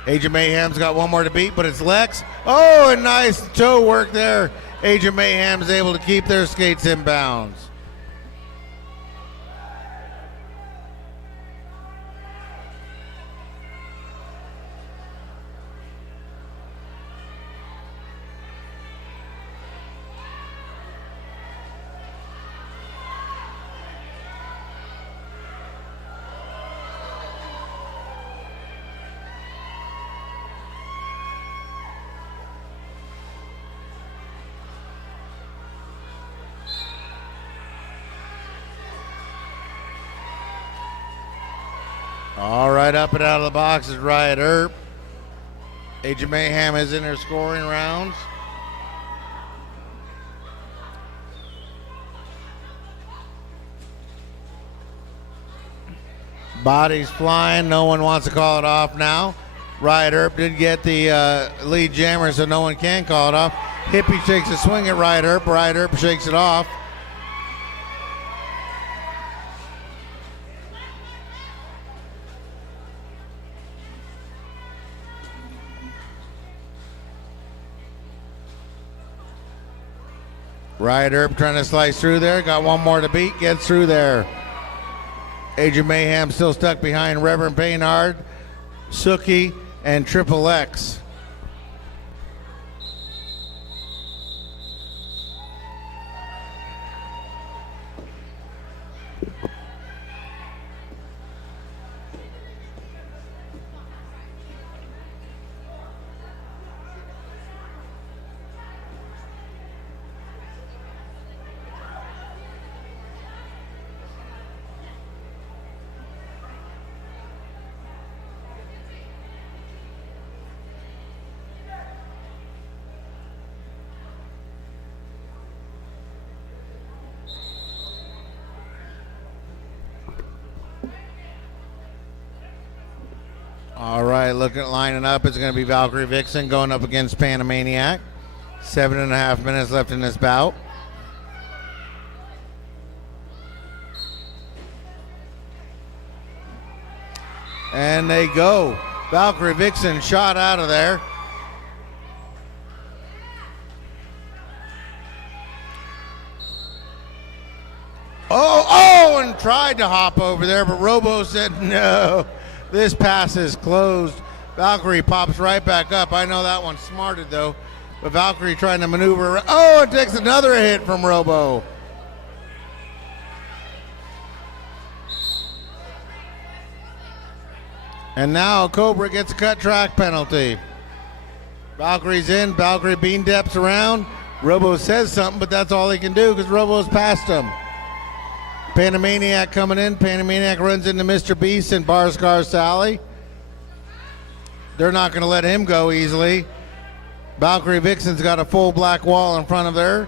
Agent Mayhem's got one more to beat, but it's Lex. Oh, a nice toe work there. Agent Mayhem's able to keep their skates in bounds. All right, up and out of the box is Riot Earp. Agent Mayhem is in her scoring rounds. Bodies flying. No one wants to call it off now. Riot Earp did get the lead jammer, so no one can call it off. Hippie takes a swing at Ride Herb. Ride Herb shakes it off. Ride Herb trying to slice through there. Got one more to beat. Gets through there. Age of Mayhem still stuck behind Reverend Paynard, Sookie, and Triple X. All right, looking at lining up, it's going to be Valkyrie Vixen going up against Panamaniac. 7.5 minutes left in this bout. And they go. Valkyrie Vixen shot out of there. Oh, and tried to hop over there, but Robo said no. This pass is closed. Valkyrie pops right back up. I know that one smarted though, but Valkyrie trying to maneuver around. Oh, it takes another hit from Robo. And now Cobra gets a cut track penalty. Valkyrie's in. Valkyrie bean depths around. Robo says something, but that's all he can do because Robo's past him. Panamaniac coming in. Panamaniac runs into Mr. Beast and Barscar Sally. They're not going to let him go easily. Valkyrie Vixen's got a full black wall in front of there.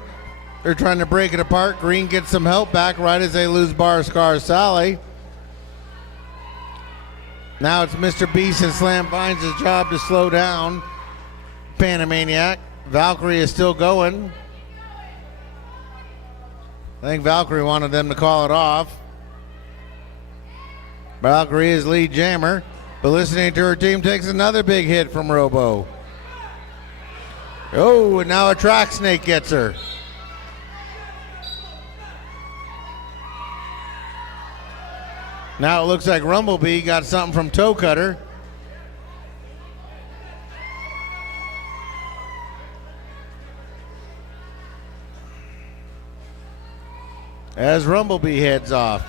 They're trying to break it apart. Green gets some help back right as they lose Barscar Sally. Now it's Mr. Beast and Slam finds his job to slow down Panamaniac. Valkyrie is still going. I think Valkyrie wanted them to call it off. Valkyrie is lead jammer, but listening to her team takes another big hit from Robo. Oh, and now a track snake gets her. Now it looks like Rumblebee got something from Toe Cutter. As Rumblebee heads off.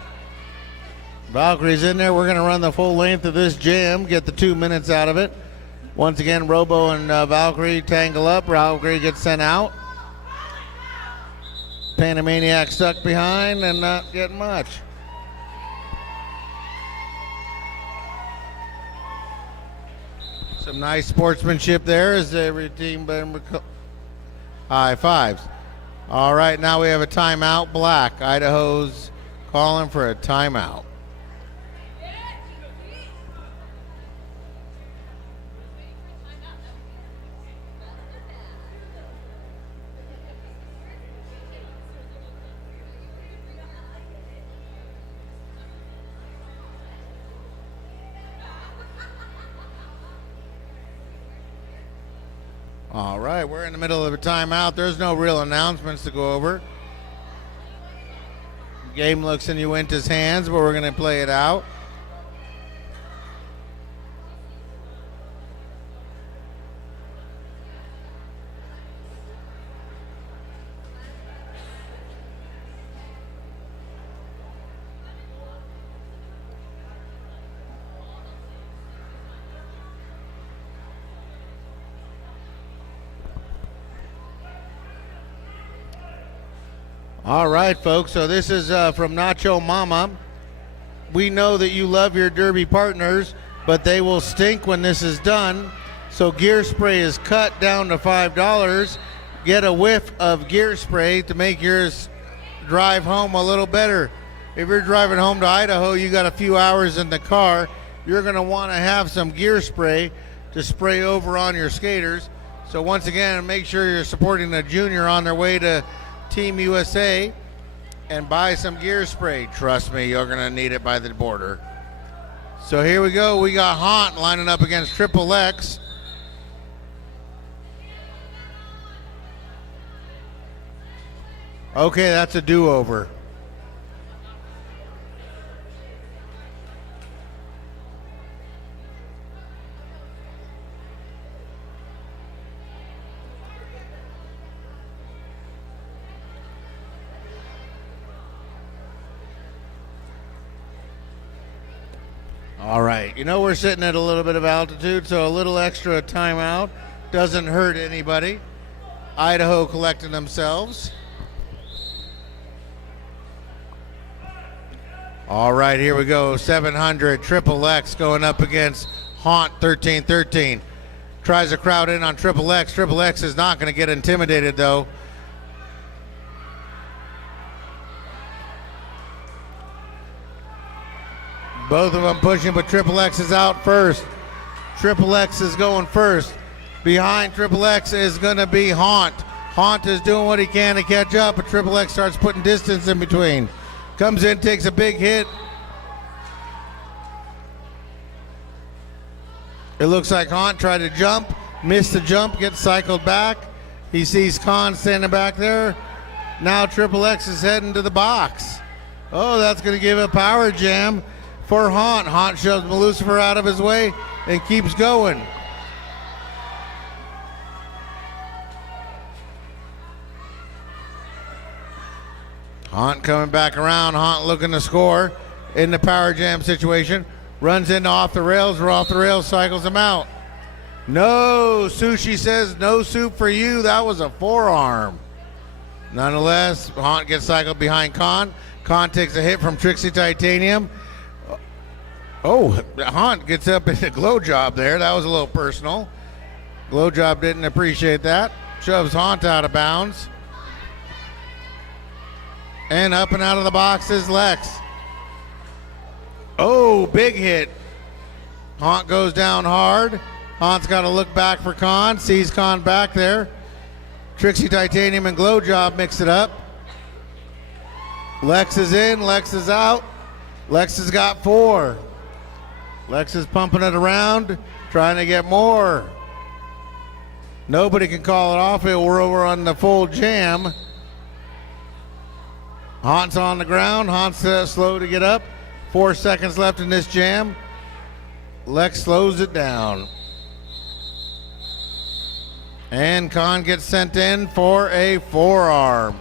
Valkyrie's in there. We're going to run the full length of this jam, get the 2 minutes out of it. Once again, Robo and Valkyrie tangle up. Valkyrie gets sent out. Panamaniac stuck behind and not getting much. Some nice sportsmanship there as every team high fives. All right, now we have a timeout. Black. Idaho's calling for a timeout. All right, we're in the middle of a timeout. There's no real announcements to go over. Game looks in Uinta's hands, but we're going to play it out. All right, folks, so this is from Nacho Mama. We know that you love your Derby partners, but they will stink when this is done. So gear spray is cut down to $5. Get a whiff of gear spray to make yours drive home a little better. If you're driving home to Idaho, you got a few hours in the car, you're going to want to have some gear spray to spray over on your skaters So once again, make sure you're supporting the junior on their way to Team USA and buy some gear spray. Trust me, you're gonna need it by the border. So here we go. We got Haunt lining up against Triple X. Okay, that's a do-over. All right, you know we're sitting at a little bit of altitude, so a little extra timeout doesn't hurt anybody. Idaho collecting themselves. All right, here we go. 700 Triple X going up against Haunt 1313. Tries to crowd in on Triple X. Triple X is not going to get intimidated though. Both of them pushing, but Triple X is out first. Triple X is going first. Behind Triple X is going to be Haunt. Haunt is doing what he can to catch up, but Triple X starts putting distance in between. Comes in, takes a big hit. It looks like Haunt tried to jump, missed the jump, gets cycled back. He sees Khan standing back there. Now Triple X is heading to the box. Oh, that's going to give a power jam for Haunt. Haunt shoves Lucifer out of his way and keeps going. Haunt coming back around. Haunt looking to score in the power jam situation. Runs into off the rails. Off the rails, cycles him out. No, Sushi says no soup for you. That was a forearm. Nonetheless, Haunt gets cycled behind Khan. Khan takes a hit from Trixie Titanium. Oh, Haunt gets up in a glow job there. That was a little personal. Glow job didn't appreciate that. Shoves Haunt out of bounds. And up and out of the box is Lex. Oh, big hit. Haunt goes down hard. Haunt's got to look back for Khan. Sees Khan back there. Trixie Titanium and Glow Job mix it up. Lex is in. Lex is out. Lex has got 4. Lex is pumping it around, trying to get more. Nobody can call it off. We're over on the full jam. Haunt's on the ground. Haunt's slow to get up. 4 seconds left in this jam. Lex slows it down. And Khan gets sent in for a forearm.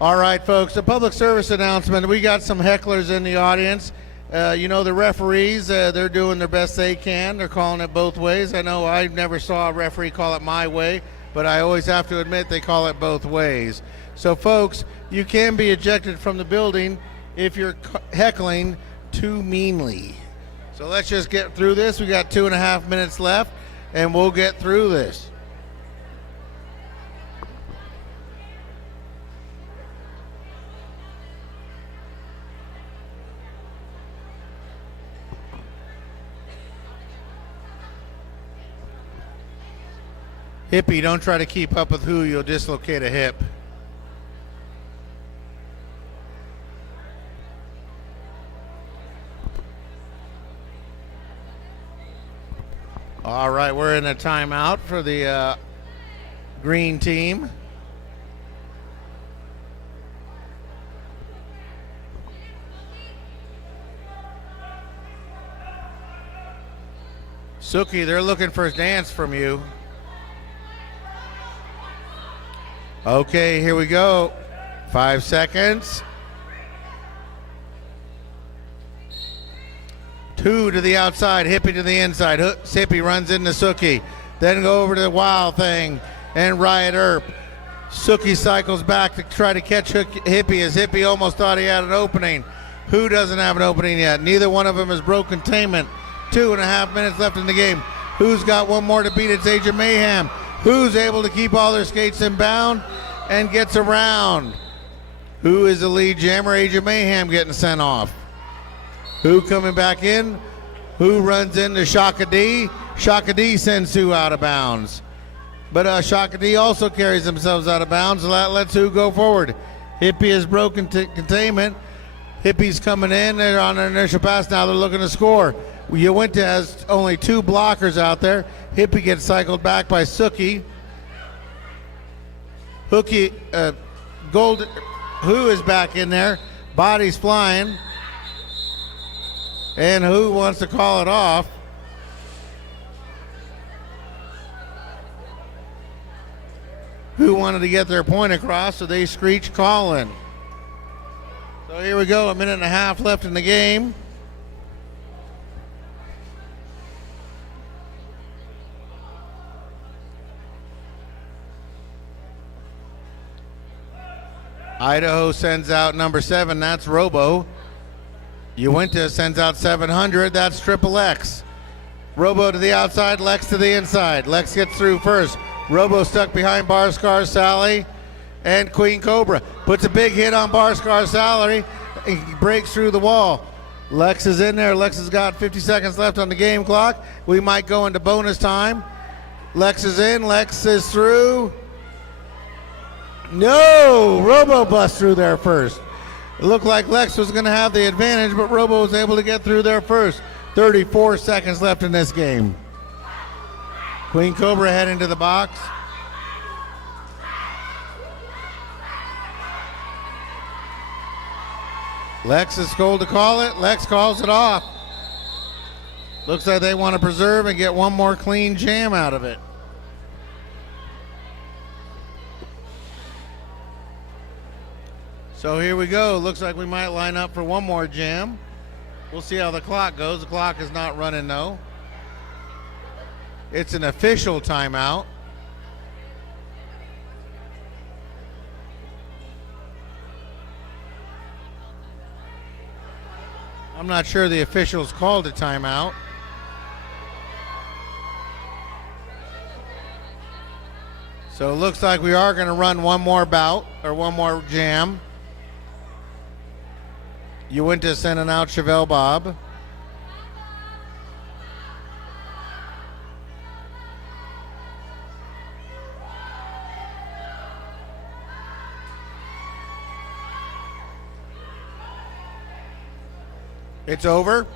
All right, folks, a public service announcement. We got some hecklers in the audience. You know, the referees, they're doing their best they can. They're calling it both ways. I know I never saw a referee call it my way, but I always have to admit they call it both ways. So, folks, you can be ejected from the building if you're heckling too meanly. So let's just get through this. We got 2.5 minutes left, and we'll get through this. Hippie, don't try to keep up with who, you'll dislocate a hip. All right, we're in a timeout for the green team. Suki, they're looking for a dance from you. Okay, here we go. 5 seconds. 2 to the outside, Hippie to the inside. Hippie runs into Suki. Then go over to the Wild Thing and Riot Earp. Suki cycles back to try to catch Hippie as Hippie almost thought he had an opening. Who doesn't have an opening yet? Neither one of them has broke containment. 2.5 minutes left in the game. Who's got one more to beat? It's Age of Mayhem. Who's able to keep all their skates in bound and gets around? Who is the lead jammer? Age of Mayhem getting sent off. Who coming back in? Who runs into Shaka D? Shaka D sends who out of bounds. But Shaka D also carries themselves out of bounds, so that lets who go forward. Hippie has broken containment. Hippie's coming in. They're on their initial pass now. They're looking to score. Uinta has only 2 blockers out there. Hippie gets cycled back by Suki. Hookie, Gold, Who is back in there. Body's flying. And Who wants to call it off? Who wanted to get their point across, so they screech calling. So here we go, 1.5 minutes left in the game. Idaho sends out number 7, that's Robo. Uinta sends out 700, that's Triple X. Robo to the outside, Lex to the inside. Lex gets through first. Robo stuck behind Barscar Sally and Queen Cobra. Puts a big hit on Barscar Sally. He breaks through the wall. Lex is in there. Lex has got 50 seconds left on the game clock. We might go into bonus time. Lex is in. Lex is through. No! Robo busts through there first. It looked like Lex was going to have the advantage, but Robo was able to get through there first. 34 seconds left in this game. Queen Cobra heading to the box. Lex is told to call it. Lex calls it off. Looks like they want to preserve and get one more clean jam out of it. So here we go. Looks like we might line up for one more jam. We'll see how the clock goes. The clock is not running, though. It's an official timeout. I'm not sure the officials called a timeout. So it looks like we are going to run one more bout or one more jam. Uinta sending out Chevelle Bob. It's over.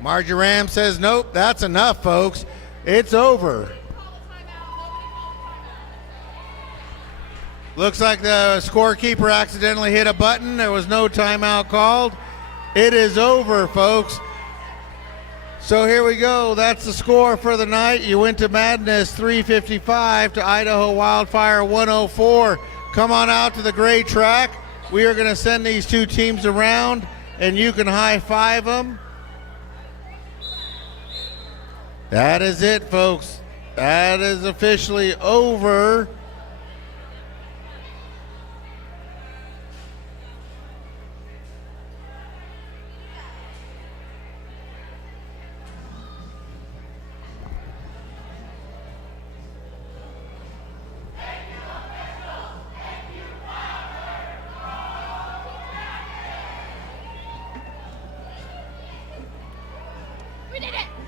Margie Ram says, nope, that's enough, folks. It's over. Looks like the scorekeeper accidentally hit a button. There was no timeout called. It is over, folks. So here we go. That's the score for the night. Uinta Madness 355 to Idaho Wildfire 104. Come on out to the gray track. We are going to send these two teams around, and you can high-five them. That is it, folks. That is officially over.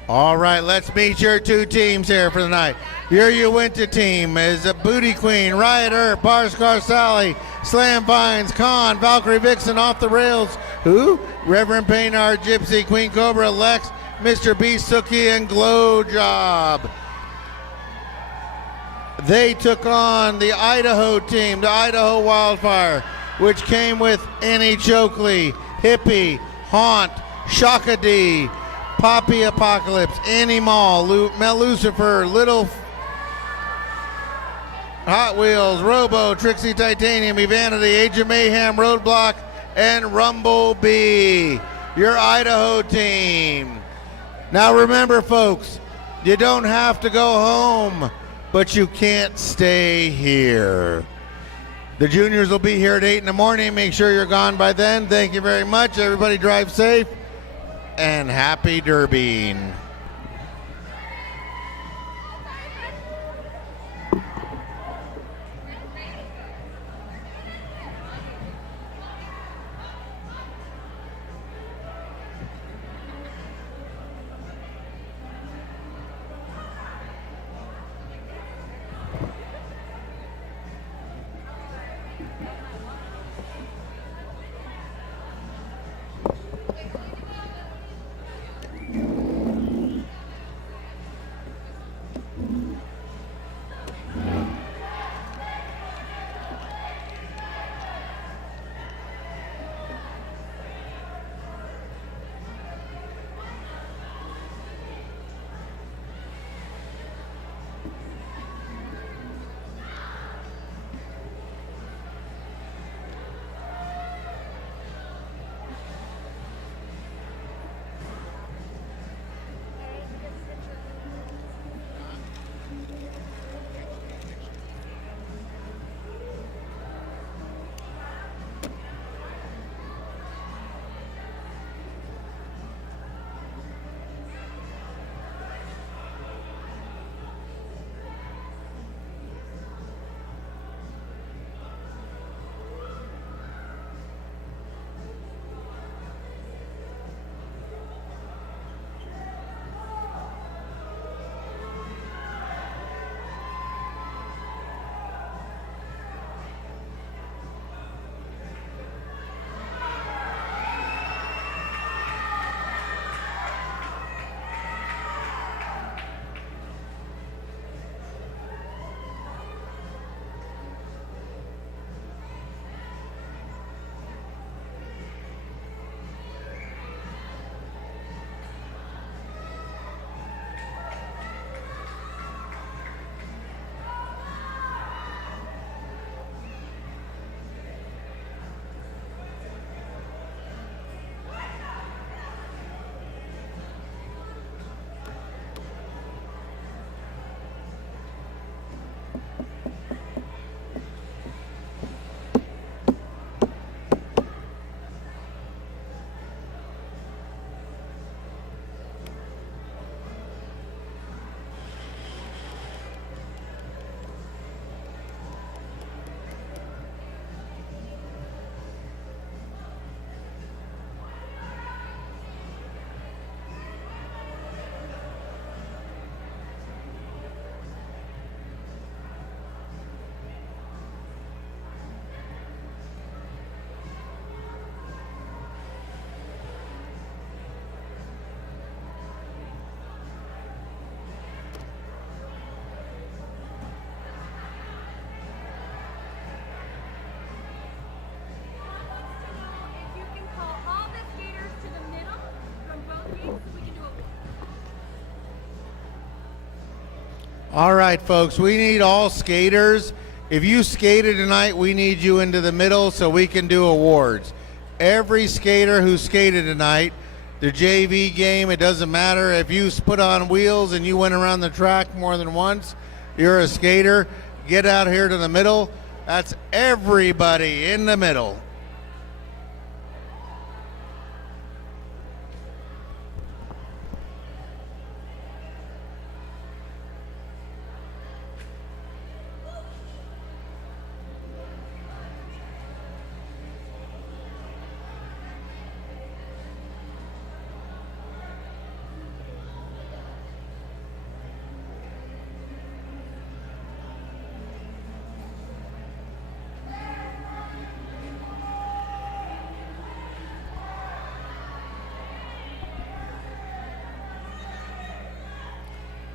All right, let's meet your two teams here for the night. Your Uinta team is a Booty Queen, Riot Earp, Barscar Sally, Slam Vines, Khan, Valkyrie Vixen, Off the Rails, who? Reverend Paynar, Gypsy, Queen Cobra, Lex, Mr. Beast, Suki, and Glow Job. They took on the Idaho team, the Idaho Wildfire, which came with Annie Chokley, Hippie, Haunt, Shaka D, Poppy Apocalypse, Annie Mall, Mel Lucifer, Little Hot Wheels, Robo, Trixie Titanium, Evanity, Age of Mayhem, Roadblock, and Rumblebee, your Idaho team. Now remember, folks, you don't have to go home, but you can't stay here. The juniors will be here at 8 in the morning. Make sure you're gone by then. Thank you very much. Everybody drive safe and happy derbying. All right, folks, we need all skaters. If you skated tonight, we need you into the middle so we can do awards. Every skater who skated tonight, the JV game, it doesn't matter. If you put on wheels and you went around the track more than once, you're a skater. Get out here to the middle. That's everybody in the middle.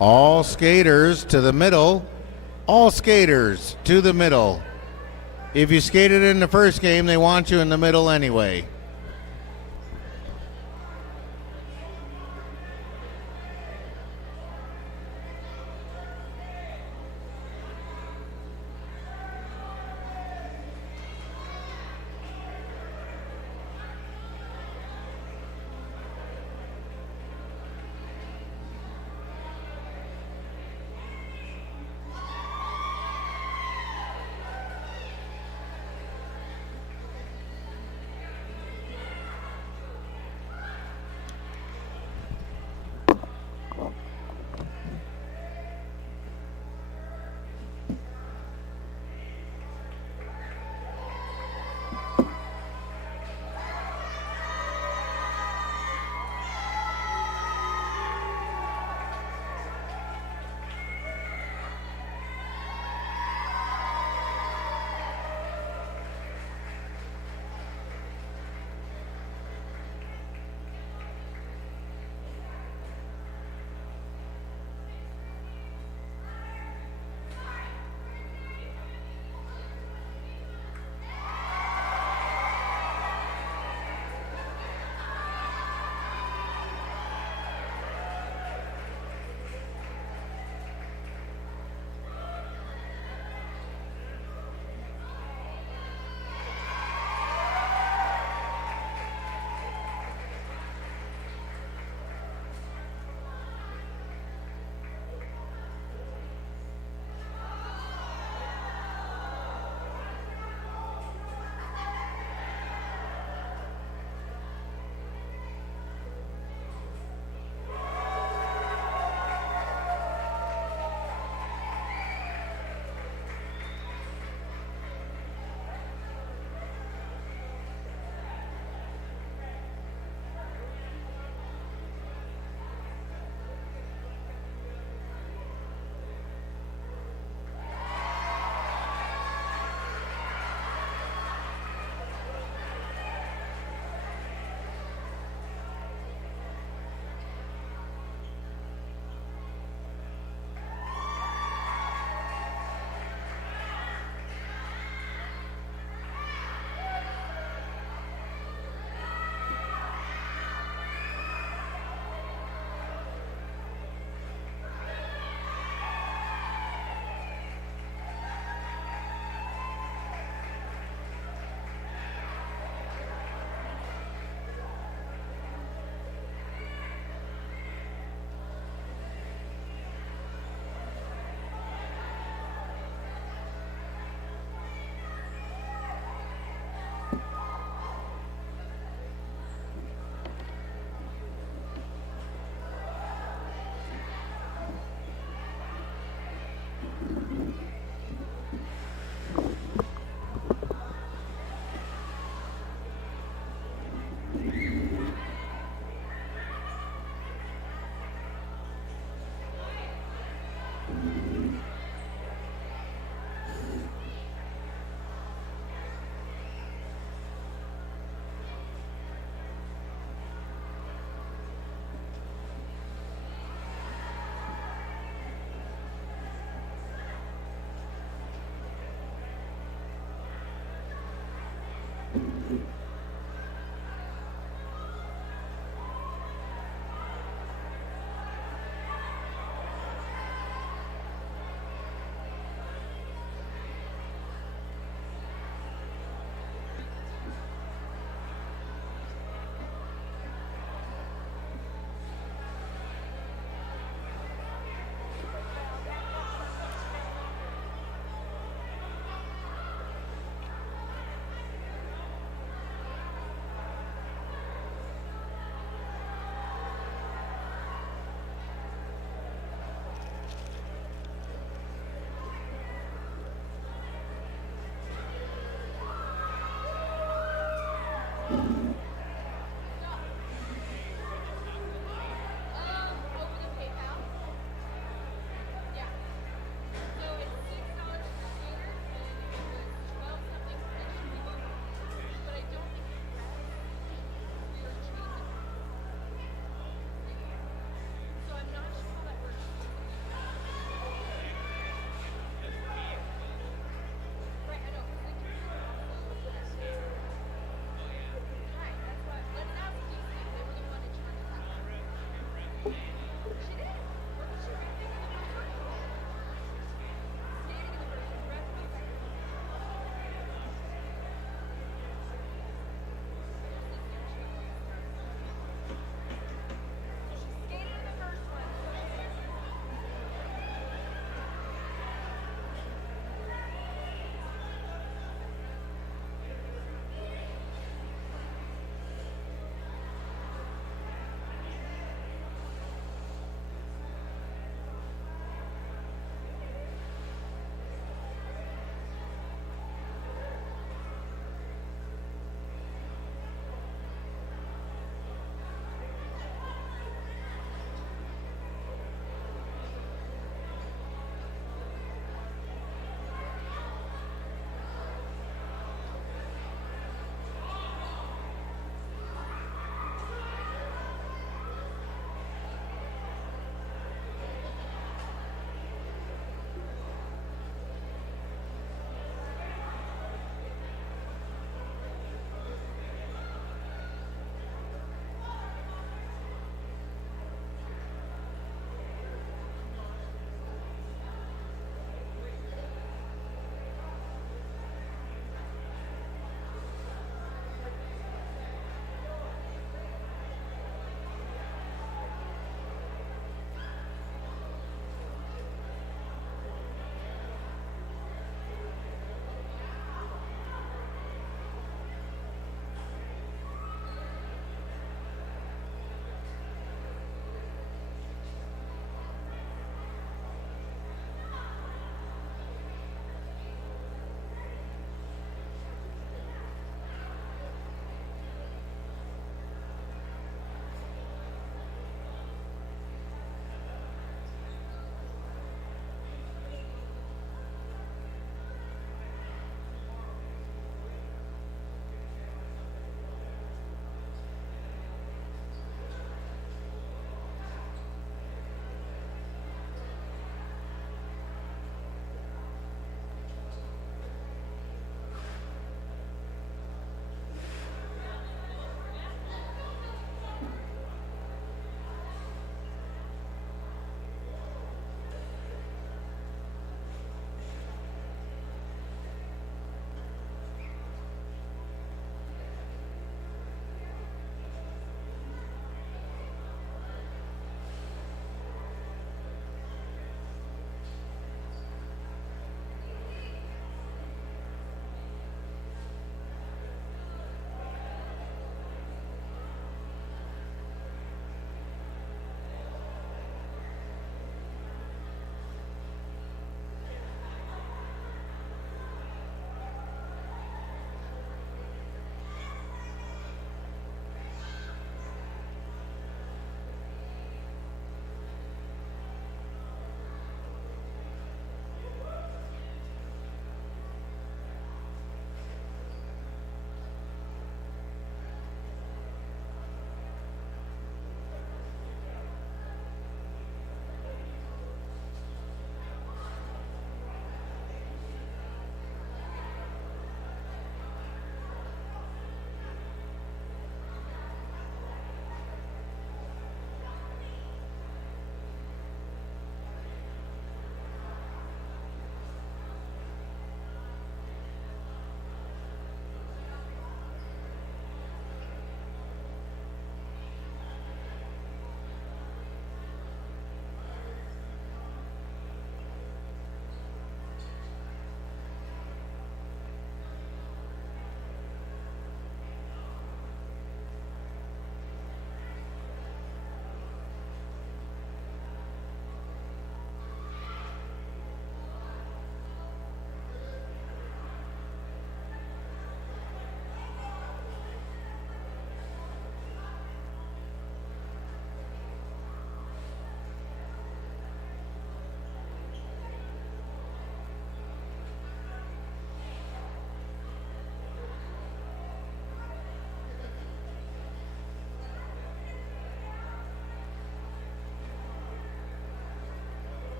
All skaters to the middle. All skaters to the middle. If you skated in the first game, they want you in the middle anyway.